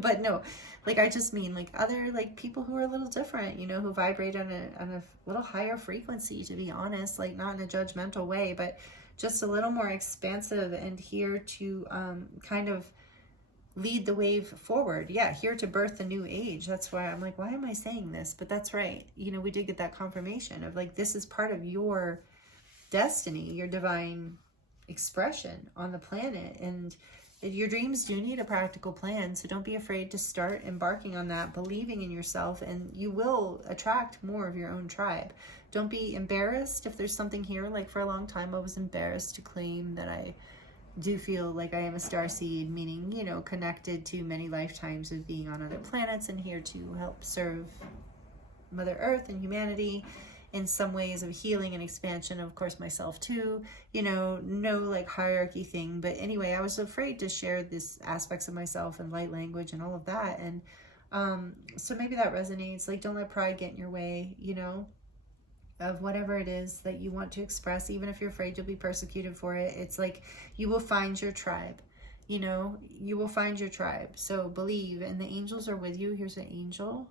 But no, like, I just mean like other like people who are a little different, you know, who vibrate on a little higher frequency, to be honest, like not in a judgmental way, but just a little more expansive and here to kind of lead the wave forward. Yeah, here to birth the new age. That's why I'm like, why am I saying this? But that's right. You know, we did get that confirmation of like, this is part of your destiny, your divine expression on the planet. And your dreams do need a practical plan, so don't be afraid to start embarking on that, believing in yourself, and you will attract more of your own tribe. Don't be embarrassed if there's something here. Like, for a long time, I was embarrassed to claim that I do feel like I am a starseed, meaning, you know, connected to many lifetimes of being on other planets and here to help serve Mother Earth and humanity in some ways of healing and expansion, of course myself too, you know, no like hierarchy thing. But anyway, I was afraid to share these aspects of myself and light language and all of that. And so maybe that resonates. Like, don't let pride get in your way, you know, of whatever it is that you want to express. Even if you're afraid you'll be persecuted for it, it's like you will find your tribe, you know, you will find your tribe. So believe, and the angels are with you. Here's an angel.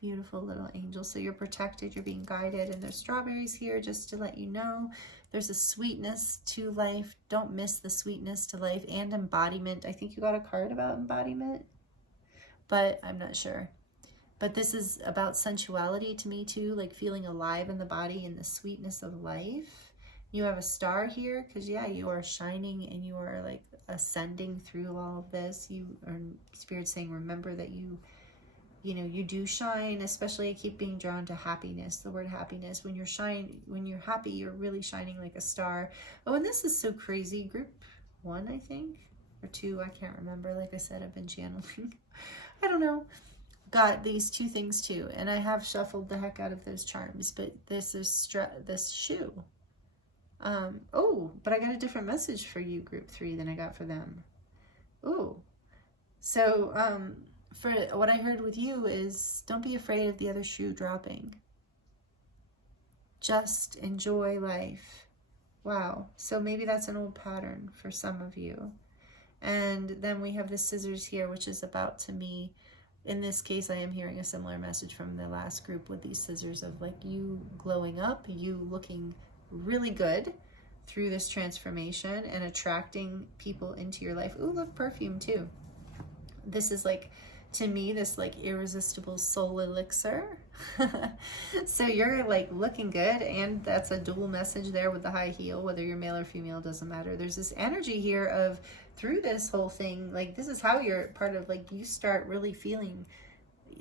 Beautiful little angel. So you're protected, you're being guided, and there's strawberries here just to let you know there's a sweetness to life. Don't miss the sweetness to life and embodiment. I think you got a card about embodiment, but I'm not sure. But this is about sensuality to me too, like feeling alive in the body and the sweetness of life. You have a star here because, yeah, you are shining and you are like ascending through all of this. You are, Spirit saying, remember that you know, you do shine. Especially I keep being drawn to happiness, the word happiness. When you're happy, you're really shining like a star. Oh, and this is so crazy. Group 1, I think, or 2, I can't remember. Like I said, I've been channeling. I don't know. Got these 2 things too, and I have shuffled the heck out of those charms. But this is this shoe. Oh, but I got a different message for you, group 3, than I got for them. Oh, so for what I heard with you is, don't be afraid of the other shoe dropping. Just enjoy life. Wow. So maybe that's an old pattern for some of you. And then we have the scissors here, which is about to me. In this case, I am hearing a similar message from the last group with these scissors of like you glowing up, you looking really good through this transformation and attracting people into your life. Ooh, look, perfume too. This is like to me, this like irresistible soul elixir. So you're like looking good, and that's a dual message there with the high heel, whether you're male or female, doesn't matter. There's this energy here of, through this whole thing, like this is how you're part of, like, you start really feeling,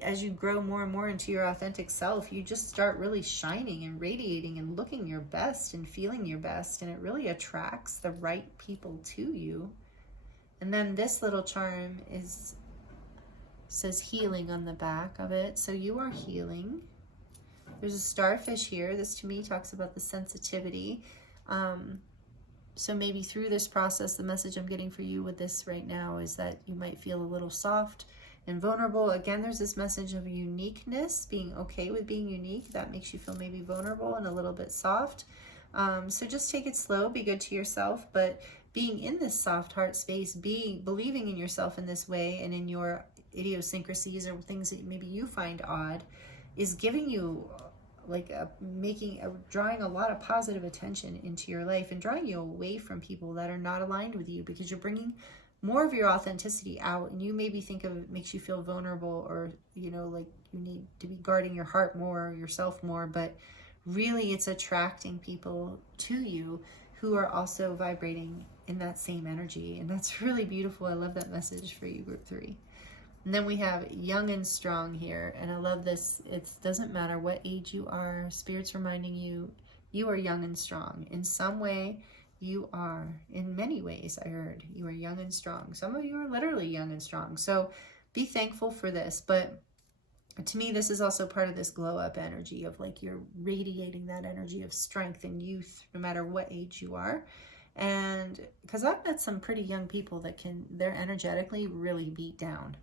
as you grow more and more into your authentic self, you just start really shining and radiating and looking your best and feeling your best, and it really attracts the right people to you. And then this little charm says healing on the back of it, so you are healing. There's a starfish here. This to me talks about the sensitivity. So maybe through this process, the message I'm getting for you with this right now is that you might feel a little soft and vulnerable. Again, there's this message of uniqueness, being okay with being unique. That makes you feel maybe vulnerable and a little bit soft. So just take it slow, be good to yourself, but being in this soft heart space, believing in yourself in this way and in your idiosyncrasies or things that maybe you find odd, is giving you like drawing a lot of positive attention into your life and drawing you away from people that are not aligned with you, because you're bringing more of your authenticity out, and you maybe think of it makes you feel vulnerable, or you know, like you need to be guarding your heart more, yourself more, but really it's attracting people to you who are also vibrating in that same energy, and that's really beautiful. I love that message for you, group 3. And then we have young and strong here, and I love this. It doesn't matter what age you are, Spirit's reminding you, you are young and strong. In some way, you are. In many ways, I heard, you are young and strong. Some of you are literally young and strong. So be thankful for this. But to me, this is also part of this glow up energy of like you're radiating that energy of strength and youth, no matter what age you are. And because I've met some pretty young people that they're energetically really beat down.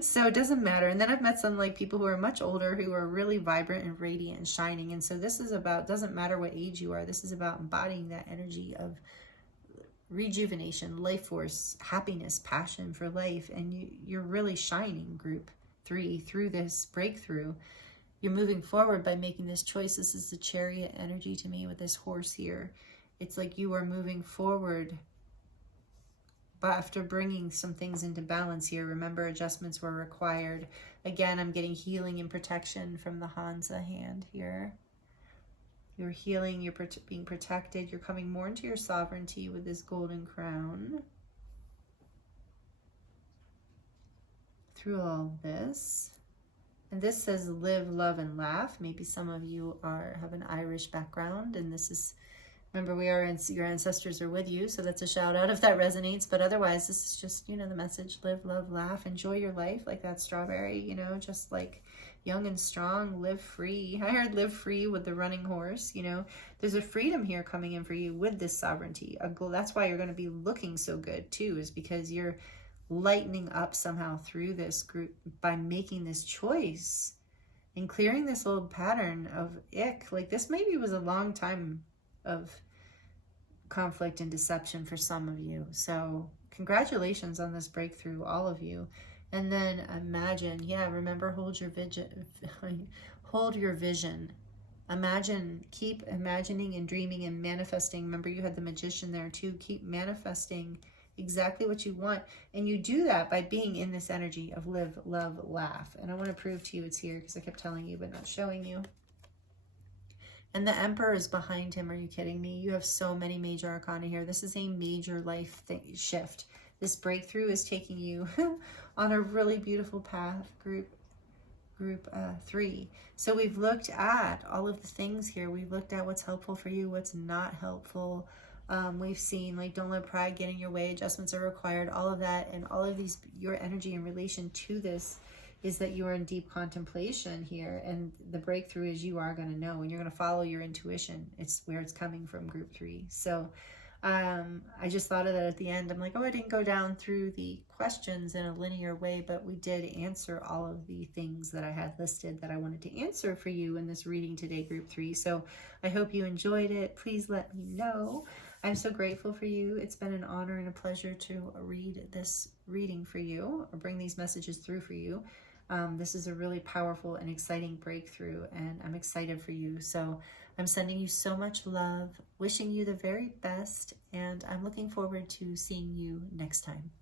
So it doesn't matter. And then I've met some like people who are much older, who are really vibrant and radiant and shining. And so this is about, doesn't matter what age you are, this is about embodying that energy of rejuvenation, life force, happiness, passion for life. And you're really shining, group 3, through this breakthrough. You're moving forward by making this choice. This is the Chariot energy to me with this horse here. It's like you are moving forward, but after bringing some things into balance here. Remember, adjustments were required. Again, I'm getting healing and protection from the Hansa hand here. You're healing, you're being protected, you're coming more into your sovereignty with this golden crown. Through all this. And this says live, love, and laugh. Maybe some of you have an Irish background, and this is, remember, your ancestors are with you, so that's a shout out if that resonates. But otherwise, this is just, you know, the message: live, love, laugh, enjoy your life, like that strawberry, you know, just like young and strong, live free. I heard live free with the running horse, you know. There's a freedom here coming in for you with this sovereignty. That's why you're going to be looking so good too, is because you're lightening up somehow through this group by making this choice and clearing this old pattern of ick. Like this maybe was a long time of conflict and deception for some of you. So congratulations on this breakthrough, all of you. And then imagine, remember, hold your vision. Imagine, keep imagining and dreaming and manifesting. Remember, you had the Magician there too. Keep manifesting exactly what you want. And you do that by being in this energy of live, love, laugh. And I want to prove to you it's here, because I kept telling you but not showing you. And the Emperor is behind him. Are you kidding me? You have so many major arcana here. This is a major life shift. This breakthrough is taking you on a really beautiful path, group 3. So we've looked at all of the things here. We've looked at what's helpful for you, what's not helpful. We've seen, like, don't let pride get in your way, adjustments are required, all of that. And all of these, your energy in relation to this is that you are in deep contemplation here, and the breakthrough is you are going to know, and you're going to follow your intuition. It's where it's coming from, group 3. So I just thought of that at the end. I'm like, oh, I didn't go down through the questions in a linear way, but we did answer all of the things that I had listed that I wanted to answer for you in this reading today, group 3. So I hope you enjoyed it. Please let me know. I'm so grateful for you. It's been an honor and a pleasure to read this reading for you, or bring these messages through for you. This is a really powerful and exciting breakthrough, and I'm excited for you. So I'm sending you so much love, wishing you the very best, and I'm looking forward to seeing you next time.